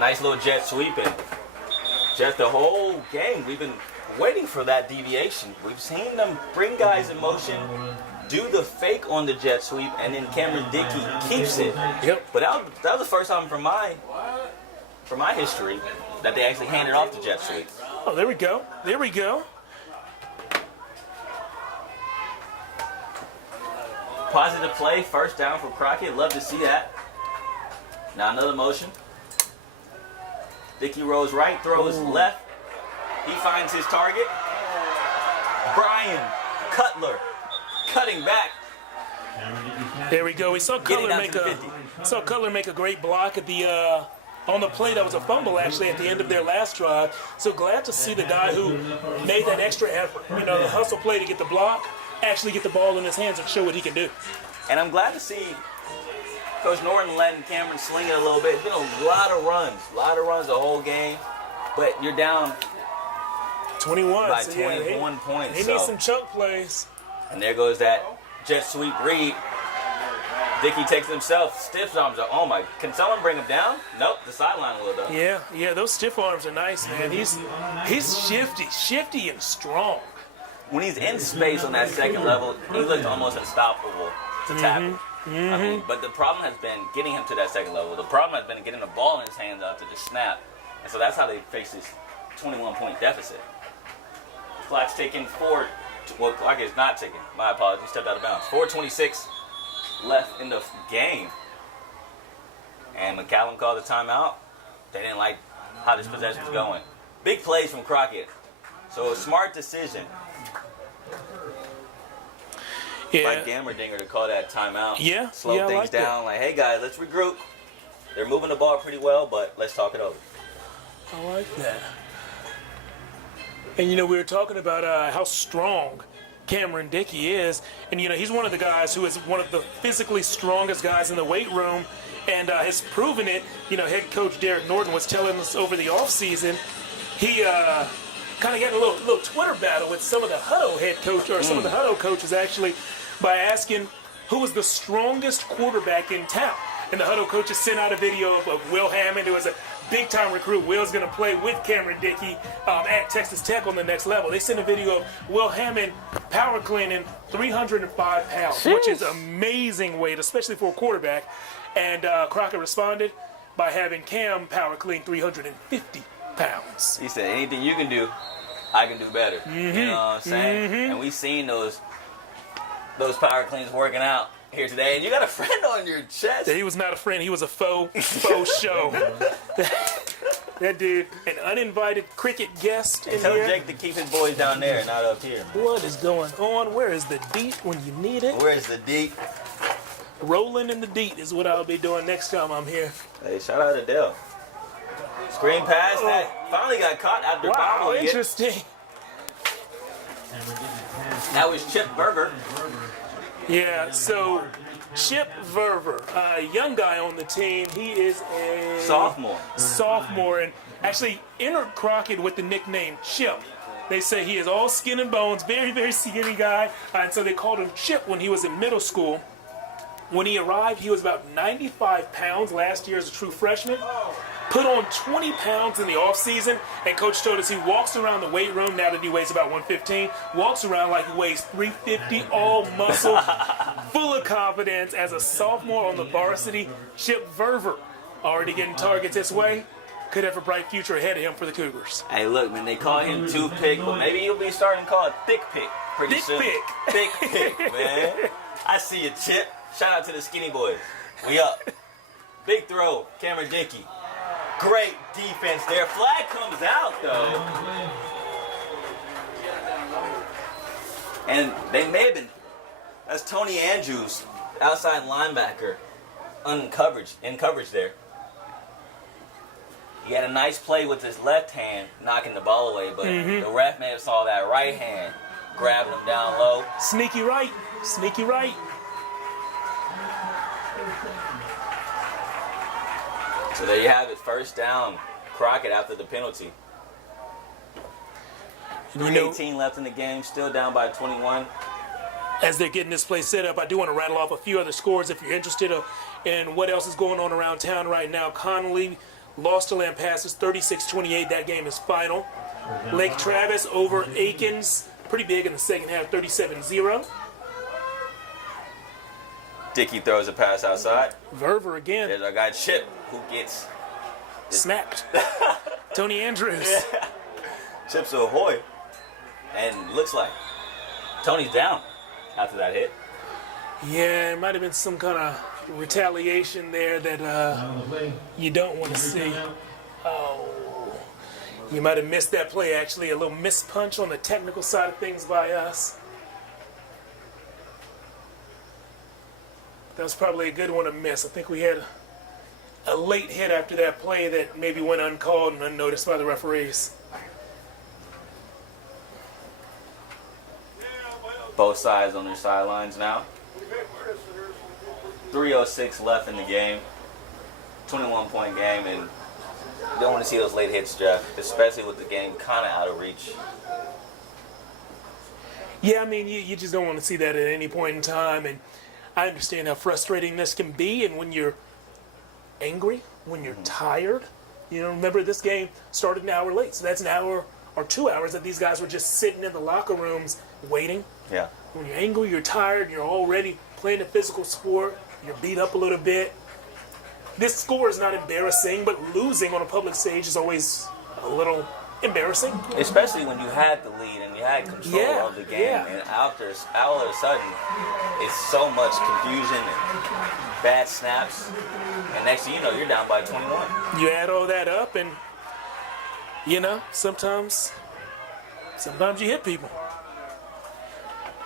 Nice little jet sweep, and just the whole game, we've been waiting for that deviation. We've seen them bring guys in motion, do the fake on the jet sweep, and then Cameron Dickey keeps it. Yep. But that was the first time from my history that they actually handed off the jet sweep. Oh, there we go. There we go. Positive play, first down for Crockett. Love to see that. Now another motion. Dickey rolls right, throws left. He finds his target. Brian Cutler cutting back. There we go. We saw Getting Cutler down make to the a 50. make a great block at the on the play that was a fumble actually at the end of their last drive. So glad to see the guy who made that extra effort. You know, the hustle play to get the block, actually get the ball in his hands and show what he can do. And I'm glad to see Coach Norton letting Cameron sling it a little bit. It's been a lot of runs the whole game. But you're down 21. by so yeah, 21 points. He so. needs some chunk plays. And there goes that jet sweep read. Dickey takes himself, stiff arms. Oh my! Can someone bring him down? Nope. The sideline will though. Yeah, those stiff arms are nice, man. He's shifty and strong. When he's in space on that second level, he looks almost unstoppable to tackle. I mean, but the problem has been getting him to that second level. The problem has been getting the ball in his hands after the snap, and so that's how they face this 21-point deficit. Clock's taking four. Well, clock is not ticking. My apologies. Stepped out of bounds. 4:26 left in the game, and McCallum called a timeout. They didn't like how this possession was going. Big plays from Crockett, so a smart decision by Gammerdinger to call that timeout. Slow things down. Like, hey guys, let's regroup. They're moving the ball pretty well, but let's talk it over. I like that. And we were talking about how strong Cameron Dickey is, and he's one of the guys who is one of the physically strongest guys in the weight room, and has proven it. Head coach Derek Norton was telling us over the offseason, he kind of got a little Twitter battle with some of the Hutto head coach, or some of the Hutto coaches actually, by asking who was the strongest quarterback in town. And the Hutto coaches sent out a video of Will Hammond, who was a big-time recruit. Will's going to play with Cameron Dickey at Texas Tech on the next level. They sent a video of Will Hammond power cleaning 305 pounds, which is amazing weight, especially for a quarterback. And Crockett responded by having Cam power clean 350 pounds. He said, anything you can do, I can do better. You know what I'm saying? And we've seen those power cleans working out here today. And you got a friend on your chest. He was not a friend. He was a faux show. That dude, an uninvited cricket guest in Tell here. Jake to keep his boys down there, not up here. What is going on? Where is the deep when you need it? Where's the deep? Rolling in the deep is what I'll be doing next time I'm here. Hey, shout out to Dell. Screen pass that finally got caught after Wow, interesting. That was Chip Berger. Yeah, so Chip Verver, a young guy on the team. He is a sophomore, and actually entered Crockett with the nickname Chip. They say he is all skin and bones, very, very skinny guy, and so they called him Chip when he was in middle school. When he arrived, he was about 95 pounds last year as a true freshman. Put on 20 pounds in the offseason, and coach told us he walks around the weight room now that he weighs about 115, walks around like he weighs 350, all muscle, full of confidence as a sophomore on the varsity. Chip Verver already getting targets this way. Could have a bright future ahead of him for the Cougars. Hey, look, man, they call him Toothpick, but maybe he'll be starting to call it Thick Pick pretty soon. Thick Pick, man. I see you, Chip. Shout out to the skinny boys. We up. Big throw, Cameron Dickey. Great defense there. Flag comes out, though. And they may have been, that's Tony Andrews, outside linebacker, in coverage there. He had a nice play with his left hand, knocking the ball away, but the ref may have saw that right hand, grabbing him down low. Sneaky right. So there you have it, first down, Crockett after the penalty. 3:18 left in the game, still down by 21. As they're getting this play set up, I do want to rattle off a few other scores if you're interested in what else is going on around town right now. Connolly lost to Lampasas 36-28. That game is final. Lake Travis over Aikens, pretty big in the second half, 37-0. Dickey throws a pass outside. Verver again. There's our guy Chip, who gets snapped. Tony Andrews. Yeah. Chip's ahoy. And looks like Tony's down after that hit. Yeah, it might have been some kind of retaliation there that you don't want to see. Oh, you might have missed that play, actually. A little missed punch on the technical side of things by us. That was probably a good one to miss. I think we had a late hit after that play that maybe went uncalled and unnoticed by the referees. Both sides on their sidelines now. 3:06 left in the game. 21-point game, and you don't want to see those late hits, Jeff, especially with the game kind of out of reach. Yeah, I mean, you just don't want to see that at any point in time. And I understand how frustrating this can be, and when you're angry, when you're tired. Remember this game started an hour late, so that's an hour or 2 hours that these guys were just sitting in the locker rooms waiting. Yeah. When you're angry, you're tired, you're already playing a physical sport, you're beat up a little bit. This score is not embarrassing, but losing on a public stage is always a little embarrassing. Especially when you had the lead and you had control of the game, and all of a sudden, it's so much confusion and bad snaps, and next thing you know, you're down by 21. You add all that up, and sometimes you hit people.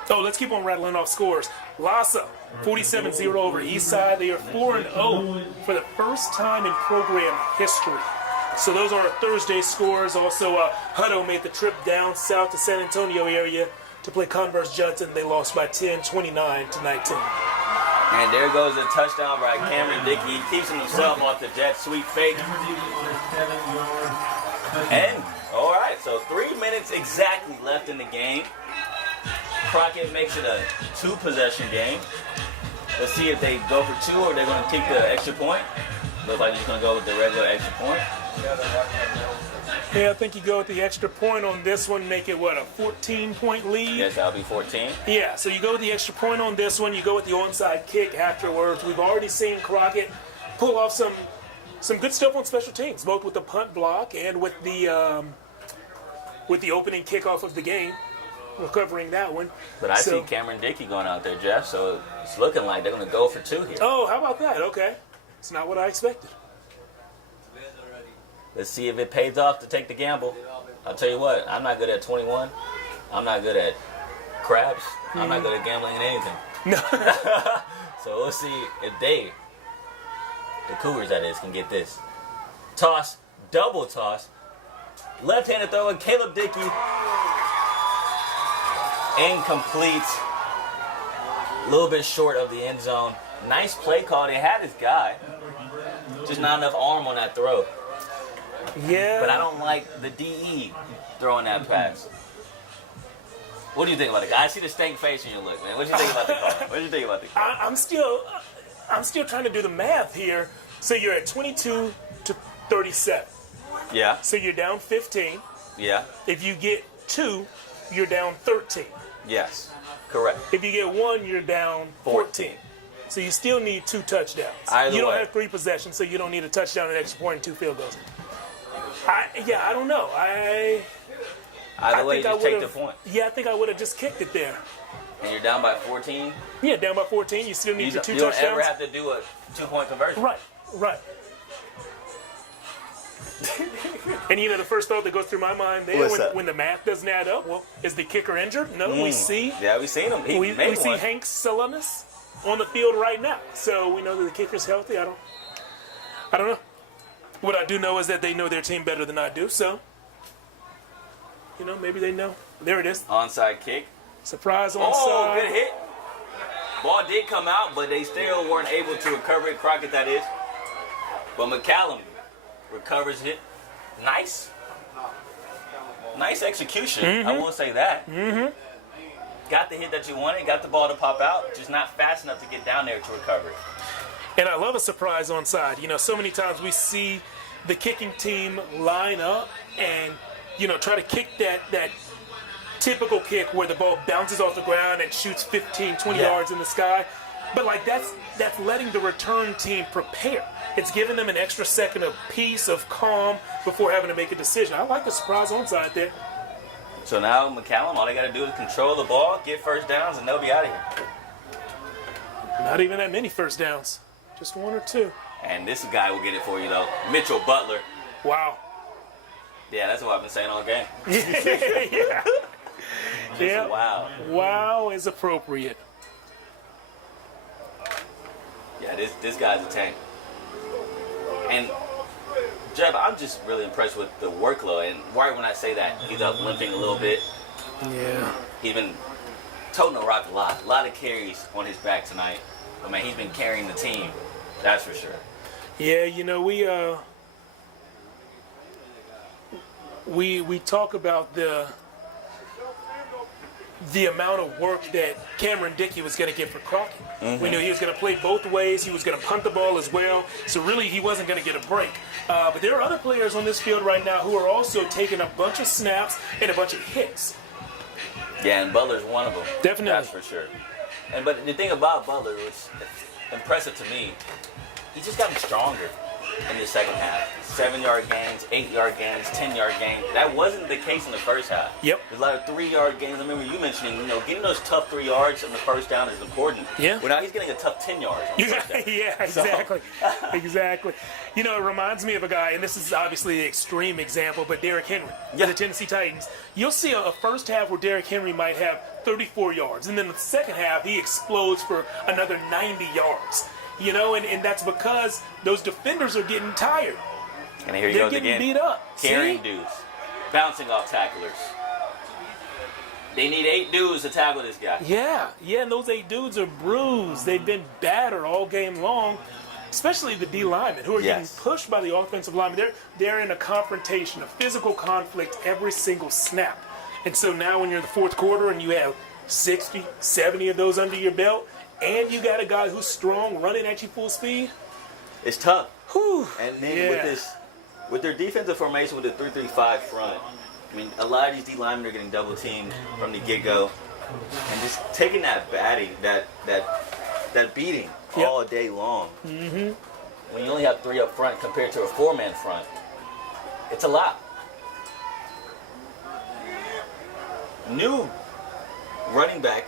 Oh, let's keep on rattling off scores. Lhasa, 47-0 over Eastside. They are 4-0 for the first time in program history. So those are our Thursday scores. Also, Hutto made the trip down south to San Antonio area to play Converse Judson. They lost by 10, 29-19. And there goes a touchdown by Cameron Dickey. He keeps himself off the jet sweep fake. And, all right, so 3 minutes exactly left in the game. Crockett makes it a 2-possession game. Let's see if they go for 2 or they're going to kick the extra point. Looks like they're just going to go with the regular extra point. Yeah, I think you go with the extra point on this one, make it, a 14-point lead? Yes, that'll be 14. Yeah, so you go with the extra point on this one, you go with the onside kick afterwards. We've already seen Crockett pull off some good stuff on special teams, both with the punt block and with the opening kickoff of the game. Recovering that one. But I see Cameron Dickey going out there, Jeff, so it's looking like they're going to go for 2 here. Oh, how about that? Okay. It's not what I expected. Let's see if it pays off to take the gamble. I'll tell you what, I'm not good at 21. I'm not good at craps. I'm not good at gambling in anything. No. So we'll see if the Cougars that is, can get this. Toss, double toss. Left-handed throw, and Caleb Dickey. Incomplete. A little bit short of the end zone. Nice play call. They had his guy. Just not enough arm on that throw. Yeah. But I don't like the DE throwing that pass. What do you think about it? I see the stank face in your look, man. What do you think about the call? What do you think about the call? I'm still trying to do the math here. So you're at 22-37. Yeah. So you're down 15. Yeah. If you get 2, you're down 13. Yes. Correct. If you get 1, you're down 14. So you still need 2 touchdowns. You don't have 3 possessions, so you don't need a touchdown, an extra point, and 2 field goals. I don't know. Either way, you just take the point. Yeah, I think I would have just kicked it there. And you're down by 14? Yeah, down by 14. You still need your 2 touchdowns. You don't ever have to do a 2-point conversion. Right. And the first thought that goes through my mind there when the math doesn't add up, well, is the kicker injured? No, we see. Yeah, we've seen him. We see Hank Salonis on the field right now. So we know that the kicker's healthy. I don't know. What I do know is that they know their team better than I do. So, maybe they know. There it is. Onside kick. Surprise onside. Oh, good hit. Ball did come out, but they still weren't able to recover it. Crockett, that is. But McCallum recovers it. Nice execution. Mm-hmm. I will say that. Mm-hmm. Got the hit that you wanted. Got the ball to pop out. Just not fast enough to get down there to recover it. And I love a surprise onside. So many times we see the kicking team line up and, try to kick that typical kick where the ball bounces off the ground and shoots 15, 20 yards in the sky. But that's letting the return team prepare. It's giving them an extra second of peace, of calm before having to make a decision. I like the surprise onside there. So now McCallum, all they got to do is control the ball, get first downs, and they'll be out of here. Not even that many first downs. Just 1 or 2. And this guy will get it for you, though. Mitchell Butler. Wow. Yeah, that's what I've been saying all game. Yeah. Just wow. Wow is appropriate. Yeah, this guy's a tank. And, Jeff, I'm just really impressed with the workload. And right when I say that, he's up limping a little bit. Yeah. He's been toting the rock a lot. A lot of carries on his back tonight. But, man, he's been carrying the team. That's for sure. Yeah, we talk about the the amount of work that Cameron Dickey was going to get for Crockett. We knew he was going to play both ways. He was going to punt the ball as well. So really, he wasn't going to get a break. But there are other players on this field right now who are also taking a bunch of snaps and a bunch of hits. Yeah, and Butler's one of them. Definitely. That's for sure. But the thing about Butler, which is impressive to me, he just gotten stronger in the second half. 7-yard gains, 8-yard gains, 10-yard gains. That wasn't the case in the first half. Yep. There's a lot of 3-yard gains. I remember you mentioning, getting those tough 3 yards on the first down is important. Yeah. Well, now he's getting a tough 10 yards on the first down. Yeah, exactly. Exactly. It reminds me of a guy, and this is obviously an extreme example, but Derrick Henry, the Tennessee Titans. You'll see a first half where Derrick Henry might have 34 yards, and then the second half he explodes for another 90 yards. And that's because those defenders are getting tired. And here he They're goes getting again. beat up. Carrying See? dudes. Bouncing off tacklers. They need 8 dudes to tackle this guy. Yeah, and those 8 dudes are bruised. They've been battered all game long, especially the D linemen who are getting pushed by the offensive linemen. They're in a confrontation, a physical conflict every single snap. And so now when you're in the fourth quarter and you have 60, 70 of those under your belt, and you got a guy who's strong running at you full speed, it's tough. Whew. And then with their defensive formation with the 3-3-5 front, a lot of these D linemen are getting double teamed from the get-go, and just taking that batting, that beating all day long. Mm-hmm. When you only have 3 up front compared to a 4-man front, it's a lot. New running back.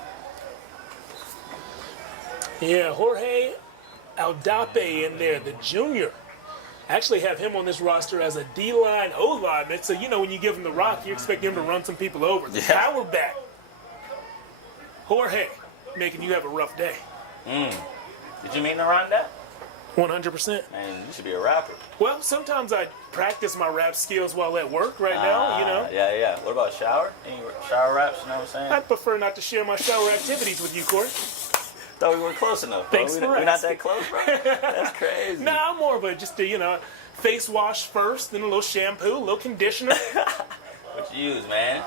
Yeah, Jorge Aldape in there, the junior. I actually have him on this roster as a D-line, O-lineman. So, when you give him the rock, you expect him to run some people over. The power back. Jorge, making you have a rough day. Did you mean to run that? 100%. Man, you should be a rapper. Well, sometimes I practice my rap skills while at work right now, Yeah. What about shower? Any shower raps, you know what I'm saying? I'd prefer not to share my shower activities with you, Corey. Thought we were close enough, bro. Thanks for We're not asking. that close, bro. That's crazy. Nah, I'm more of a face wash first, then a little shampoo, a little conditioner. What you use, man?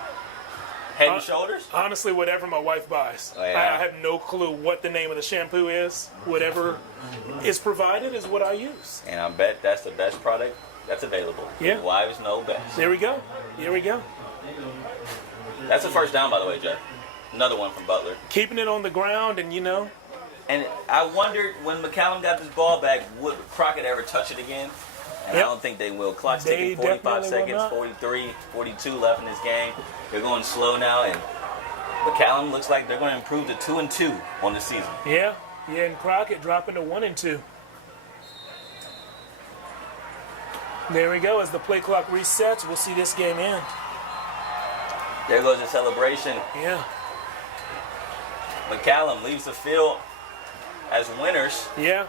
Head and shoulders? Honestly, whatever my wife buys. Oh, yeah? I have no clue what the name of the shampoo is. Whatever is provided is what I use. And I bet that's the best product that's available. Yeah. Wives know best. There we go. Here we go. That's the first down, by the way, Jeff. Another one from Butler. Keeping it on the ground and, And I wondered when McCallum got this ball back, would Crockett ever touch it again? And I don't think they will. Clock's ticking, 45 seconds, 43, 42 left in this game. They're going slow now, and McCallum looks like they're going to improve to 2-2 on the season. Yeah, and Crockett dropping to 1-2. There we go. As the play clock resets, we'll see this game end. There goes the celebration. Yeah. McCallum leaves the field as winners. Yeah.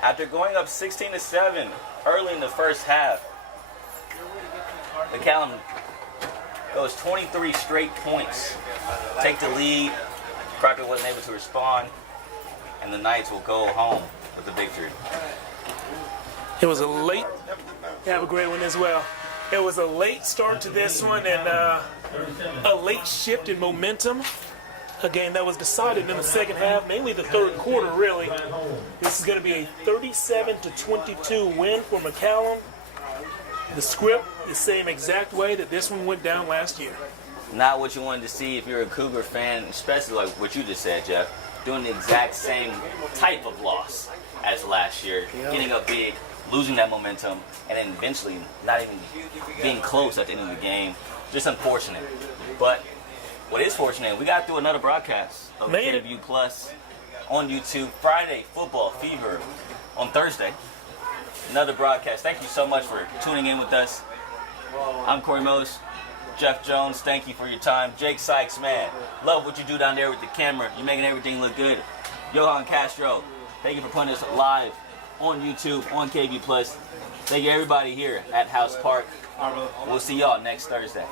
After going up 16-7 early in the first half, McCallum goes 23 straight points, take the lead. Crockett wasn't able to respond, and the Knights will go home with the victory. It was a late. Have a great one as well. It was a late start to this one and a late shift in momentum. A game that was decided in the second half, mainly the third quarter, really. This is going to be a 37-22 win for McCallum. The script, the same exact way that this one went down last year. Not what you wanted to see if you're a Cougar fan, especially like what you just said, Jeff. Doing the exact same type of loss as last year. Getting up big, losing that momentum, and then eventually not even being close at the end of the game. Just unfortunate. But what is fortunate, we got through another broadcast of KVUE Plus on YouTube. Friday, Football Fever on Thursday. Another broadcast. Thank you so much for tuning in with us. I'm Corey Millis. Jeff Jones, thank you for your time. Jake Sykes, man, love what you do down there with the camera. You're making everything look good. Johan Castro, thank you for putting us live on YouTube, on KVUE Plus. Thank you everybody here at House Park. We'll see y'all next Thursday.